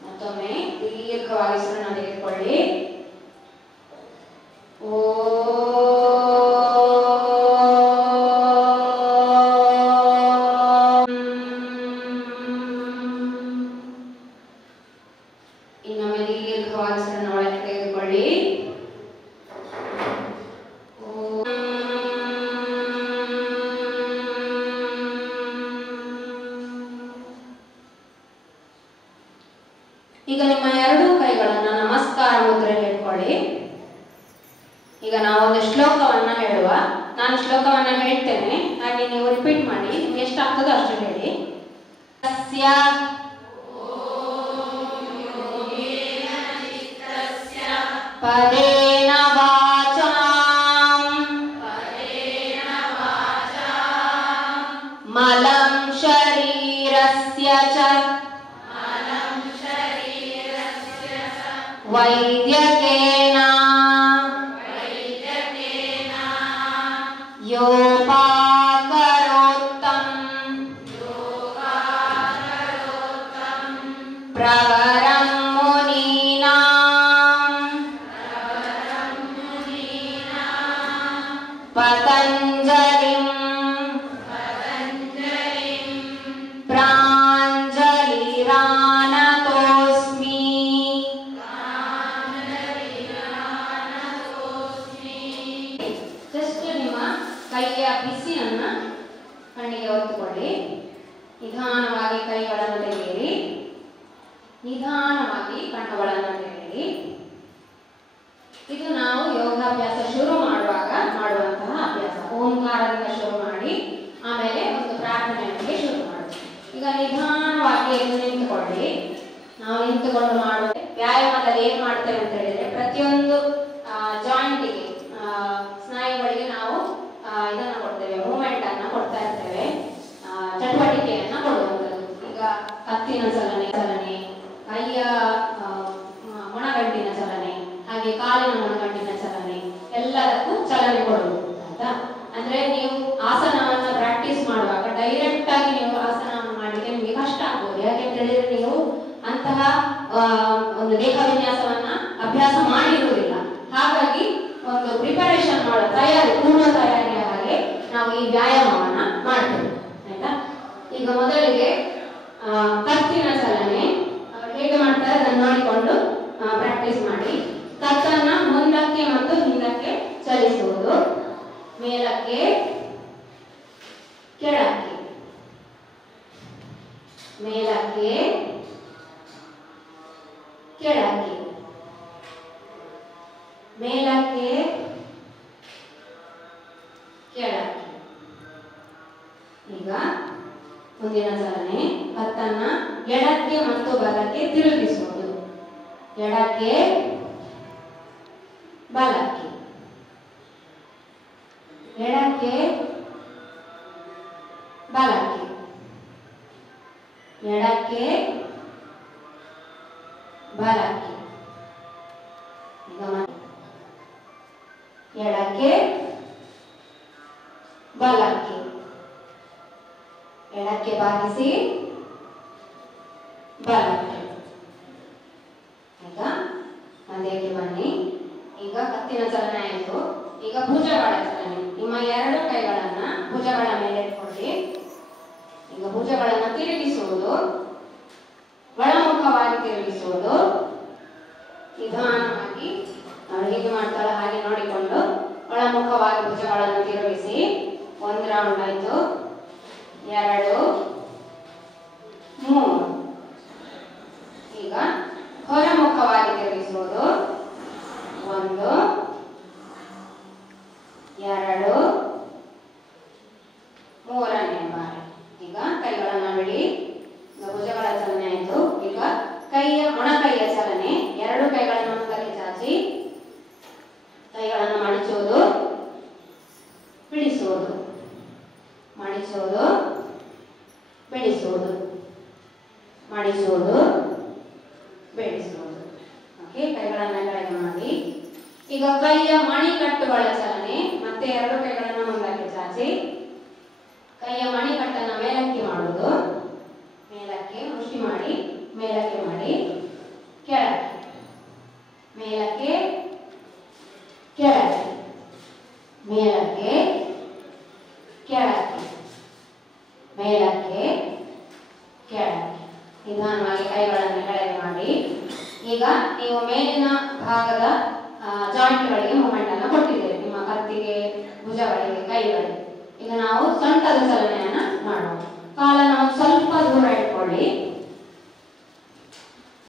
ಮತ್ತೊಮ್ಮೆ ದೀರ್ಘವಾಗಿ ಉಸಿರನ್ನ ತೆಗೆದುಕೊಳ್ಳಿ. ಇನ್ನೊಮ್ಮೆ ದೀರ್ಘವಾಗಿ ಉಸಿರನ್ನ ಒಳಗೆ ತೆಗೆದುಕೊಳ್ಳಿ. ಈಗ ನಿಮ್ಮ ಎರಡೂ ಕೈಗಳನ್ನ ನಮಸ್ಕಾರ ಮುದ್ರೆಯಲ್ಲಿ ಇಟ್ಕೊಳ್ಳಿ. ಈಗ ನಾವು ಒಂದು ಶ್ಲೋಕವನ್ನ ಹೇಳುವ. ನಾನು ಶ್ಲೋಕವನ್ನ ಹೇಳ್ತೇನೆ, ಹಾಗೆ ನೀವು ರಿಪೀಟ್ ಮಾಡಿ. ನಿಮ್ಗೆ ಎಷ್ಟಾಗ್ತದೋ ಅಷ್ಟು ಹೇಳಿ. ತಸ್ಯ ಪದೇನ ವಾಚಾಂ ಮಲಂ ಶರೀರಸ್ಯ ಚ ವೈದ್ಯಕೇನ ಯೋಪಾಕರೋತ್ತಂ ಪ್ರವರಂ ಮುನೀನಾಂ ಪತಂಜಲಿಂ ಪ್ರಾಂಜಲಿರಾನತೋಸ್ಮಿ. ಜಸ್ಟ್ ನಿಮ್ಮ ಕೈಯ ಬಿಸಿಯನ್ನ ಕಣ್ಣಿಗೆ ಒತ್ತುಕೊಳ್ಳಿ. ನಿಧಾನವಾಗಿ ಕೈಗಳನ್ನು ತೆಗೆಯಿರಿ. ನಿಧಾನವಾಗಿ ಕಣ್ಣುಗಳನ್ನು ತೆಗೆಯಿರಿ. ಇದು ನಾವು ಯೋಗಾಭ್ಯಾಸ ಶುರು ಮಾಡುವಾಗ ಮಾಡುವಂತಹ ಅಭ್ಯಾಸ. ಓಂಕಾರದಿಂದ ಶುರು ಮಾಡಿ ಆಮೇಲೆ ಒಂದು ಪ್ರಾರ್ಥನೆಯೊಂದಿಗೆ ಶುರು ಮಾಡಿ. ಈಗ ನಿಧಾನವಾಗಿ ಎದ್ದು ನಿಂತುಕೊಳ್ಳಿ. ನಾವು ನಿಂತುಕೊಂಡು ಮಾಡುವ ವ್ಯಾಯಾಮದಲ್ಲಿ ಏನ್ ಮಾಡ್ತೇವೆ ಅಂತ ಹೇಳಿದ್ರೆ ಪ್ರತಿಯೊಂದು ಜಾಯಿಂಟಿಗೆ ಸ್ನಾಯುಗಳಿಗೆ ನಾವು ಇದನ್ನ ಕೊಡ್ತೇವೆ, ಮೂವ್ಮೆಂಟ್ ಅನ್ನ ಕೊಡ್ತಾ ಇರ್ತೇವೆ, ಚಟುವಟಿಕೆಯನ್ನ ಕೊಡುವಂಥದ್ದು. ಈಗ ಕತ್ತಿನ ಚಲನೆ, ಕೈಯ ಮೊಣಗಂಟಿನ ಚಲನೆ, ಹಾಗೆ ಕಾಲಿನ ಮೊಣಗಂಟಿನ ಚಲನೆ, ಎಲ್ಲದಕ್ಕೂ ಚಲನೆ ಕೊಡುವುದು ಆಯ್ತಾ. ಅಂದ್ರೆ ನೀವು ಆಸನವನ್ನ ಪ್ರಾಕ್ಟೀಸ್ ಮಾಡುವಾಗ ಡೈರೆಕ್ಟ್ ಆಗಿ ನೀವು ಆಸನವನ್ನು ಮಾಡಲಿಕ್ಕೆ ನಿಮಗೆ ಕಷ್ಟ ಆಗ್ಬೋದು. ಯಾಕೆಂತ ಹೇಳಿದ್ರೆ ನೀವು ಅಂತಹ ಒಂದು ದೇಹ ವಿನ್ಯಾಸವನ್ನ ಅಭ್ಯಾಸ ಮಾಡಿರುವುದಿಲ್ಲ. ಹಾಗಾಗಿ ಒಂದು ಪ್ರಿಪರೇಷನ್ ಮಾಡೋ ತಯಾರಿ, ಪೂರ್ವ ತಯಾರಿಯ ಹಾಗೆ ನಾವು ಈ ವ್ಯಾಯಾಮವನ್ನ ಮಾಡ್ತೇವೆ ಆಯ್ತಾ. ಈಗ ಮೊದಲಿಗೆ ಕತ್ತಿನ ಚಲನೆ ಅವರು ಹೇಗೆ ಮಾಡ್ತಾರೆ ಅದನ್ನು ನೋಡಿಕೊಂಡು ಪ್ರಾಕ್ಟೀಸ್ ಮಾಡಿ. ಕತ್ತನ್ನ ಮುಂದಕ್ಕೆ ಮತ್ತು ಹಿಂದಕ್ಕೆ ಚಲಿಸುವುದು, ಮೇಲಕ್ಕೆ ಕೆಳಕ್ಕೆ, ಮೇಲಕ್ಕೆ ಕೆಳಕ್ಕೆ, ಮೇಲಕ್ಕೆ ಕೆಳಕ್ಕೆ. ಈಗ ಮುಂದಿನ ಚಲನೆ, ಕತ್ತನ್ನ ಎಡಕ್ಕೆ ಮತ್ತು ಬಲಕ್ಕೆ ತಿರುಗಿಸುವುದು. ಎಡಕ್ಕೆ ಬಲಕ್ಕೆ, ಎಡಕ್ಕೆ ಬಲಕ್ಕೆ, ಎಡಕ್ಕೆ ಬಲಕ್ಕೆ. ಎಡಕ್ಕೆ ಬಲಕ್ಕೆ, ಎಡಕ್ಕೆ ಬಾಗಿಸಿ ಬಲಕ್ಕೆ. ಈಗ ಮಧ್ಯಕ್ಕೆ ಬನ್ನಿ. ಈಗ ಕತ್ತಿನ ಚಲನೆ ಆಯಿತು. ಈಗ ಭುಜಗಳ ಚಲನೆ. ನಿಮ್ಮ ಎರಡು ಕೈಗಳನ್ನ ಭುಜಗಳ ಮೇಲೆ ಇಟ್ಕೊಳ್ಳಿ. ಈಗ ಭುಜಗಳನ್ನ ತಿರುಗಿಸುವುದು, ಒಳಮುಖವಾಗಿ ತಿರುಗಿಸುವುದು. ನಿಧಾನವಾಗಿ ಅವಳು ಹೇಗೆ ಮಾಡ್ತಾಳೆ ಹಾಗೆ ನೋಡಿಕೊಂಡು ಒಳಮುಖವಾಗಿ ಭುಜಗಳನ್ನು ತಿರುಗಿಸಿ. ಒಂದು ರೌಂಡ್ ಆಯ್ತು, 2, 3. ಈಗ ಹೊರಮುಖವಾಗಿ ತಿರುಗಿಸುವುದು. 1, 2, 3ನೇ ಬಾರಿ. ಈಗ ಕೈಗಳನ್ನು ಬಿಡಿ. ಭುಜಗಳ ಚಲನೆ ಆಯಿತು. ಈಗ ಮೊಣಕೈಯ ಚಲನೆ. ಎರಡು ಕೈಗಳನ್ನು ಮುಂದಕ್ಕೆ ಚಾಚಿ ಕೈಗಳನ್ನು ಮಡಿಚುವುದು, ಬಿಡಿಸುವುದು, ಮಡಿಸುವುದು, ಬಿಡಿಸುವುದು, ಮಡಿಸುವುದು, ಬಿಡಿಸುವುದು. ಓಕೆ, ಕೈಗಳನ್ನು ಕೆಳಗೆ ಮಾಡಿ. ಈಗ ಕೈಯ ಮಣಿಕಟ್ಟುಗಳ ಚಲನೆ. ಮತ್ತೆ ಎರಡು ಕೈಗಳನ್ನು ಮುಂದಕ್ಕೆ ಚಾಚಿ ಕೈಯ ಮಣಿಕಟ್ಟನ್ನು ಮೇಲಕ್ಕೆ ಮಾಡುವುದು, ಮೇಲಕ್ಕೆ ಮುಷ್ಟಿ ಮಾಡಿ ಮೇಲಕ್ಕೆ ಮಾಡಿ, ಕೆಳಕ್ಕೆ, ಮೇಲಕ್ಕೆ ಕೆಳಕ್ಕೆ, ಮೇಲಕ್ಕೆ ಕೆಳಕ್ಕೆ, ಮೇಲಕ್ಕೆ ಕೆಳಕ್ಕೆ. ನಿಧಾನವಾಗಿ ಕೈಗಳನ್ನು ಕೆಳಗೆ ಮಾಡಿ. ಈಗ ನೀವು ಮೇಲಿನ ಭಾಗದ ಜಾಯಿಂಟ್ಗಳಿಗೆ ಮೂಮೆಂಟ್ ಅನ್ನು ಕೊಟ್ಟಿದ್ದೇವೆ, ನಿಮ್ಮ ಕತ್ತಿಗೆ, ಭುಜಗಳಿಗೆ, ಕೈಗಳಿಗೆ. ಈಗ ನಾವು ಸೊಂಟದ ಚಲನೆಯನ್ನ ಮಾಡೋಣ. ಕಾಲನ್ನು ಸ್ವಲ್ಪ ದೂರ ಇಟ್ಕೊಳ್ಳಿ.